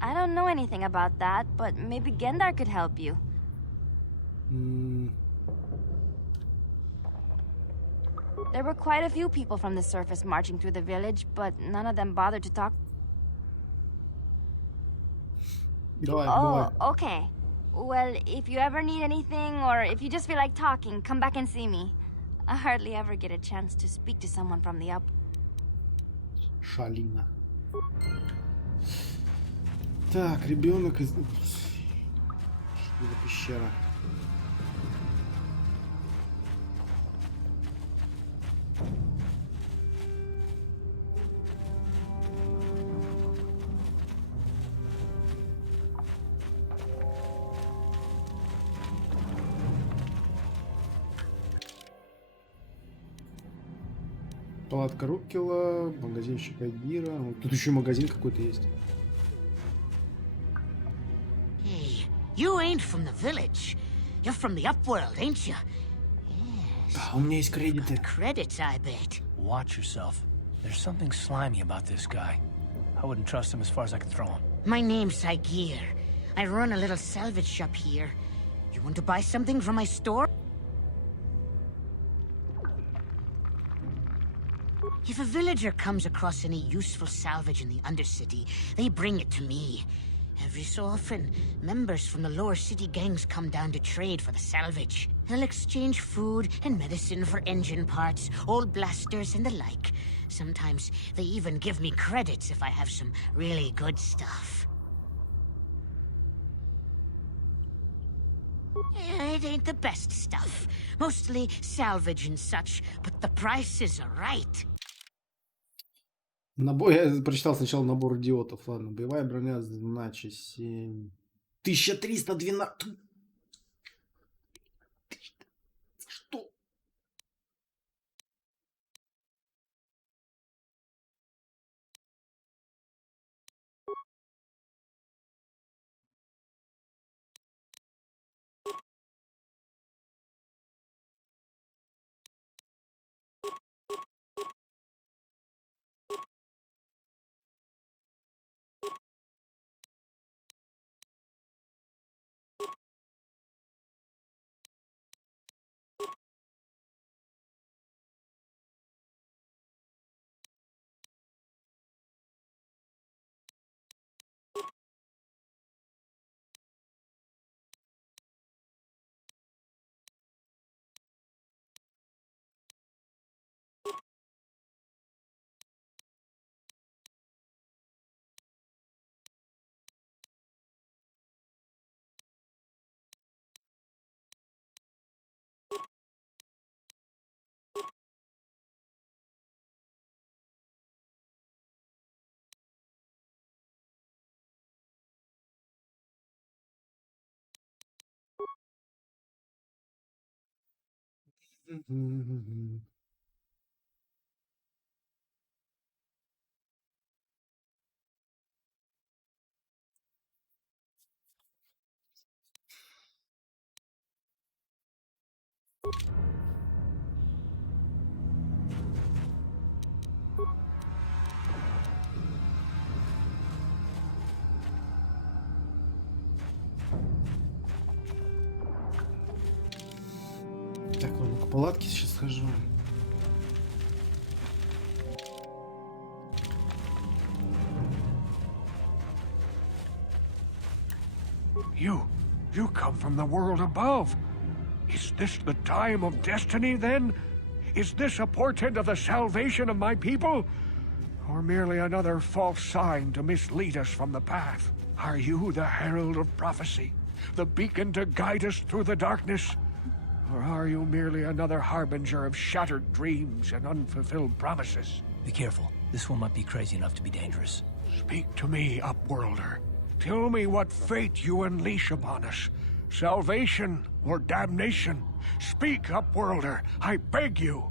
I don't know anything about that, but maybe Gendar could help you. There were quite a few people from the surface marching through the village, but none of them bothered to talk. Okay. Well, if you ever need anything, or if you just feel like talking, come back and see me. I hardly ever get a chance to speak to someone from the up. Шалина. Так, ребенок из... Что за пещера? Палатка Рукила, магазинчик Айдира. Тут еще магазин какой-то есть. Hey, you ain't from the village. You're from the Upworld, ain't you? Да, у меня есть кредиты. Credits, I bet. Watch yourself. There's something slimy about this guy. I wouldn't trust him as far as I could throw him. My name's Saigir. I run a little salvage shop here. You want to buy something from my store? If a villager comes across any useful salvage in the Undercity, they bring it to me. Every so often, members from the lower city gangs come down to trade for the salvage. They'll exchange food and medicine for engine parts, old blasters, and the like. Sometimes they even give me credits if I have some really good stuff. It ain't the best stuff. Mostly salvage and such, but the prices are right. Набор, я прочитал сначала набор идиотов. Ладно, боевая броня, значит, 7... 1312... Что? Так, ладно, к палатке сейчас схожу. You come from the world above. Is this the time of destiny, then? Is this a portent of the salvation of my people? Or merely another false sign to mislead us from the path? Are you the herald of prophecy? The beacon to guide us through the darkness? Or are you merely another harbinger of shattered dreams and unfulfilled promises? Be careful. This one might be crazy enough to be dangerous. Speak to me, Upworlder. Tell me what fate you unleash upon us. Salvation or damnation? Speak, Upworlder, I beg you.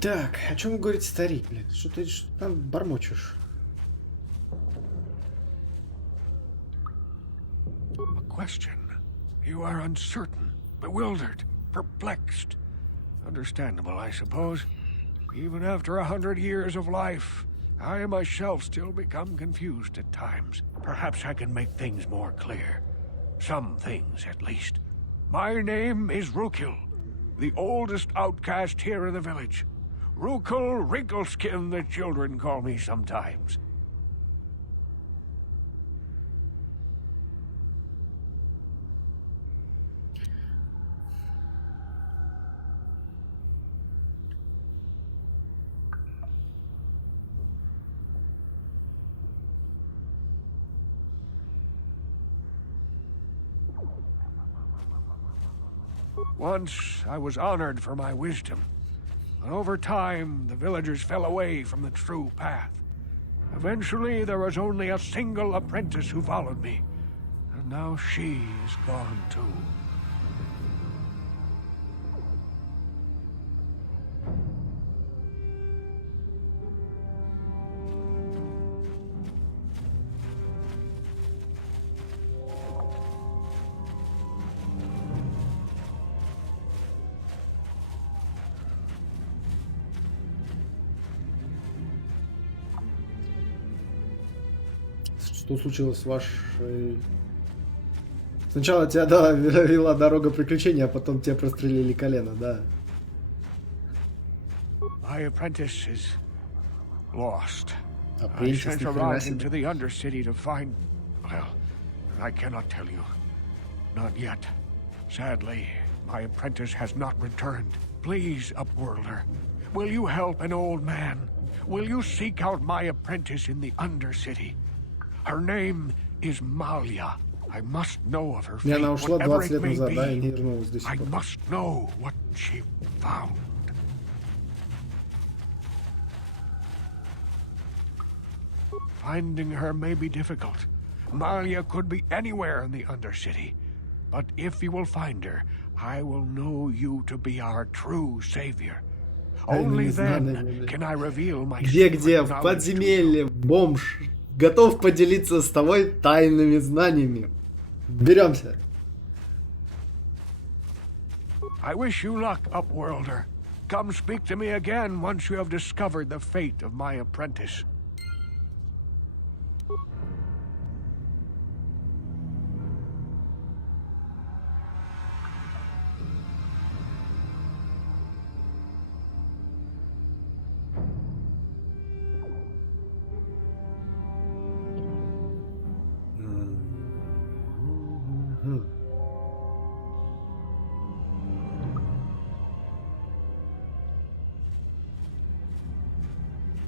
Так, о чем говорит старик, блядь? Что ты там бормочешь? A question. You are uncertain, bewildered, perplexed. Understandable, I suppose. Even after 100 years of life, I myself still become confused at times. Perhaps I can make things more clear. Some things, at least. My name is Rukil, the oldest outcast here in the village. Rukil Wrinkleskin, the children call me sometimes. Once, I was honored for my wisdom. But over time, the villagers fell away from the true path. Eventually, there was only a single apprentice who followed me. And now she is gone too. Что случилось с вашей... Сначала тебя, да, вела дорога приключений, а потом тебя прострелили колено, да. My apprentice is lost. I sent her out into the Undercity to find... Well, I cannot tell you. Not yet. Sadly, my apprentice has not returned. Please, Upworlder, will you help an old man? Will you seek out my apprentice in the Undercity? Her name is Malia. I must know of her fate, whatever it may be. I must know what she found. Finding her may be difficult. Malia could be anywhere in the Undercity. But if you will find her, I will know you to be our true savior. Only then can I reveal my Где, в подземелье, бомж. Готов поделиться с тобой тайными знаниями. Беремся. I wish you luck, Upworlder. Come speak to me again once you have discovered the fate of my apprentice.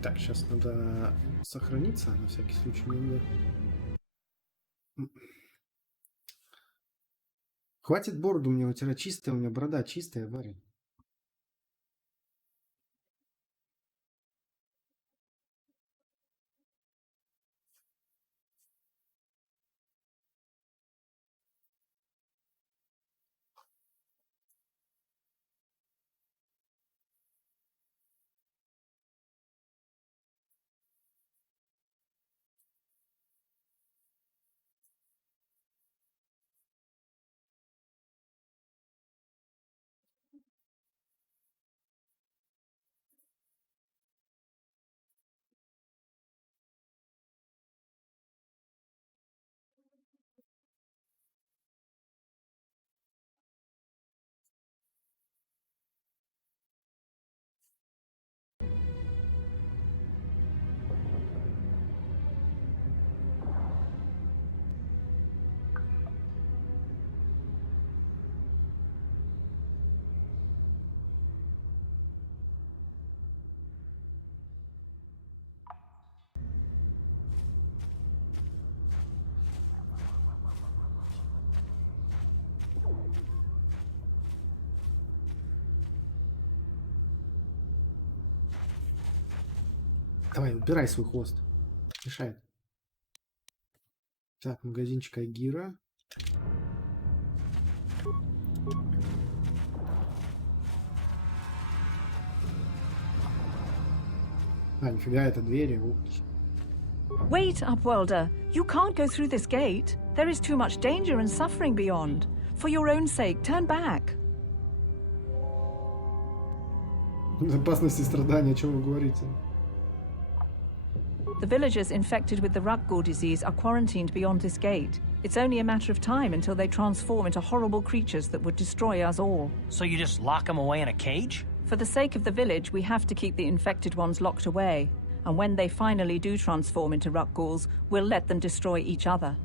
Так, сейчас надо сохраниться, на всякий случай. Надо... Хватит бороду мне вытирать, чистая у меня борода, чистая, Варя. Давай, убирай свой хвост. Мешает. Так, магазинчик Агира. А, нифига, это двери. Wait, Upworlder. You can't go through this gate. There is too much danger and suffering beyond. For your own sake, turn back. Безопасность и страдания, о чем вы говорите? The villagers infected with the Rakgul disease are quarantined beyond this gate. It's only a matter of time until they transform into horrible creatures that would destroy us all. So you just lock them away in a cage? For the sake of the village, we have to keep the infected ones locked away. And when they finally do transform into Rukghouls, we'll let them destroy each other.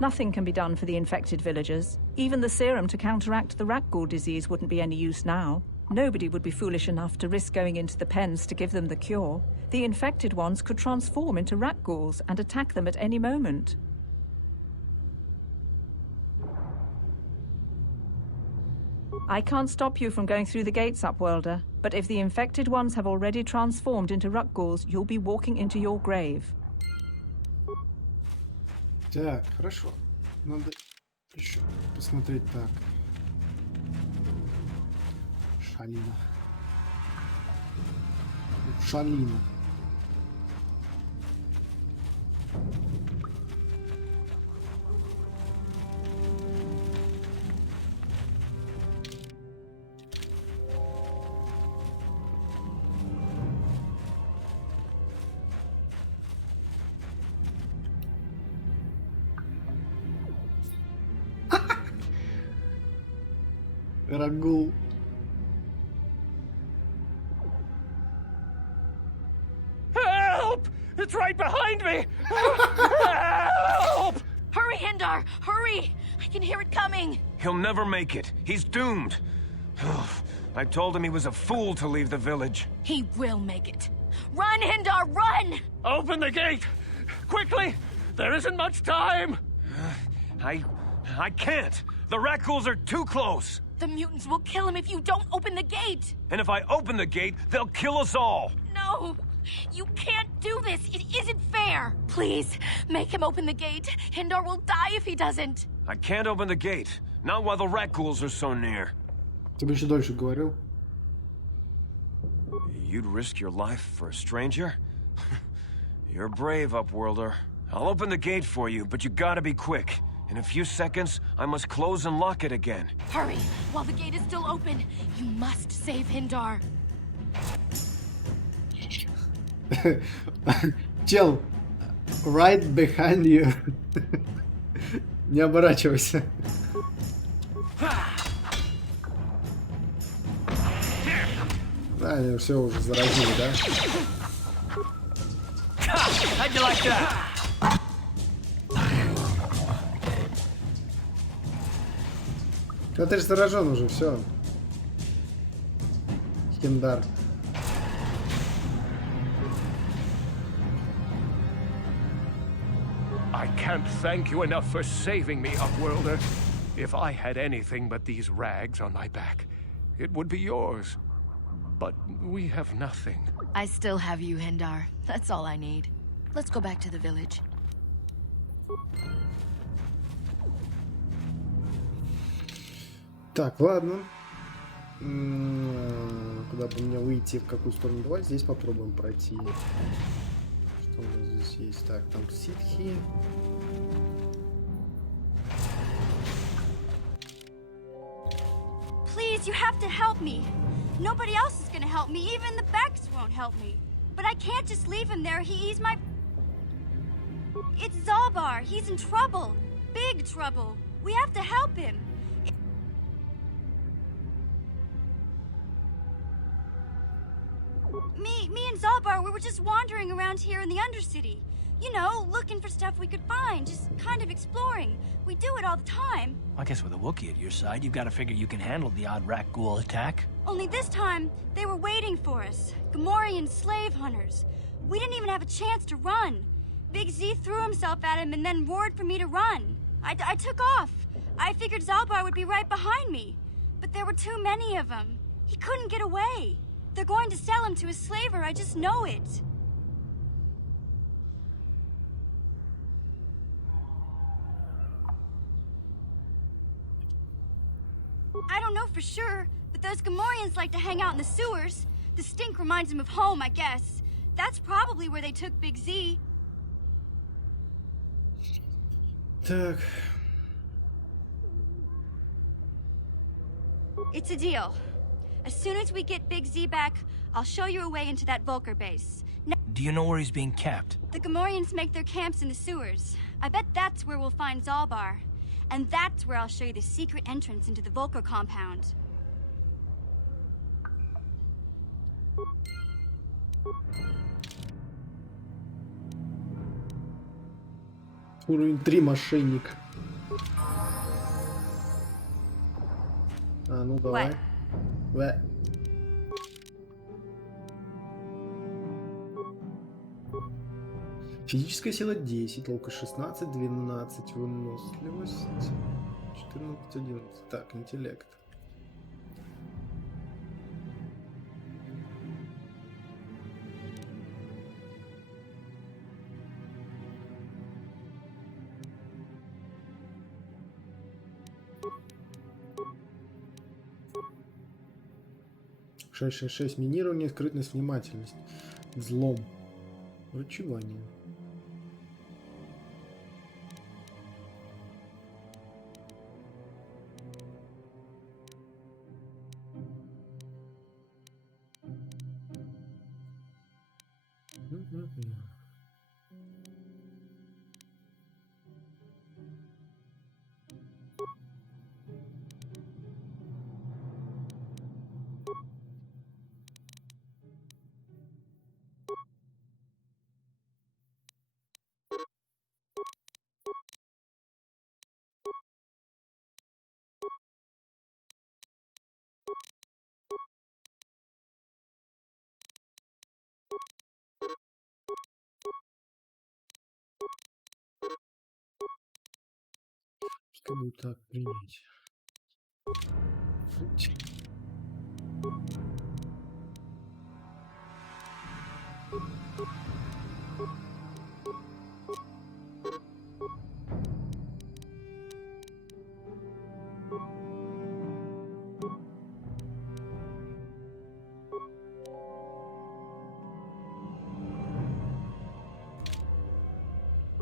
Nothing can be done for the infected villagers. Even the serum to counteract the Rakgul disease wouldn't be any use now. Nobody would be foolish enough to risk going into the pens to give them the cure. The infected ones could transform into Rukghouls and attack them at any moment. I can't stop you from going through the gates, Upworlder, but if the infected ones have already transformed into Rukghouls, you'll be walking into your grave. Так, хорошо. Надо еще посмотреть так. Шалина. Шалина. Ракгул. Help! It's right behind me! Help! Hurry, Hindar! Hurry! I can hear it coming! He'll never make it. He's doomed. I told him he was a fool to leave the village. He will make it. Run, Hindar, run! Open the gate! Quickly! There isn't much time! I can't! The Rackhools are too close! The mutants will kill him if you don't open the gate! And if I open the gate, they'll kill us all! No! You can't do this! It isn't fair! Please, make him open the gate. Hindar will die if he doesn't. I can't open the gate. Not while the Rackhools are so near. Ты бы еще дольше говорил. You'd risk your life for a stranger? You're brave, Upworlder. I'll open the gate for you, but you gotta be quick. In a few seconds, I must close and lock it again. Hurry! While the gate is still open, you must save Hindar. Чел, right behind you. Не оборачивайся. Да, они все уже заразили, да? How'd you like that? Ну ты же заражен уже, все. Хиндар. I can't thank you enough for saving me, Upworlder. If I had anything but these rags on my back, it would be yours. But we have nothing. I still have you, Hindar. That's all I need. Let's go back to the village. Так, ладно. Куда бы мне выйти, в какую сторону? Давай здесь попробуем пройти. Что у нас здесь есть? Так, там ситхи. Please, you have to help me. Nobody else is gonna help me. Even the Becks won't help me. But I can't just leave him there. He's my... It's Zalbar. He's in trouble. Big trouble. We have to help him. Me and Zalbar, we were just wandering around here in the Undercity. You know, looking for stuff we could find, just kind of exploring. We do it all the time. I guess with a Wookiee at your side, you've got to figure you can handle the odd Racghoul attack. Only this time, they were waiting for us. Gamorrean slave hunters. We didn't even have a chance to run. Big Z threw himself at him and then roared for me to run. I took off. I figured Zalbar would be right behind me. But there were too many of them. He couldn't get away. They're going to sell him to a slaver, I just know it. I don't know for sure, but those Gamorreans like to hang out in the sewers. The stink reminds them of home, I guess. That's probably where they took Big Z. Так. It's a deal. As soon as we get Big Z back, I'll show you a way into that Vulker base. Do you know where he's being kept? The Gamorreans make their camps in the sewers. I bet that's where we'll find Zalbar. And that's where I'll show you the secret entrance into the Vulker compound. Уровень 3 мошенник. А, ну давай. В. Физическая сила 10, ловкость 16, 12, выносливость 14, 11. Так, интеллект. Шесть. Минирование, скрытность, внимательность. Взлом. Врачевание. Чтобы так принять.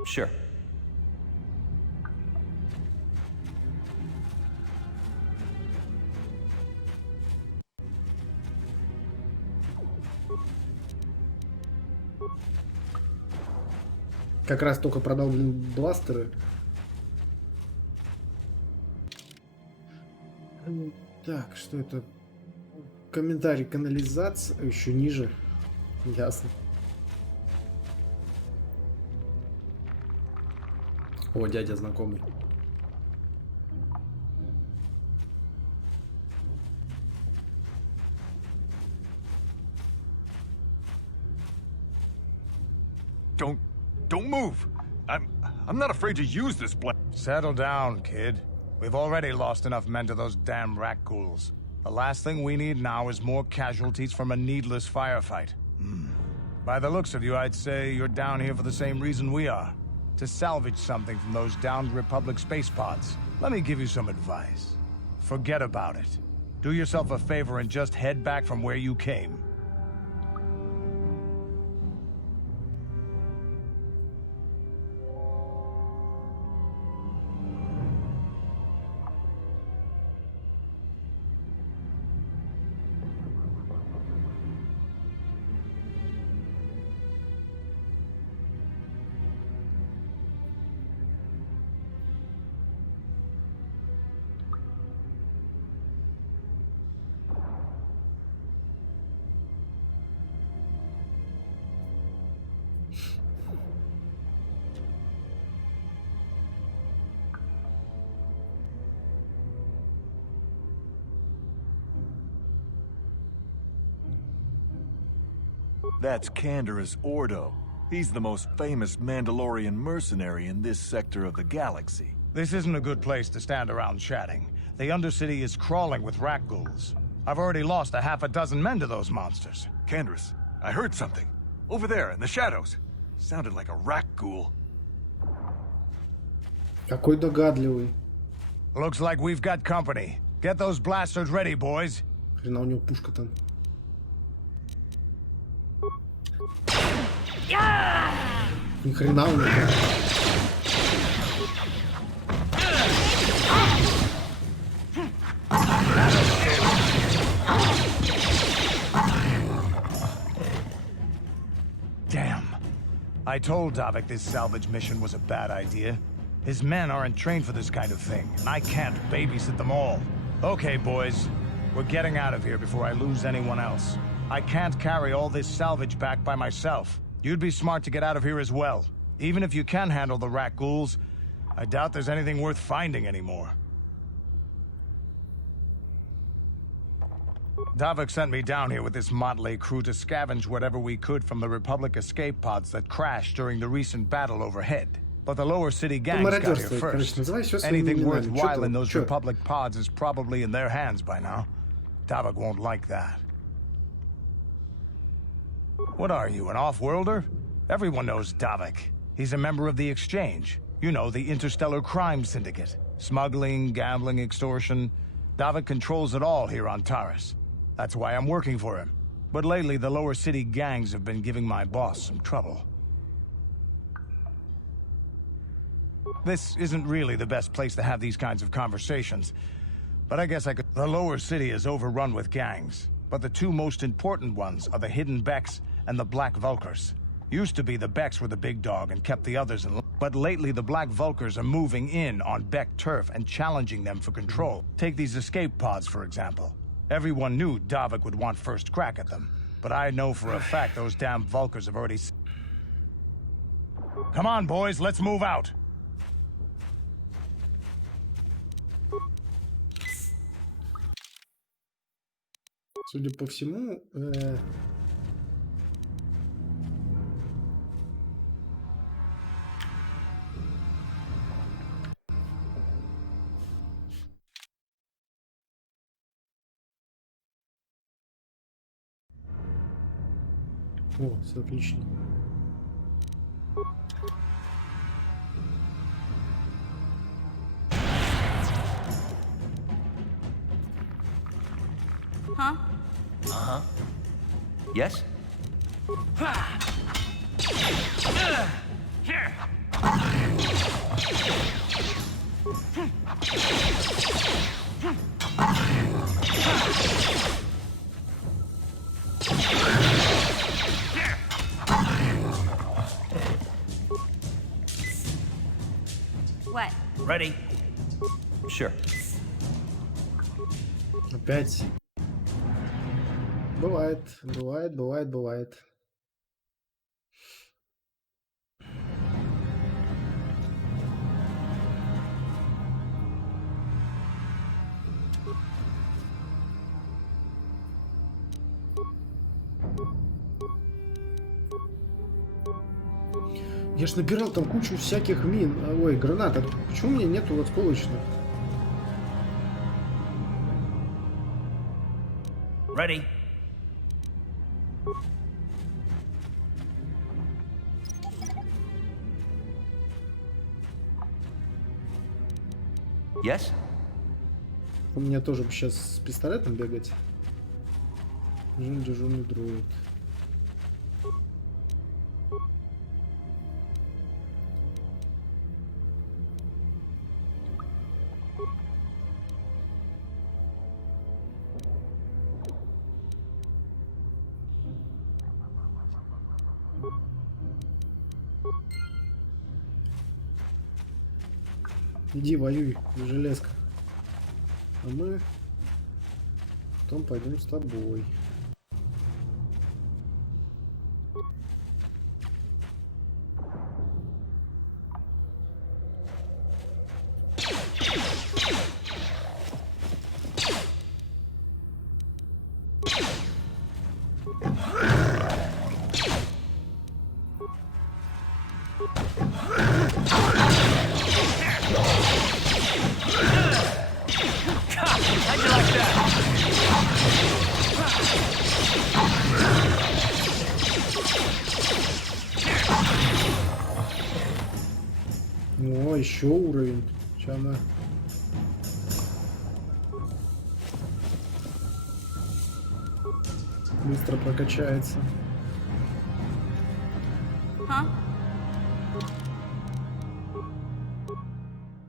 Sure. Как раз только продал, блин, бластеры. Так, что это? Комментарий, канализация. Еще ниже. Ясно. О, дядя знакомый. Don't move. I'm not afraid to use this blade. Settle down, kid. We've already lost enough men to those damn Racghuls. The last thing we need now is more casualties from a needless firefight. By the looks of you, I'd say you're down here for the same reason we are. To salvage something from those downed Republic space pods. Let me give you some advice. Forget about it. Do yourself a favor and just head back from where you came. That's Canderous Ordo. He's the most famous Mandalorian mercenary in this sector of the galaxy. This isn't a good place to stand around chatting. The Undercity is crawling with Racghuls. I've already lost a half a dozen men to those monsters. Canderous, I heard something. Over there, in the shadows. Sounded like a Racghoul. Какой догадливый. Looks like we've got company. Get those blasters ready, boys. Хрена у него пушка там. Ни хрена у него. I told Davik this salvage mission was a bad idea. His men aren't trained for this kind of thing, and I can't babysit them all. Okay, boys. We're getting out of here before I lose anyone else. I can't carry all this salvage back by myself. You'd be smart to get out of here as well. Even if you can handle the Racghuls, I doubt there's anything worth finding anymore. Davik sent me down here with this motley crew to scavenge whatever we could from the Republic escape pods that crashed during the recent battle overhead. But the lower city gangs got here first. Anything worthwhile in those Republic pods is probably in their hands by now. Davik won't like that. What are you, an off-worlder? Everyone knows Davik. He's a member of the Exchange. You know, the interstellar crime syndicate. Smuggling, gambling, extortion. Davik controls it all here on Tarris. That's why I'm working for him. But lately, the lower city gangs have been giving my boss some trouble. This isn't really the best place to have these kinds of conversations. But I guess I could... The lower city is overrun with gangs. But the two most important ones are the Hidden Beks and the Black Vulkers. Used to be the Beks were the big dog and kept the others in line. But lately the Black Vulkers are moving in on Bek turf and challenging them for control. Take these escape pods, for example. Everyone knew Davik would want first crack at them. But I know for a fact those damn Vulkers have already... Come on, boys, let's move out! Судя по всему, О, все отлично. Huh? Uh-huh. Yes? Here! What? Ready? Sure. Опять. Бывает, бывает, бывает, бывает. Я ж набирал там кучу всяких мин. Ой, гранат. А почему у меня нету осколочных? Ready? Yes? У меня тоже сейчас с пистолетом бегать. Дежурный дроид. Иди воюй, железка. А мы потом пойдем с тобой. О, еще уровень. Сейчас она... быстро прокачается.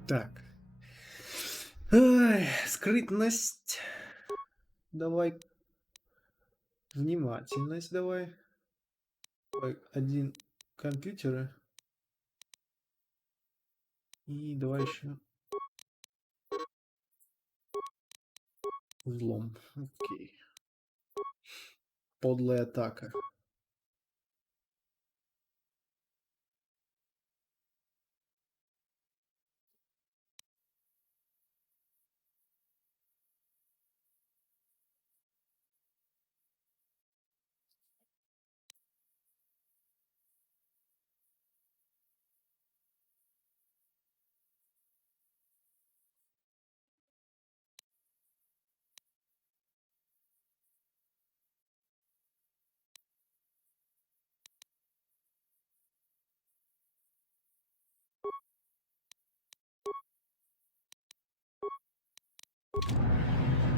Так. Ай, скрытность. Давай. Внимательность давай. Ой, один Компьютеры. И давай еще. Взлом. Окей. Подлая атака.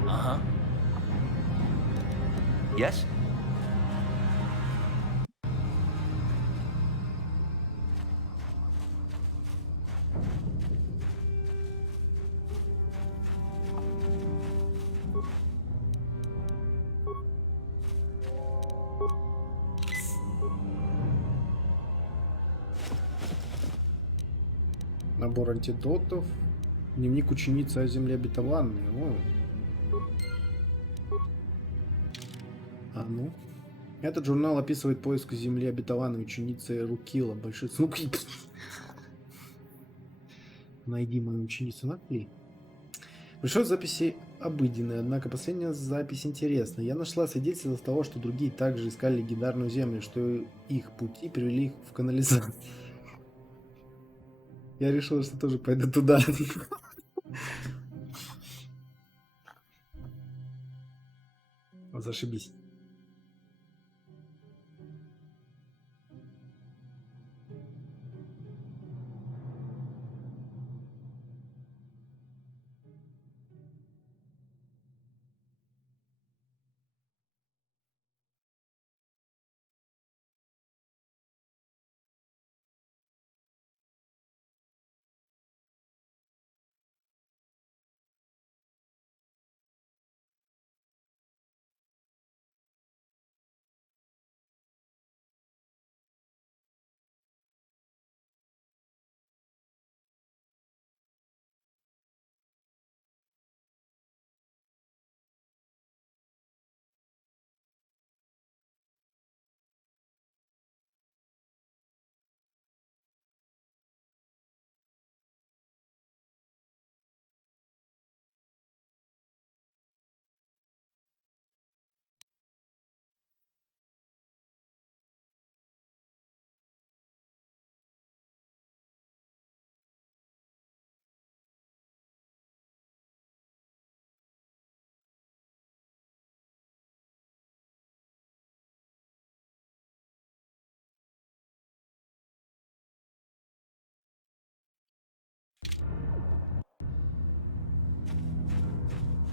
Uh-huh. Yes? Набор антидотов. Дневник ученицы о земле обетованной. О. А ну. Этот журнал описывает поиск земли обетованной ученицы Рукила. Большой снуп. Найди мою ученицу, нашли. Большой записи обыденные, однако последняя запись интересная. Я нашла свидетельство того, что другие также искали легендарную землю, что их пути привели их в канализацию. Я решил, что тоже пойду туда. Зашибись.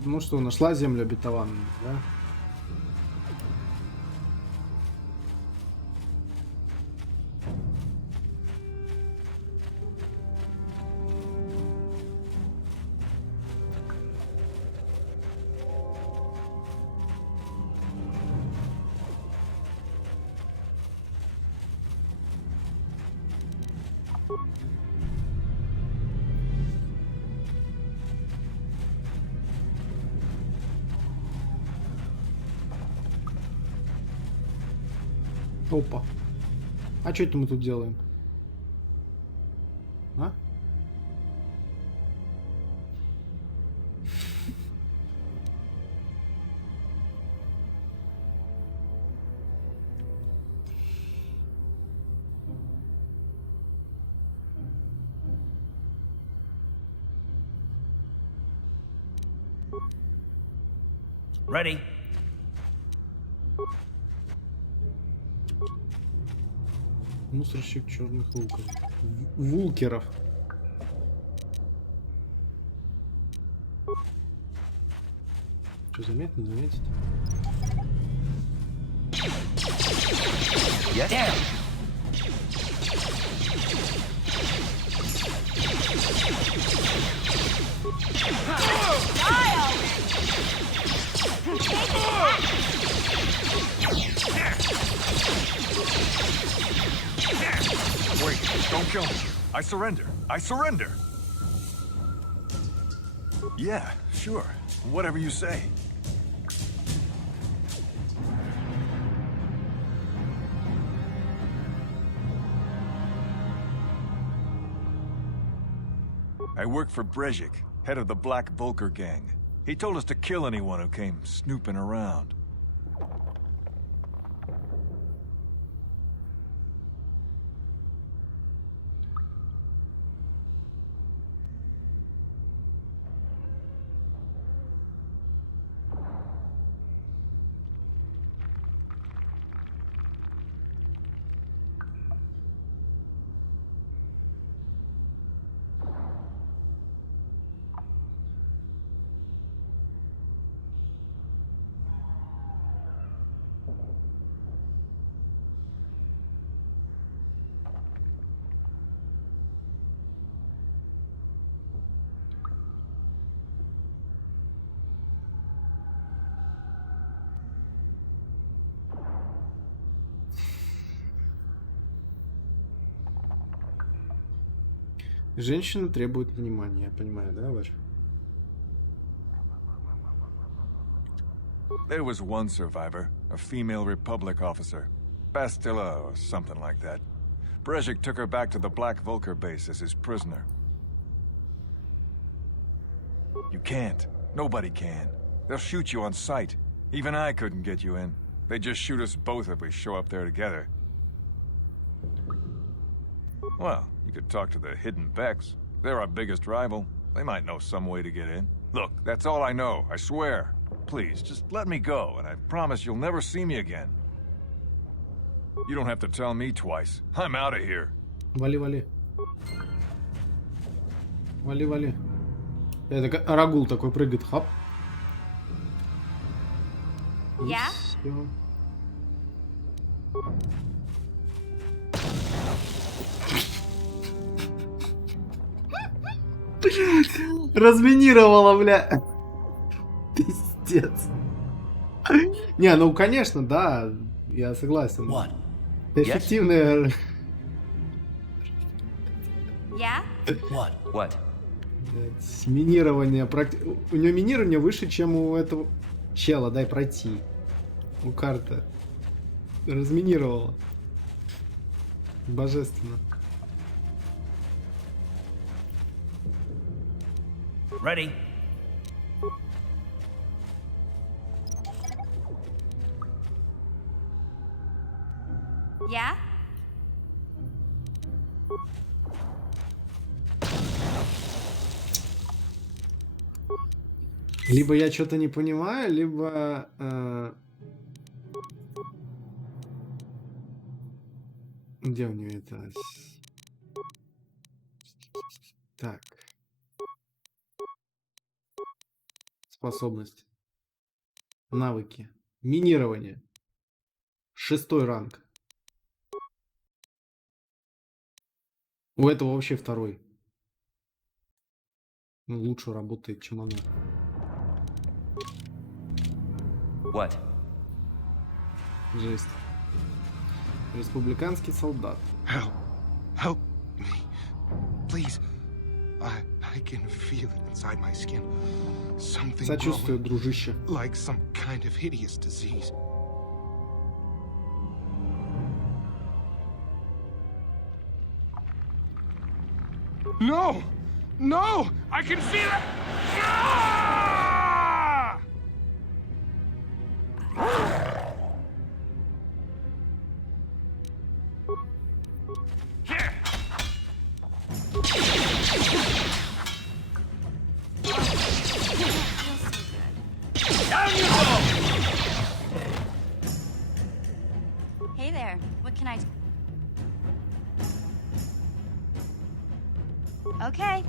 Ну что, нашла землю обетованную, да? Опа. А что это мы тут делаем? А? Ready. Мусорщик черных вулкеров. Что, заметно, заметить? Yes. kill me. I surrender. I surrender. Yeah, sure. Whatever you say. I work for Brejik, head of the Black Vulker gang. He told us to kill anyone who came snooping around. Женщина требует внимания, я понимаю, да, Ваш? There was one survivor, a female Republic officer. Bastilla or something like that. Brejik took her back to the Black Vulker base as his prisoner. You can't. Nobody can. They'll shoot you on sight. Even I couldn't get you in. They just shoot us both if we show up there together. Well, you could talk to the Hidden Becks. They're our biggest rival. They might know some way to get in. Look, that's all I know, I swear. Please, just let me go, and I promise you'll never see me again. You don't have to tell me twice. I'm out of here. Вали, вали. Вали, вали. Это как Ракгул такой прыгает, хап. Yeah? Всё. Разминировала, бля. Пиздец. Не, ну конечно, да, я согласен. What? Эффективная. Yeah? What? What? Минирование. У него минирование выше, чем у этого чела. Дай пройти. У карты. Разминировала. Божественно. Ready? Yeah? Либо я что-то не понимаю, либо... Где у нее это? Так. Способность. Навыки. Минирование. 6-й ранг. У этого вообще 2-й. Ну, лучше работает, чем она. What? Жесть. Республиканский солдат. Help me. Please. I can feel it inside my skin. Something Сочувствую, дружище. Like some kind of hideous disease. No! No! I can feel it! Ah! Down you go! Hey there, what can I... Okay.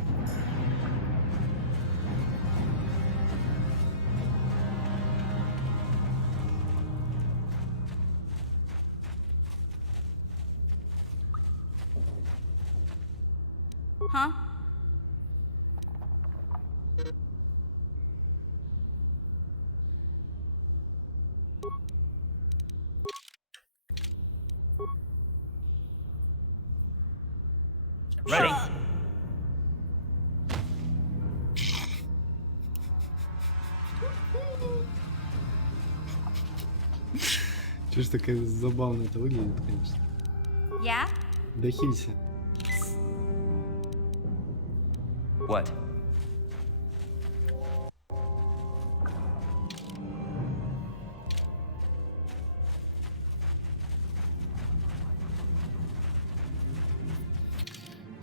Huh? Ready? Чё ж такая забавно это выглядит, конечно. Yeah? Да хилься. What?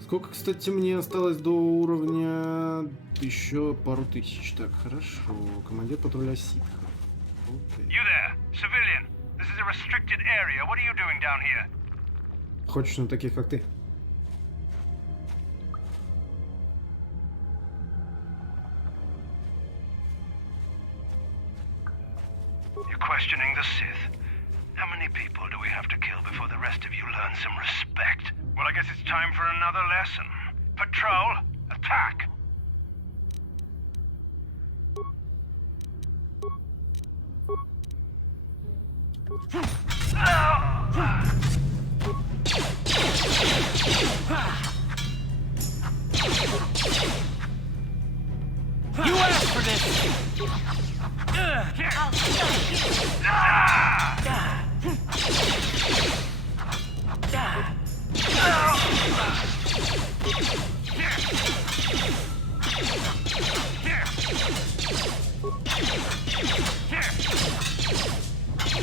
Сколько, кстати, мне осталось до уровня? Еще пару тысяч. Так, хорошо. Командир патруля ситхов. Okay. You there, civilian. This is a restricted area. What are you doing down here? Хочешь на таких, как ты? You're questioning the Sith. How many people do we have to kill before the rest of you learn some respect? Well, I guess it's time for another lesson. Patrol, attack! You asked for this!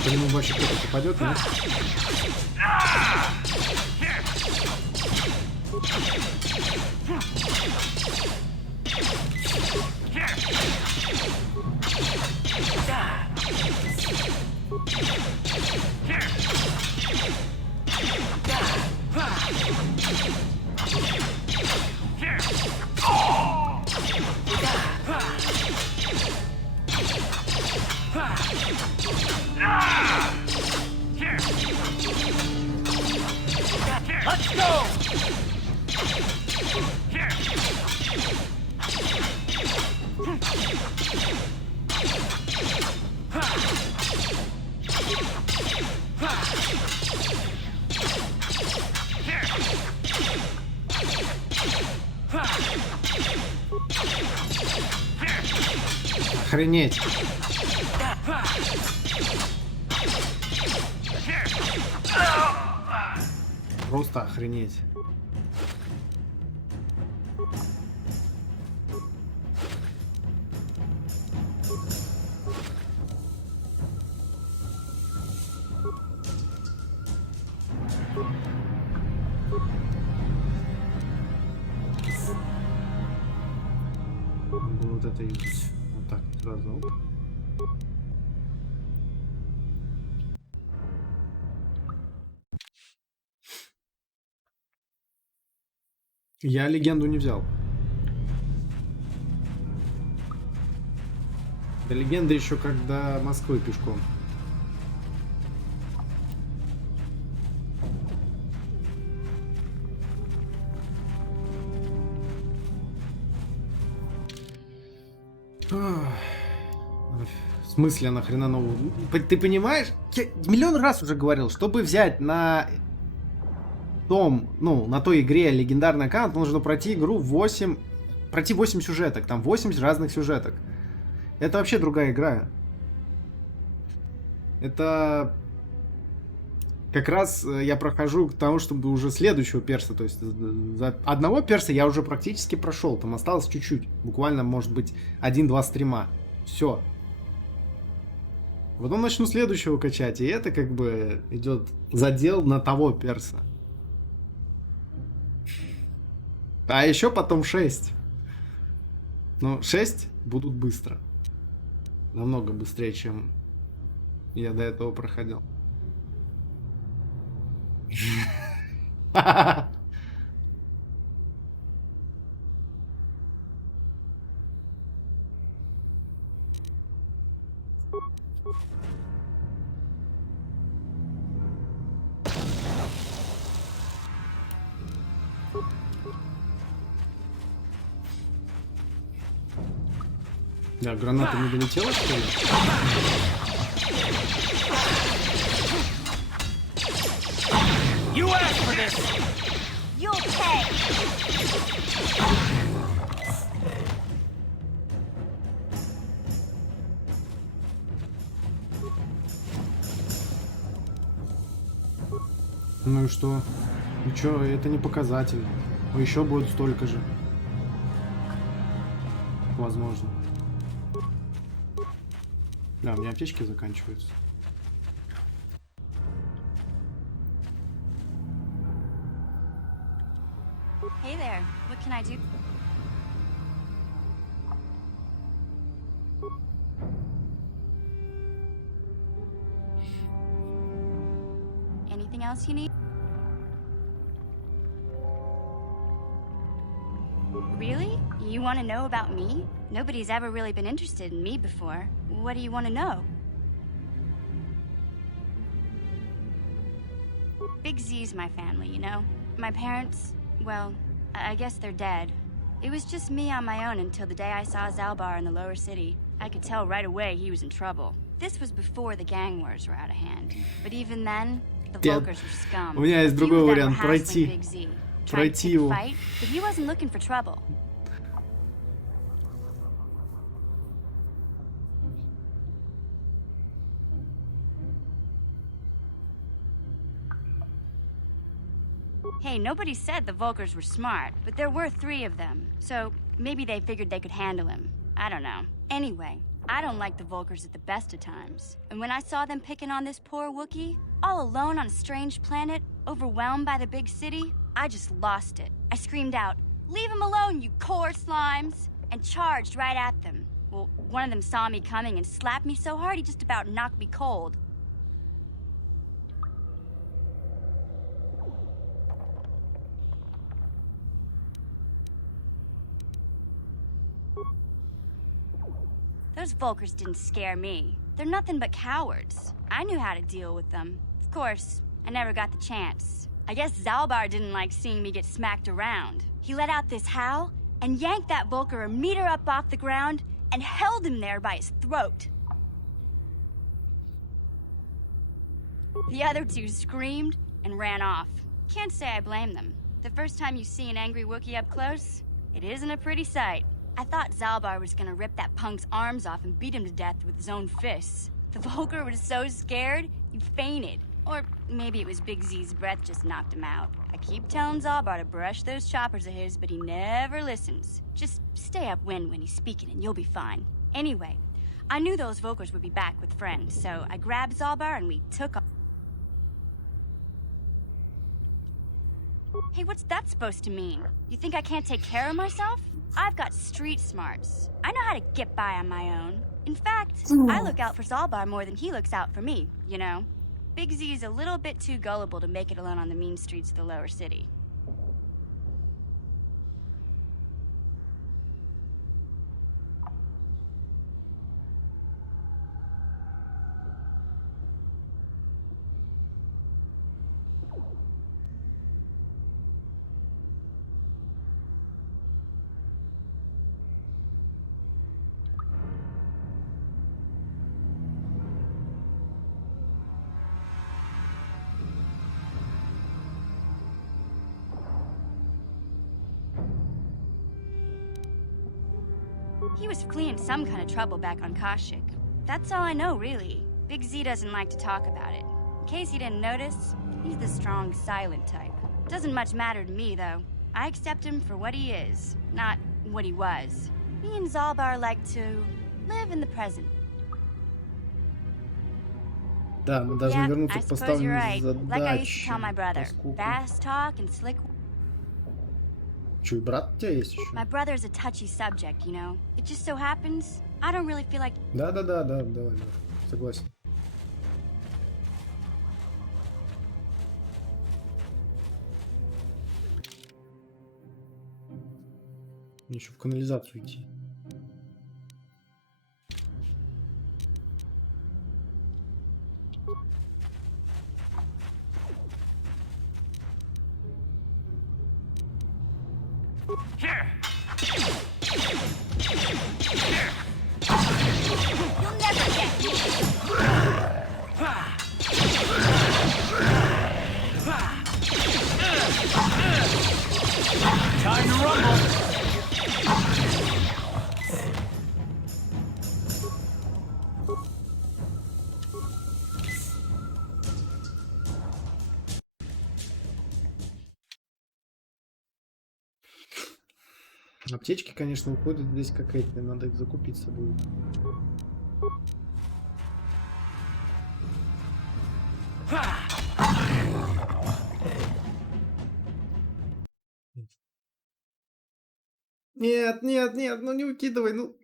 По нему вообще кто-то попадет, нет? Let's go! Охренеть. Просто охренеть. Вот это и вот так сразу. Я легенду не взял. До легенды еще когда Москвы пешком. В смысле, нахрена новую? Ты понимаешь? Я миллион раз уже говорил, чтобы взять на на той игре легендарный аккаунт, нужно пройти игру 8 сюжеток, там 8 разных сюжеток. Это вообще другая игра. Это как раз я прохожу к тому, чтобы уже следующего перса, то есть за одного перса я уже практически прошел, там осталось чуть-чуть, буквально, может быть, 1-2 стрима. Все. Потом начну следующего качать, и это как бы идет задел на того перса. А еще потом 6. Но 6 будут быстро. Намного быстрее, чем я до этого проходил. Да, граната не долетела, что ли? You asked for this. You'll pay. Ну и что? Ну чё, это не показатель. Еще будет столько же. Возможно. Да, у меня аптечки заканчиваются. Hey there. What can I do? Anything else you need? Really? You want to know about me? Nobody's ever really been interested in me before. What do you want to know? Big Z's my family, you know? My parents, well, I guess they're dead. It was just me on my own until the day I saw Zalbar in the lower city. I could tell right away he was in trouble. This was before the gang wars were out of hand. But even then, the Vulkers were scum. У меня есть другой вариант пройти. Пройти его. But he wasn't looking for trouble. Hey, nobody said the Vulkers were smart, but there were 3 of them. So maybe they figured they could handle him. I don't know. Anyway, I don't like the Vulkers at the best of times. And when I saw them picking on this poor Wookiee, all alone on a strange planet, overwhelmed by the big city, I just lost it. I screamed out, "Leave him alone, you core slimes!" and charged right at them. Well, one of them saw me coming and slapped me so hard he just about knocked me cold. Those Vulkers didn't scare me. They're nothing but cowards. I knew how to deal with them. Of course, I never got the chance. I guess Zalbar didn't like seeing me get smacked around. He let out this howl and yanked that Vulker a meter up off the ground and held him there by his throat. The other 2 screamed and ran off. Can't say I blame them. The first time you see an angry Wookiee up close, it isn't a pretty sight. I thought Zalbar was gonna rip that punk's arms off and beat him to death with his own fists. The Vulker was so scared, he fainted. Or maybe it was Big Z's breath just knocked him out. I keep telling Zalbar to brush those choppers of his, but he never listens. Just stay upwind when he's speaking and you'll be fine. Anyway, I knew those Vulkers would be back with friends, so I grabbed Zalbar and we took off. Hey, what's that supposed to mean? You think I can't take care of myself? I've got street smarts. I know how to get by on my own. In fact, I look out for Zalbar more than he looks out for me, you know? Big Z's a little bit too gullible to make it alone on the mean streets of the lower city. He was fleeing some kind of trouble back on Kashyyyk. That's all I know, really. Big Z doesn't like to talk about it. In case you didn't notice, he's the strong, silent type. Doesn't much matter to me, though. I accept him for what he is, not what he was. Me and Zalbar like to live in the present. Да, мы должны вернуться к поставленным Like I used to tell my задачам. brother, Поскольку... fast talk and slick. Чё, и брат у тебя есть еще? My brother's a touchy subject, you know. It just so happens I don't really feel like. Да, давай, согласен. Мне еще в канализацию идти. Аптечки, конечно, уходят здесь как эти, надо их закупиться будет. Нет, нет, нет, ну не укидывай, ну.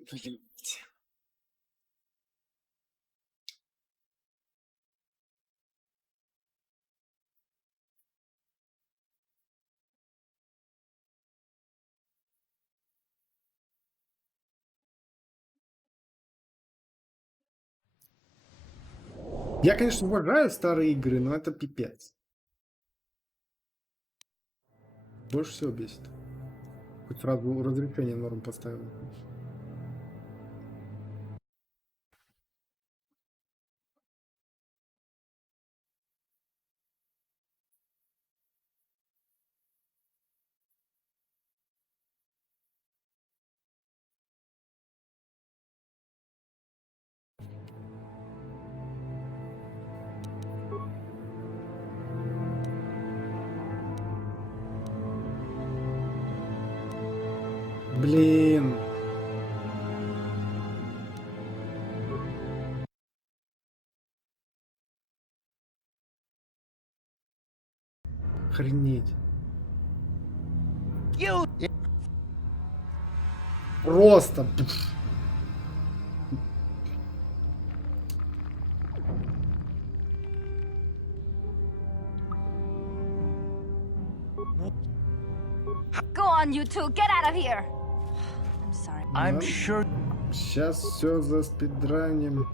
Я, конечно, уважаю старые игры, но это пипец. Больше всего бесит. Хоть сразу разрешение норм поставил. Блин. Охренеть. Просто. Go on, you two, get out of here. I'm sorry. I'm sure. Сейчас все за спидранем.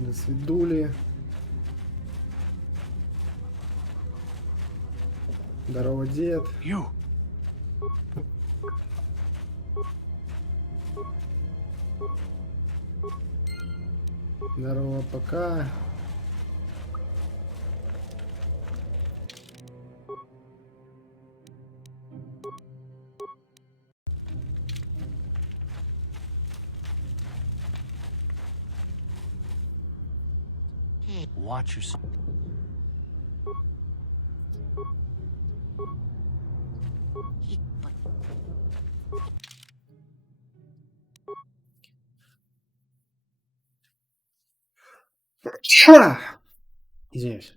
До свидули. Здорово, дед. Здорово, пока. Watch yourself. Ча! Извиняюсь.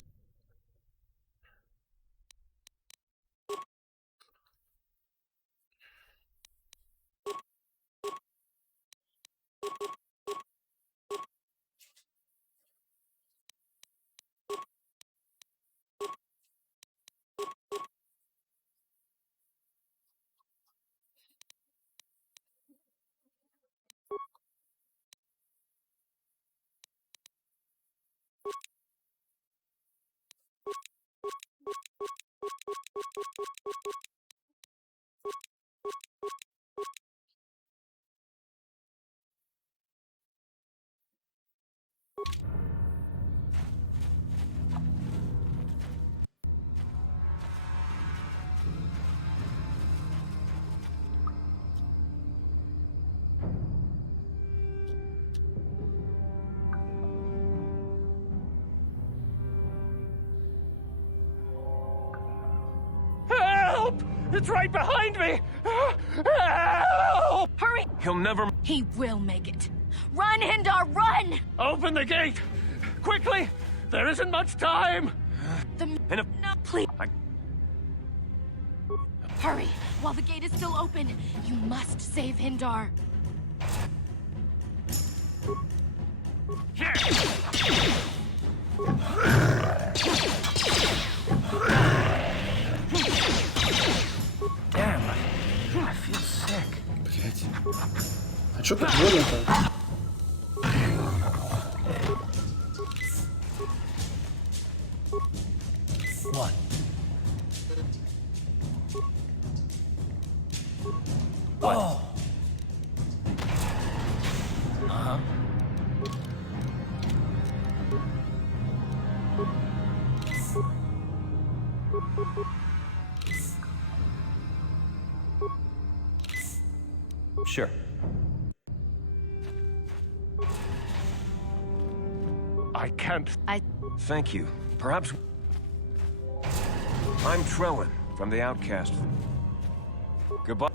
Help! It's right behind me! Help! Hurry! He'll never... He will make it. Run, Hindar, run! Open the gate! Quickly! There isn't much time! No, please. Hurry! While the gate is still open, you must save Hindar. Damn, I feel sick. Блять. А чё так больно-то? What? Oh. Uh-huh. Sure. I can't... Thank you. Perhaps... I'm Trellin, from the Outcast. Goodbye.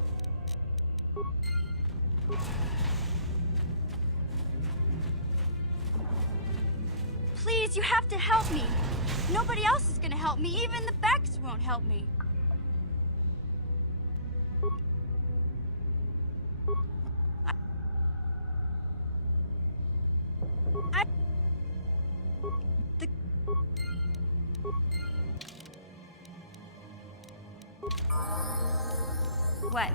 Please, you have to help me. Nobody else is gonna help me. Even the Becks won't help me. What?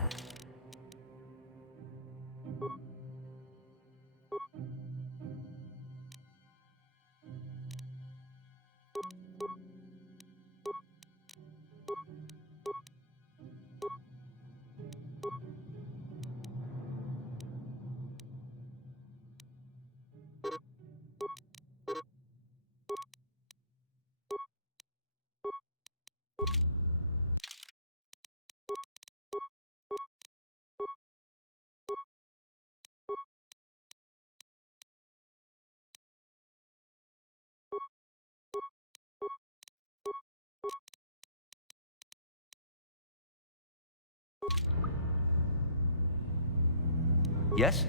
Yes?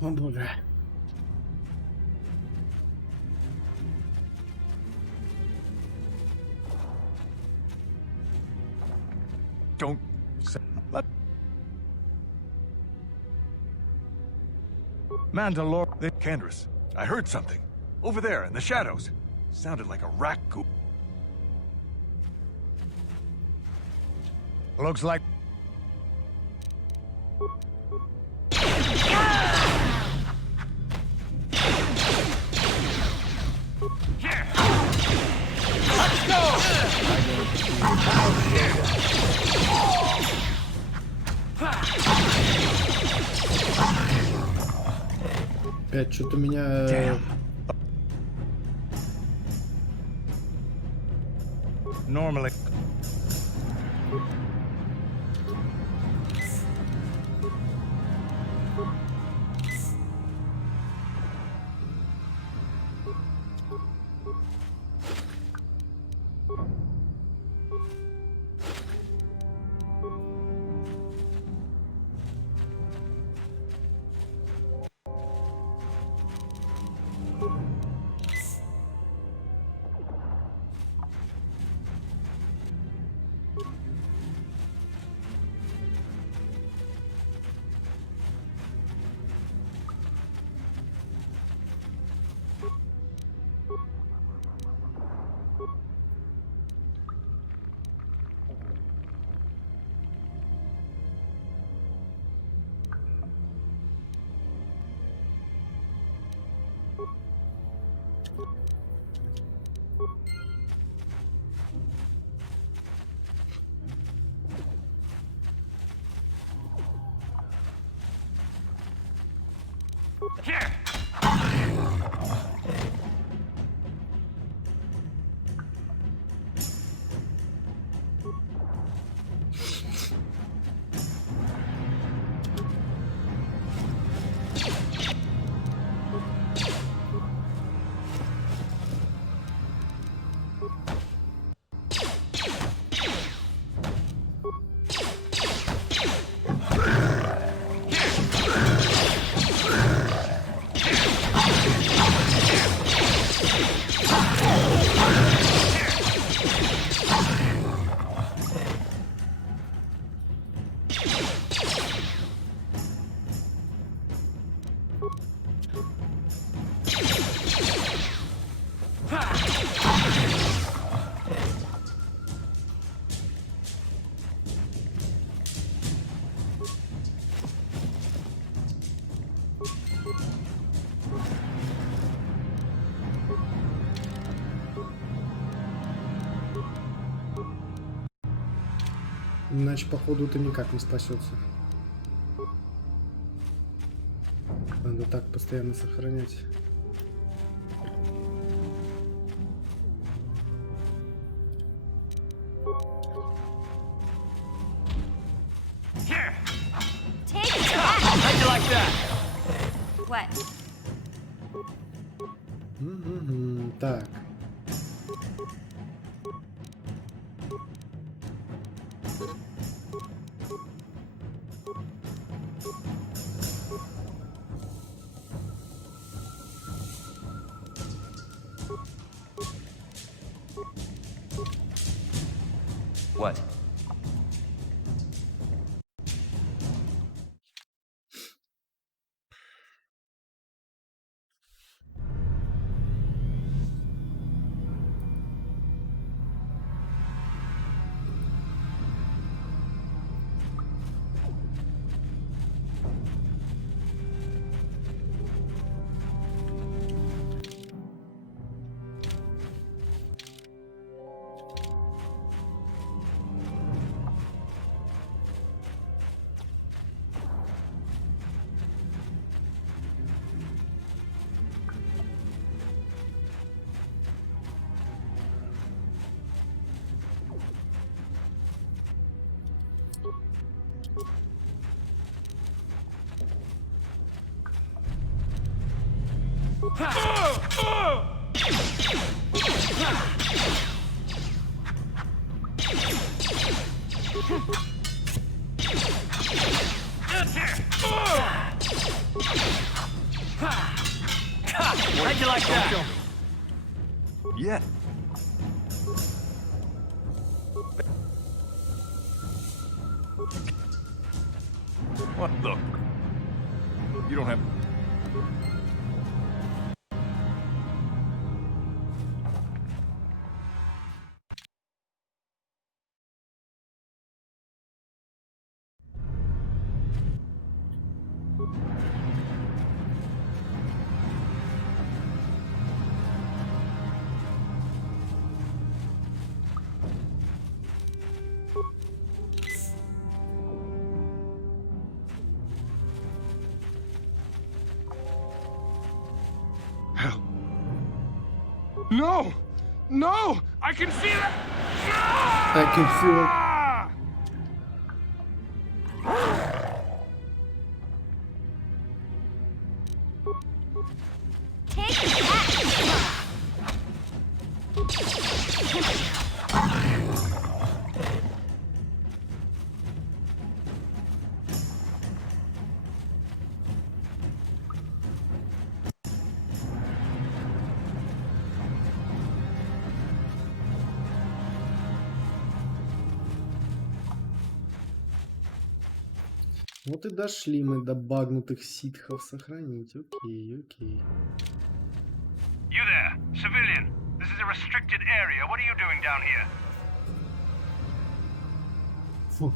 О, боже. Don't say... Mandalore... Candace, I heard something. Over there, in the shadows. Sounded like a raccoon. Looks like... Here! Let's go! Опять что-то меня... Normally... Here! Иначе, походу, это никак не спасется. Надо так постоянно сохранять. What? Так. What? How'd you like that? Yeah. What the? You don't have... No! No! I can feel it! I can feel it. Вот и дошли мы до багнутых ситхов. Сохранить. Окей, окей. You there, civilian. This is a restricted area. What are you doing down here? Фу.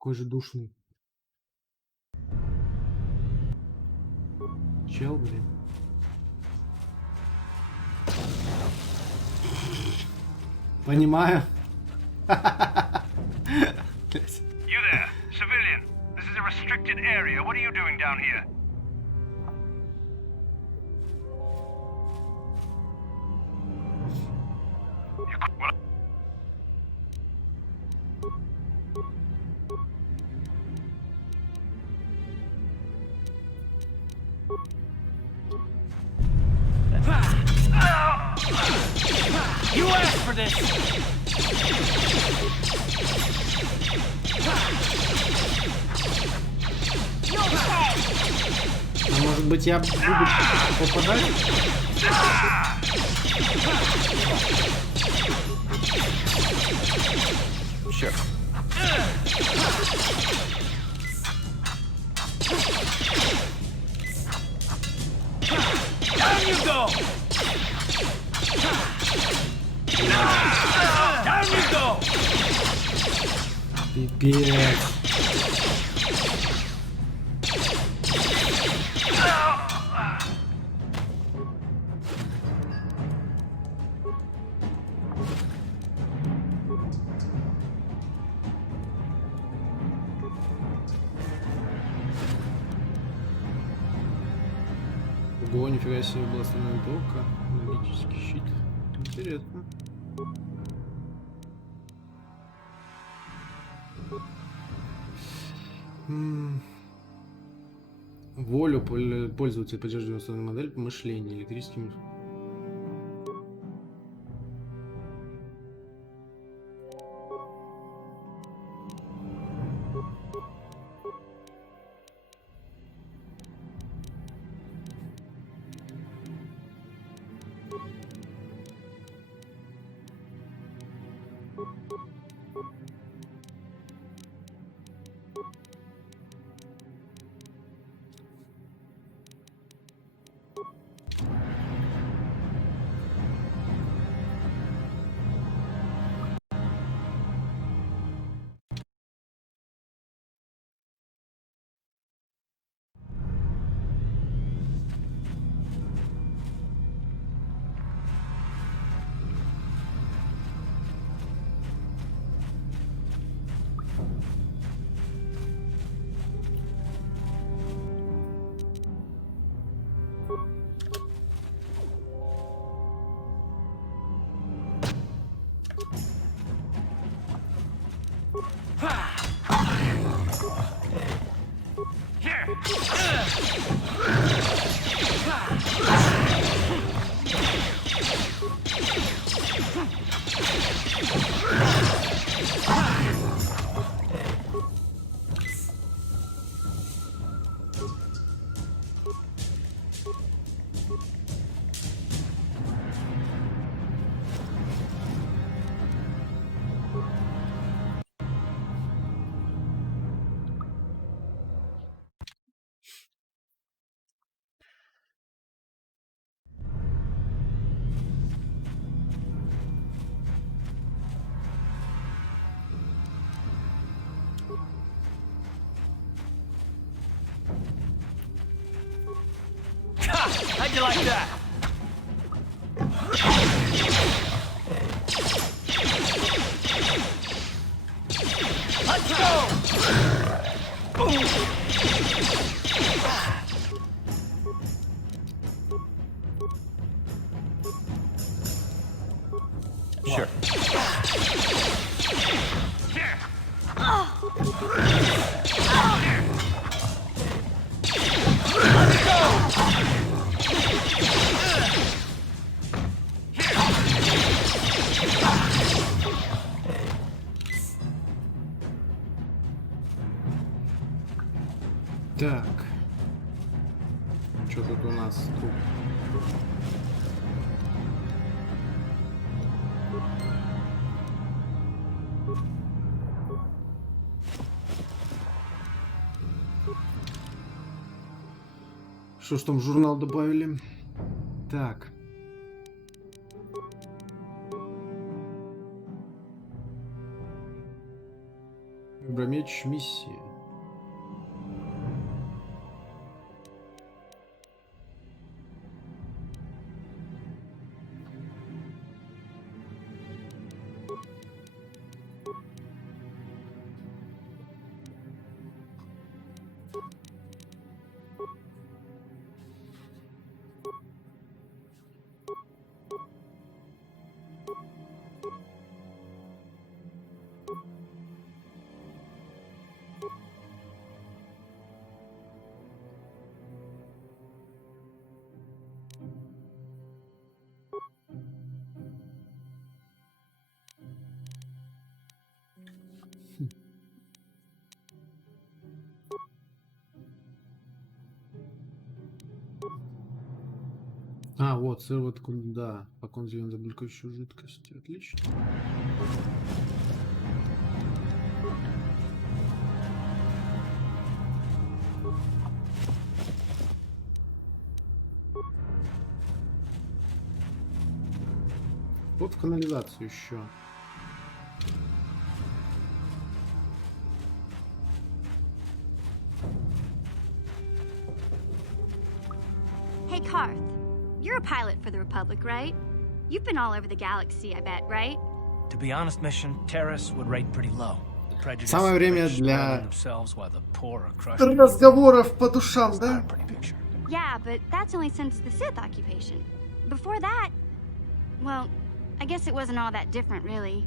Какой же душный. Чел, блин. Понимаю. You there, civilian. This is a restricted area. What are you doing down here? You asked for this! А может быть, я буду попадать? Sure. Down you go! Down you go! Пипец. Ого, нифига себе, бластная толка, магический щит. Интересно. Волю пользователя поддерживает установленную модель мышления электрическим. How'd you like that? Let's go! Sure. Let's go! Так. Что тут у нас? Тут. Что ж там в журнал добавили? Так. Вибромеч миссии. А, вот, сыворотку, да. Пока он зелен заблокирующую жидкость. Отлично. Вот в канализацию еще. Hey, Karth. You're a pilot for the Republic, right? You've been all over the galaxy, I bet, right? To be honest, Mission, Terrace would rate pretty low. The prejudice Самое время для themselves while the poor are crushed. разговоров по душам, да? Yeah, but that's only since the Sith occupation. Before that, well, I guess it wasn't all that different, really.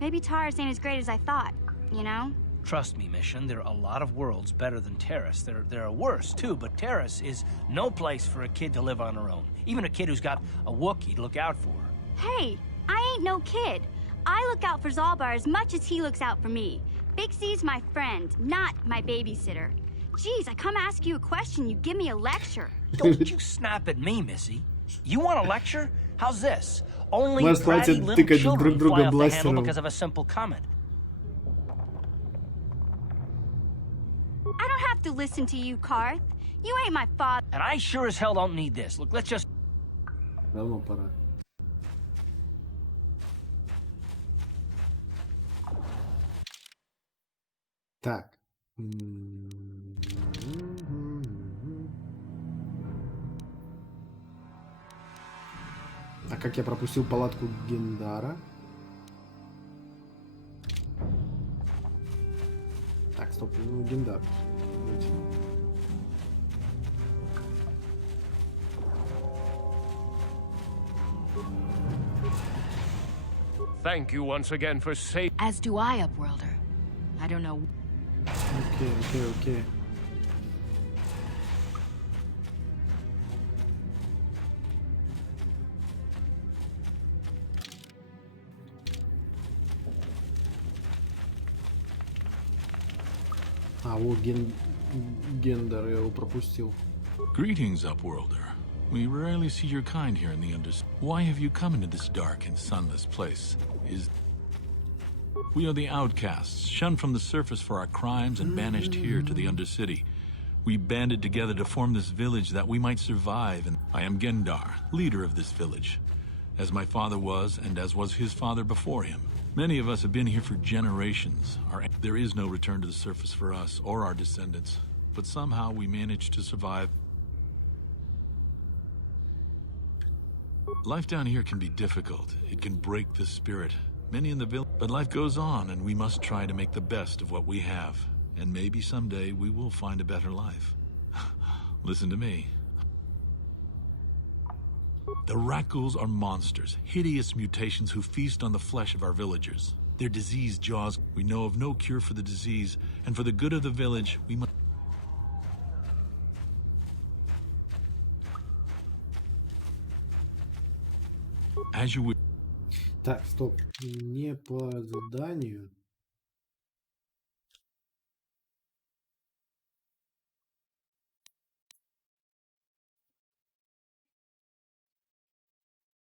Maybe Taris ain't as great as I thought, you know? Trust me, Mission, there are a lot of worlds better than Terrace. There are worse, too, but Terrace is no place for a kid to live on her own. Even a kid who's got a Wookiee to look out for. Hey, I ain't no kid. I look out for Zalbar as much as he looks out for me. Bixie's my friend, not my babysitter. Jeez, I come ask you a question, you give me a lecture. Don't you snap at me, Missy. You want a lecture? How's this? Only Нас bratty хватит little тыкать children друг fly друга off the handle бластером. because of a simple comment. I don't have to listen to you, Karth. You ain't my father. And I sure as hell don't need this. Look, let's just... Давно пора. Так. А как я пропустил палатку Гендара? Так, стоп, ну Гендар. Thank you once again for saving. As do I, Upworlder. I don't know. Окей. А, вот Гендер, я его пропустил. Greetings, Upworlder. We rarely see your kind here in the Undercity. Why have you come into this dark and sunless place? We are the outcasts, shunned from the surface for our crimes and banished here to the Undercity. We banded together to form this village that we might survive, and I am Gendar, leader of this village, as my father was and as was his father before him. Many of us have been here for generations. There is no return to the surface for us or our descendants, but somehow we managed to survive. Life down here can be difficult. It can break the spirit. Many in the village, but life goes on, and we must try to make the best of what we have. And maybe someday we will find a better life. Listen to me. The Racghuls are monsters, hideous mutations who feast on the flesh of our villagers. Their diseased jaws, we know of no cure for the disease, and for the good of the village, we must... As you would... Так, стоп. Не по заданию.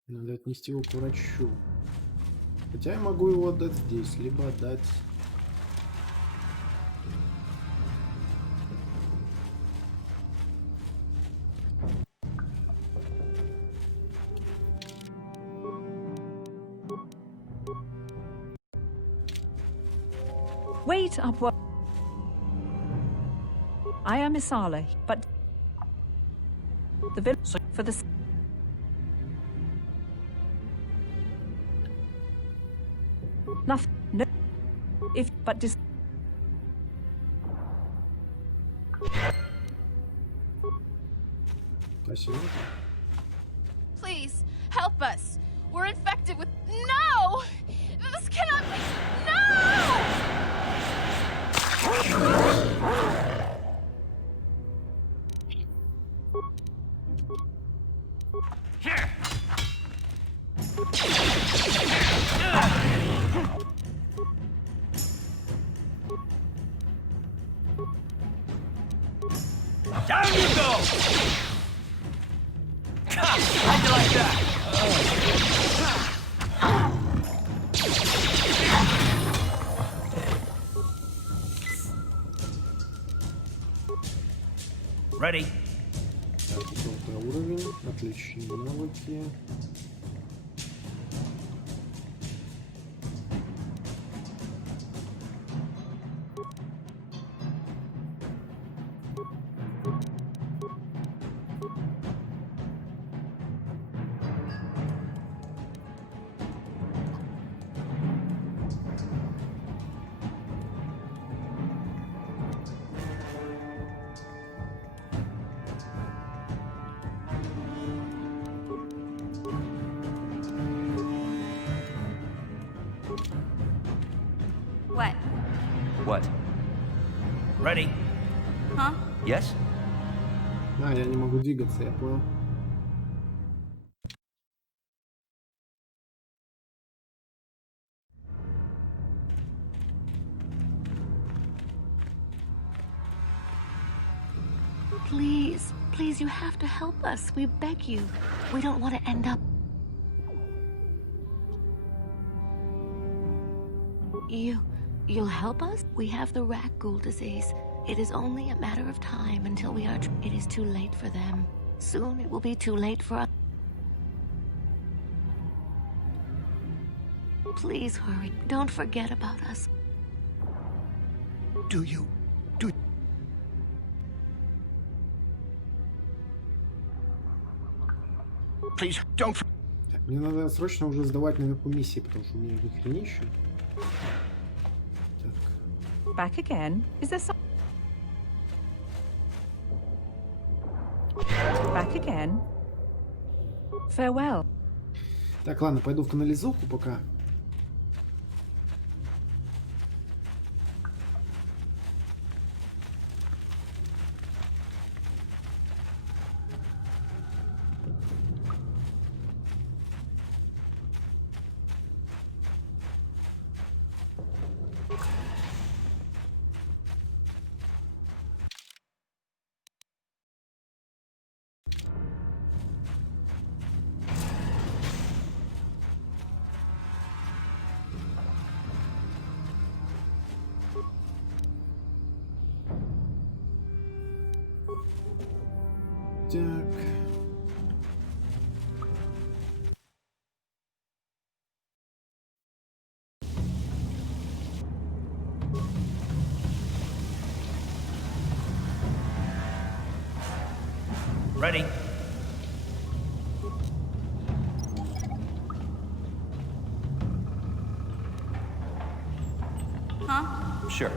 Надо отнести его к врачу. Хотя я могу его отдать здесь, либо отдать... Wait up what? I am Isala, but the village for the... Nothing. No. If but dis. Please, help us. We're infected with... No! This cannot be... No! Down you go! How'd you like that? Ready? Так, желтый уровень, отличные навыки. What? What? Ready? Huh? Yes? А, я не могу двигаться, я понял. Please, please, you have to help us. We beg you. We don't want to end up... You'll help us? We have the Racgul disease. It is only a matter of time until we are... It is too late for them. Soon it will be too late for us. Please hurry. Don't forget about us. Do you... Please, don't... Так, мне надо срочно уже сдавать наверху миссии, потому что у меня их хренища. Back again? Is there some... Back again? Farewell. Так, ладно, пойду в канализовку пока. Так. Ready? Huh? Sure.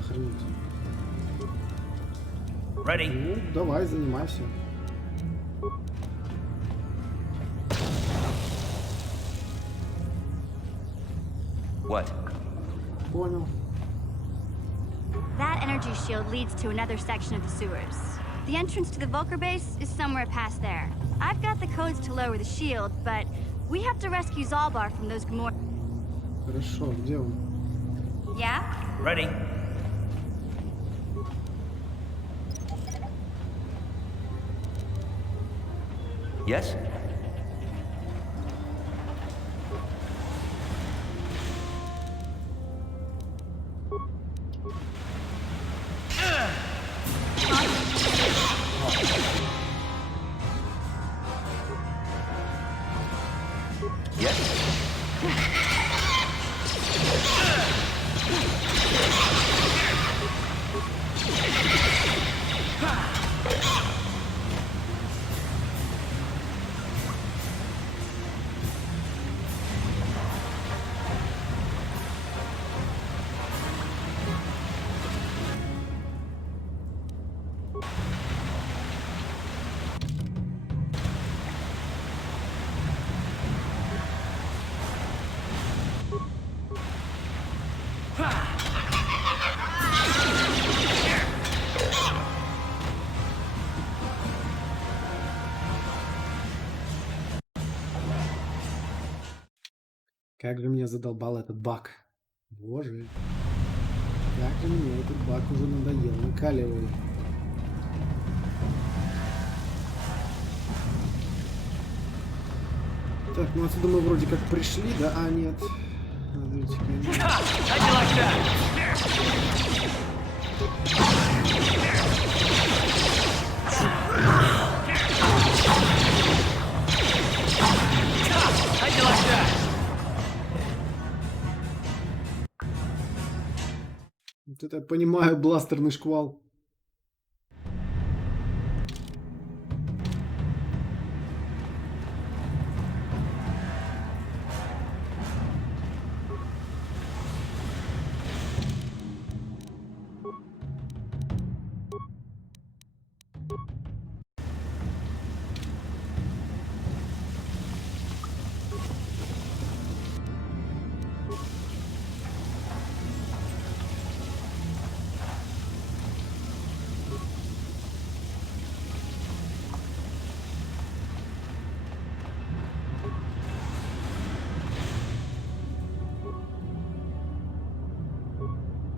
Охренеть. Ready? Ну, давай, занимайся. What? Понял. That energy shield leads to another section of the sewers. The entrance to the Vulker base is somewhere past there. I've got the codes to lower the shield, but we have to rescue Zalbar from those Gmor... Хорошо, где он? Yeah? Ready? Yes? Yes? Как же меня задолбал этот баг. Боже. Как же мне этот баг уже надоел. Накаливай. Так, ну отсюда мы вроде как пришли, да? А, нет. Вот это я понимаю, бластерный шквал.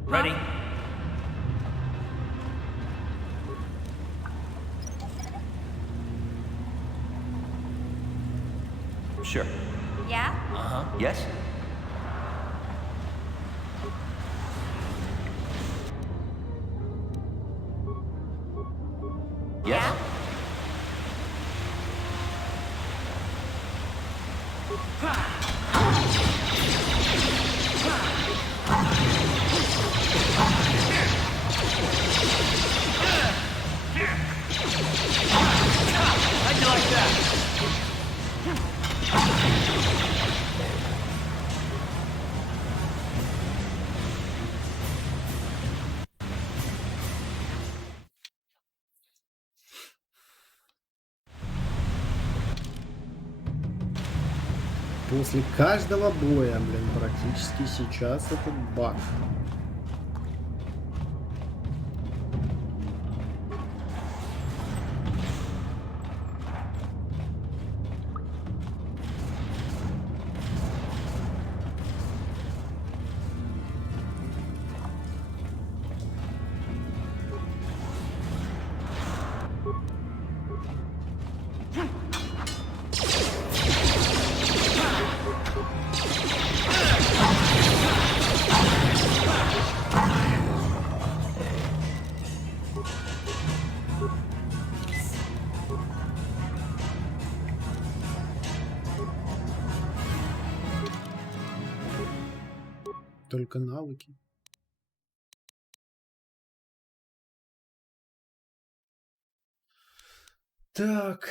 Ready? Sure. Yeah? Uh-huh. Yes? Yes? How'd you like that? После каждого боя, блин, практически сейчас этот баг. Только навыки. Так.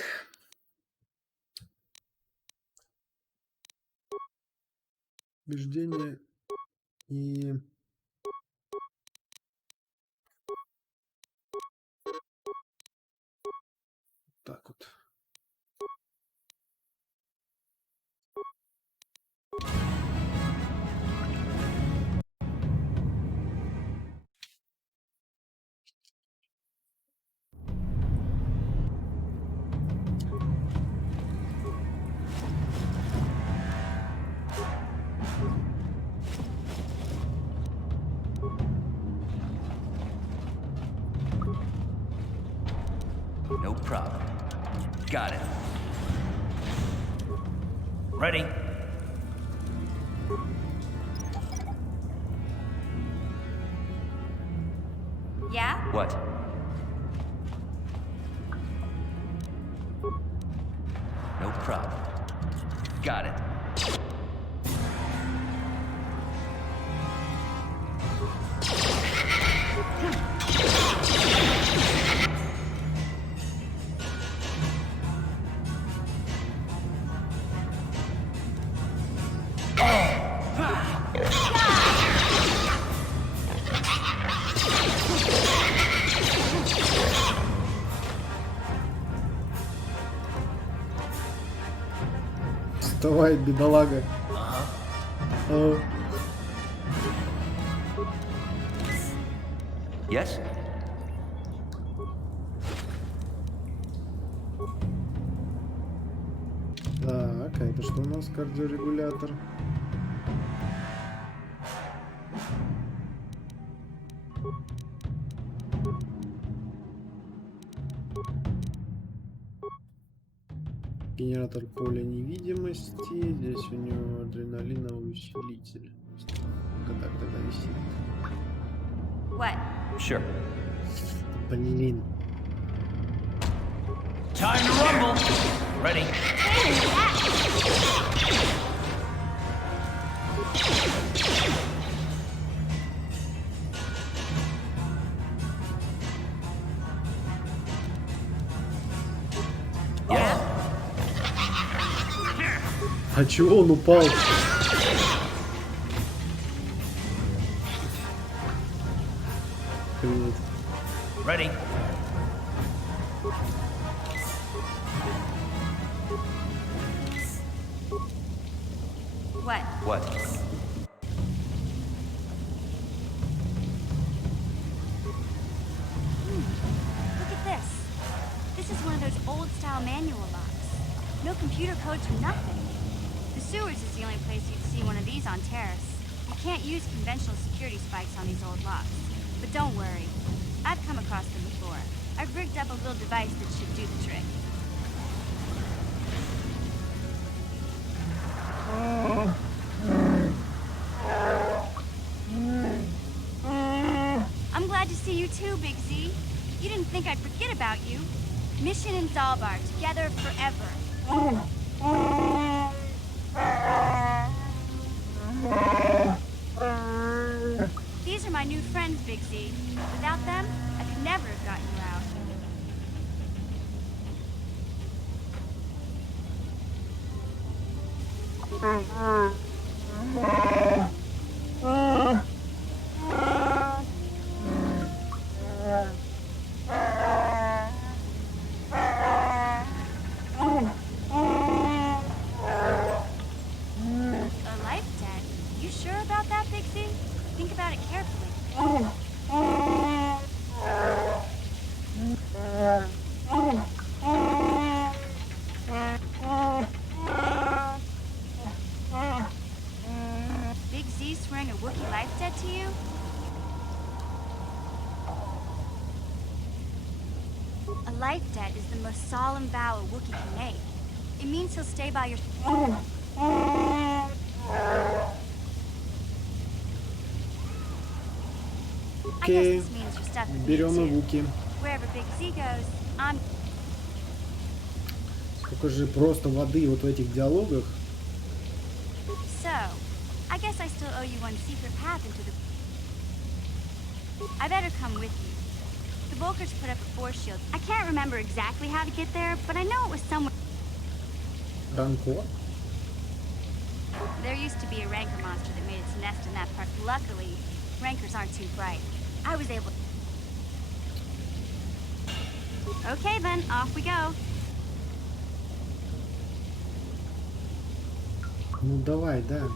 Убеждение и... Так вот. No problem. Got it. Ready? Yeah? What? No problem. Got it. Вставай, бедолага. Yes? Так, а это что у нас? Кардиорегулятор. Генератор поля невидимости. Здесь у него адреналиновый усилитель. Так, тогда висит. What? Sure. Блин. Time to rumble. Ready. Yes. А чего он упал? Ready. What? What? Look at this. This is one of those old-style manual locks. No computer codes or nothing. The sewers is the only place you'd see one of these on Terrace. You can't use conventional security spikes on these old locks. But don't worry. I've come across them before. I've rigged up a little device that should do the trick. I'm glad to see you too, Big Z. You didn't think I'd forget about you. Mission and Zalbar, together forever. These are my new friends, Big Z. Without them, I could never have gotten you out. A life debt? You sure about that, Big Z? Think about it carefully. Big Z swearing a Wookiee life debt to you? A life debt is the most solemn vow a Wookiee can make. It means he'll stay by your... Окей. Берем и Вуки. Wherever Big Z goes, I'm... Сколько же просто воды вот в этих диалогах. So, I guess I still owe you one secret path into the... I better come with you. The Vulkers put up a force shield. I can't remember exactly how to get there, but I know it was somewhere... Ранкор? There used to be a rancor monster that made its nest in that part. Luckily, rancors aren't too bright. I was able... Okay then, off we go. Ну давай, да.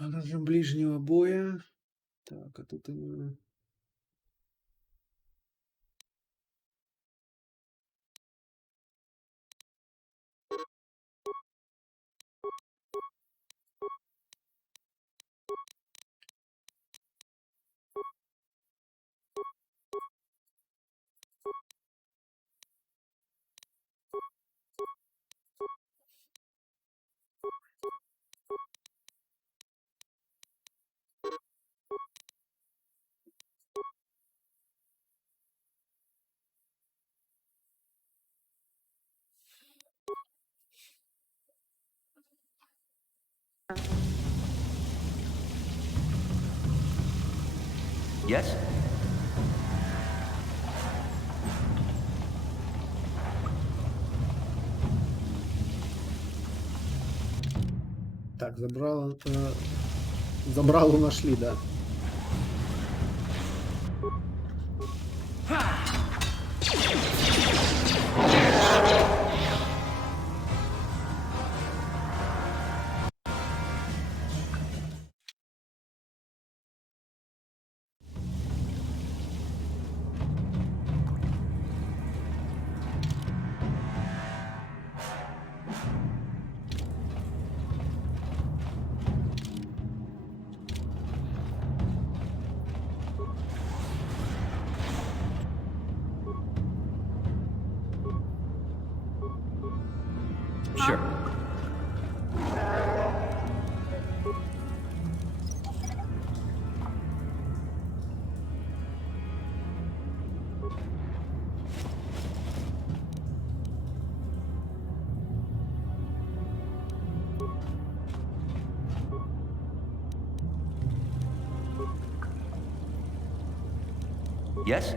Режим ближнего боя. Так, а тут именно... Yes? Так, забрало нашли, да. Sure. Yes?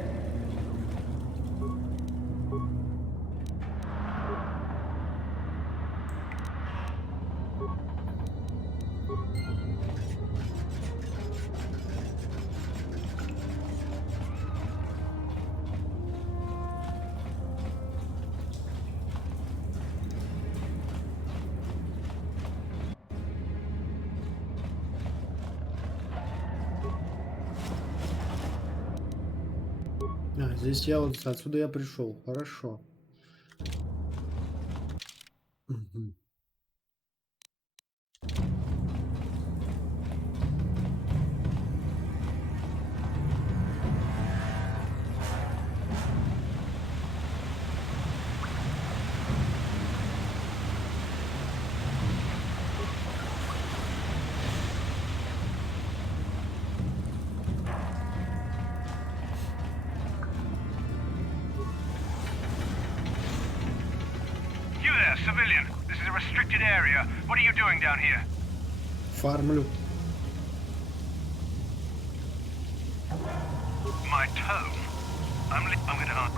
А, здесь я вот отсюда я пришел. Хорошо. Мгм. You there, civilian. This is a restricted area. What are you doing down here? Фармлю. My tone. I'm gonna...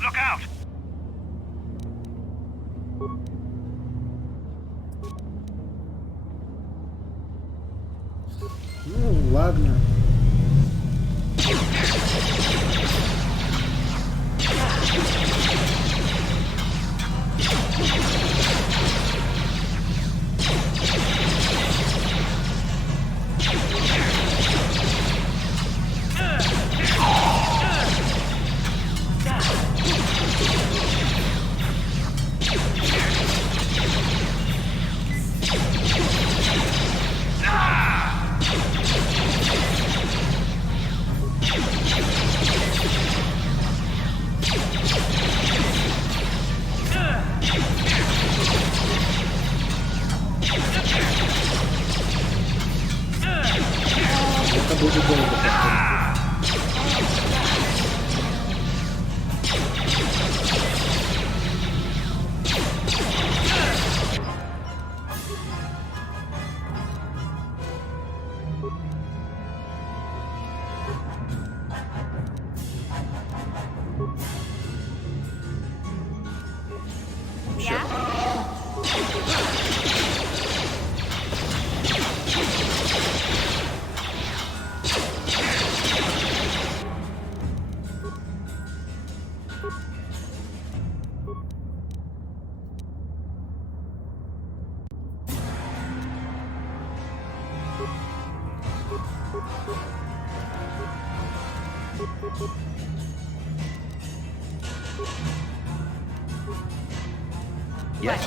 Look out! Ну, ладно. Это будет долго проходить. Yes?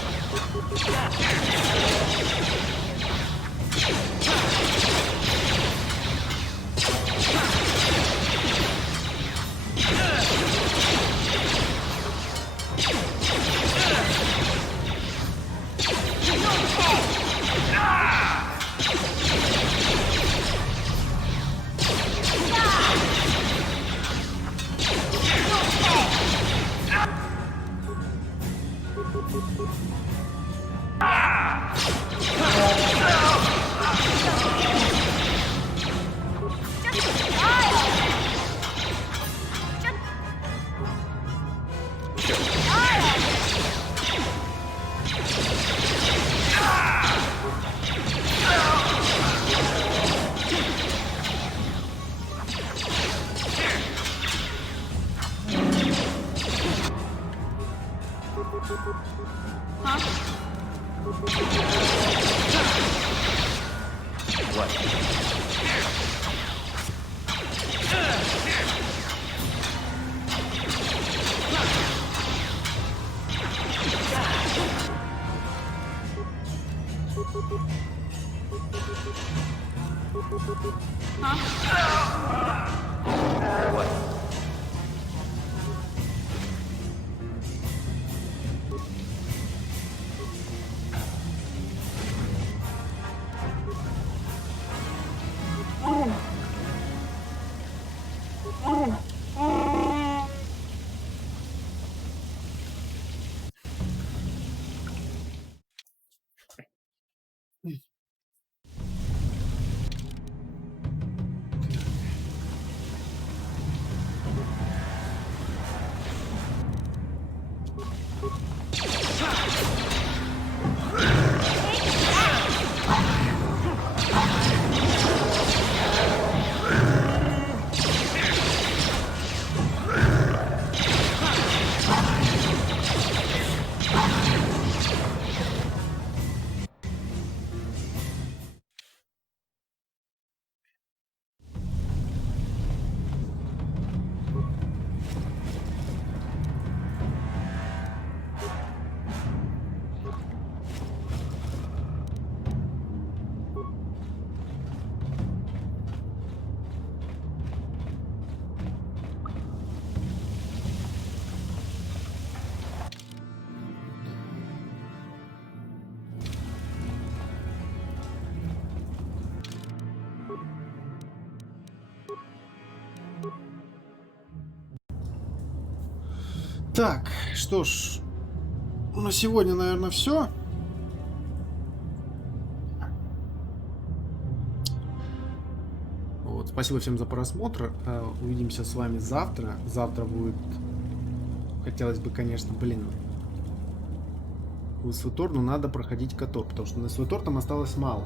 Так, что ж, на сегодня, наверное, все. Вот, спасибо всем за просмотр. Увидимся с вами завтра. Завтра будет, хотелось бы, конечно, в СВТОР, но надо проходить KOTOR, потому что на СВТОР там осталось мало.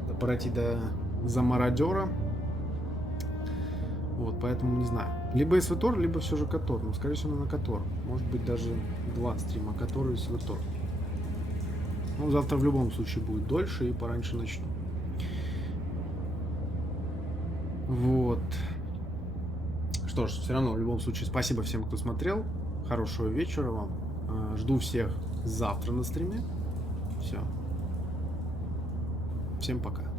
Надо пройти за мародера. Вот, поэтому не знаю. Либо СВТОР, либо все же KOTOR. Но, скорее всего, на KOTOR. Может быть, даже 2 стрима KOTOR и СВТОР. Ну, завтра в любом случае будет дольше и пораньше начну. Вот. Что ж, все равно, в любом случае, спасибо всем, кто смотрел. Хорошего вечера вам. Жду всех завтра на стриме. Все. Всем пока.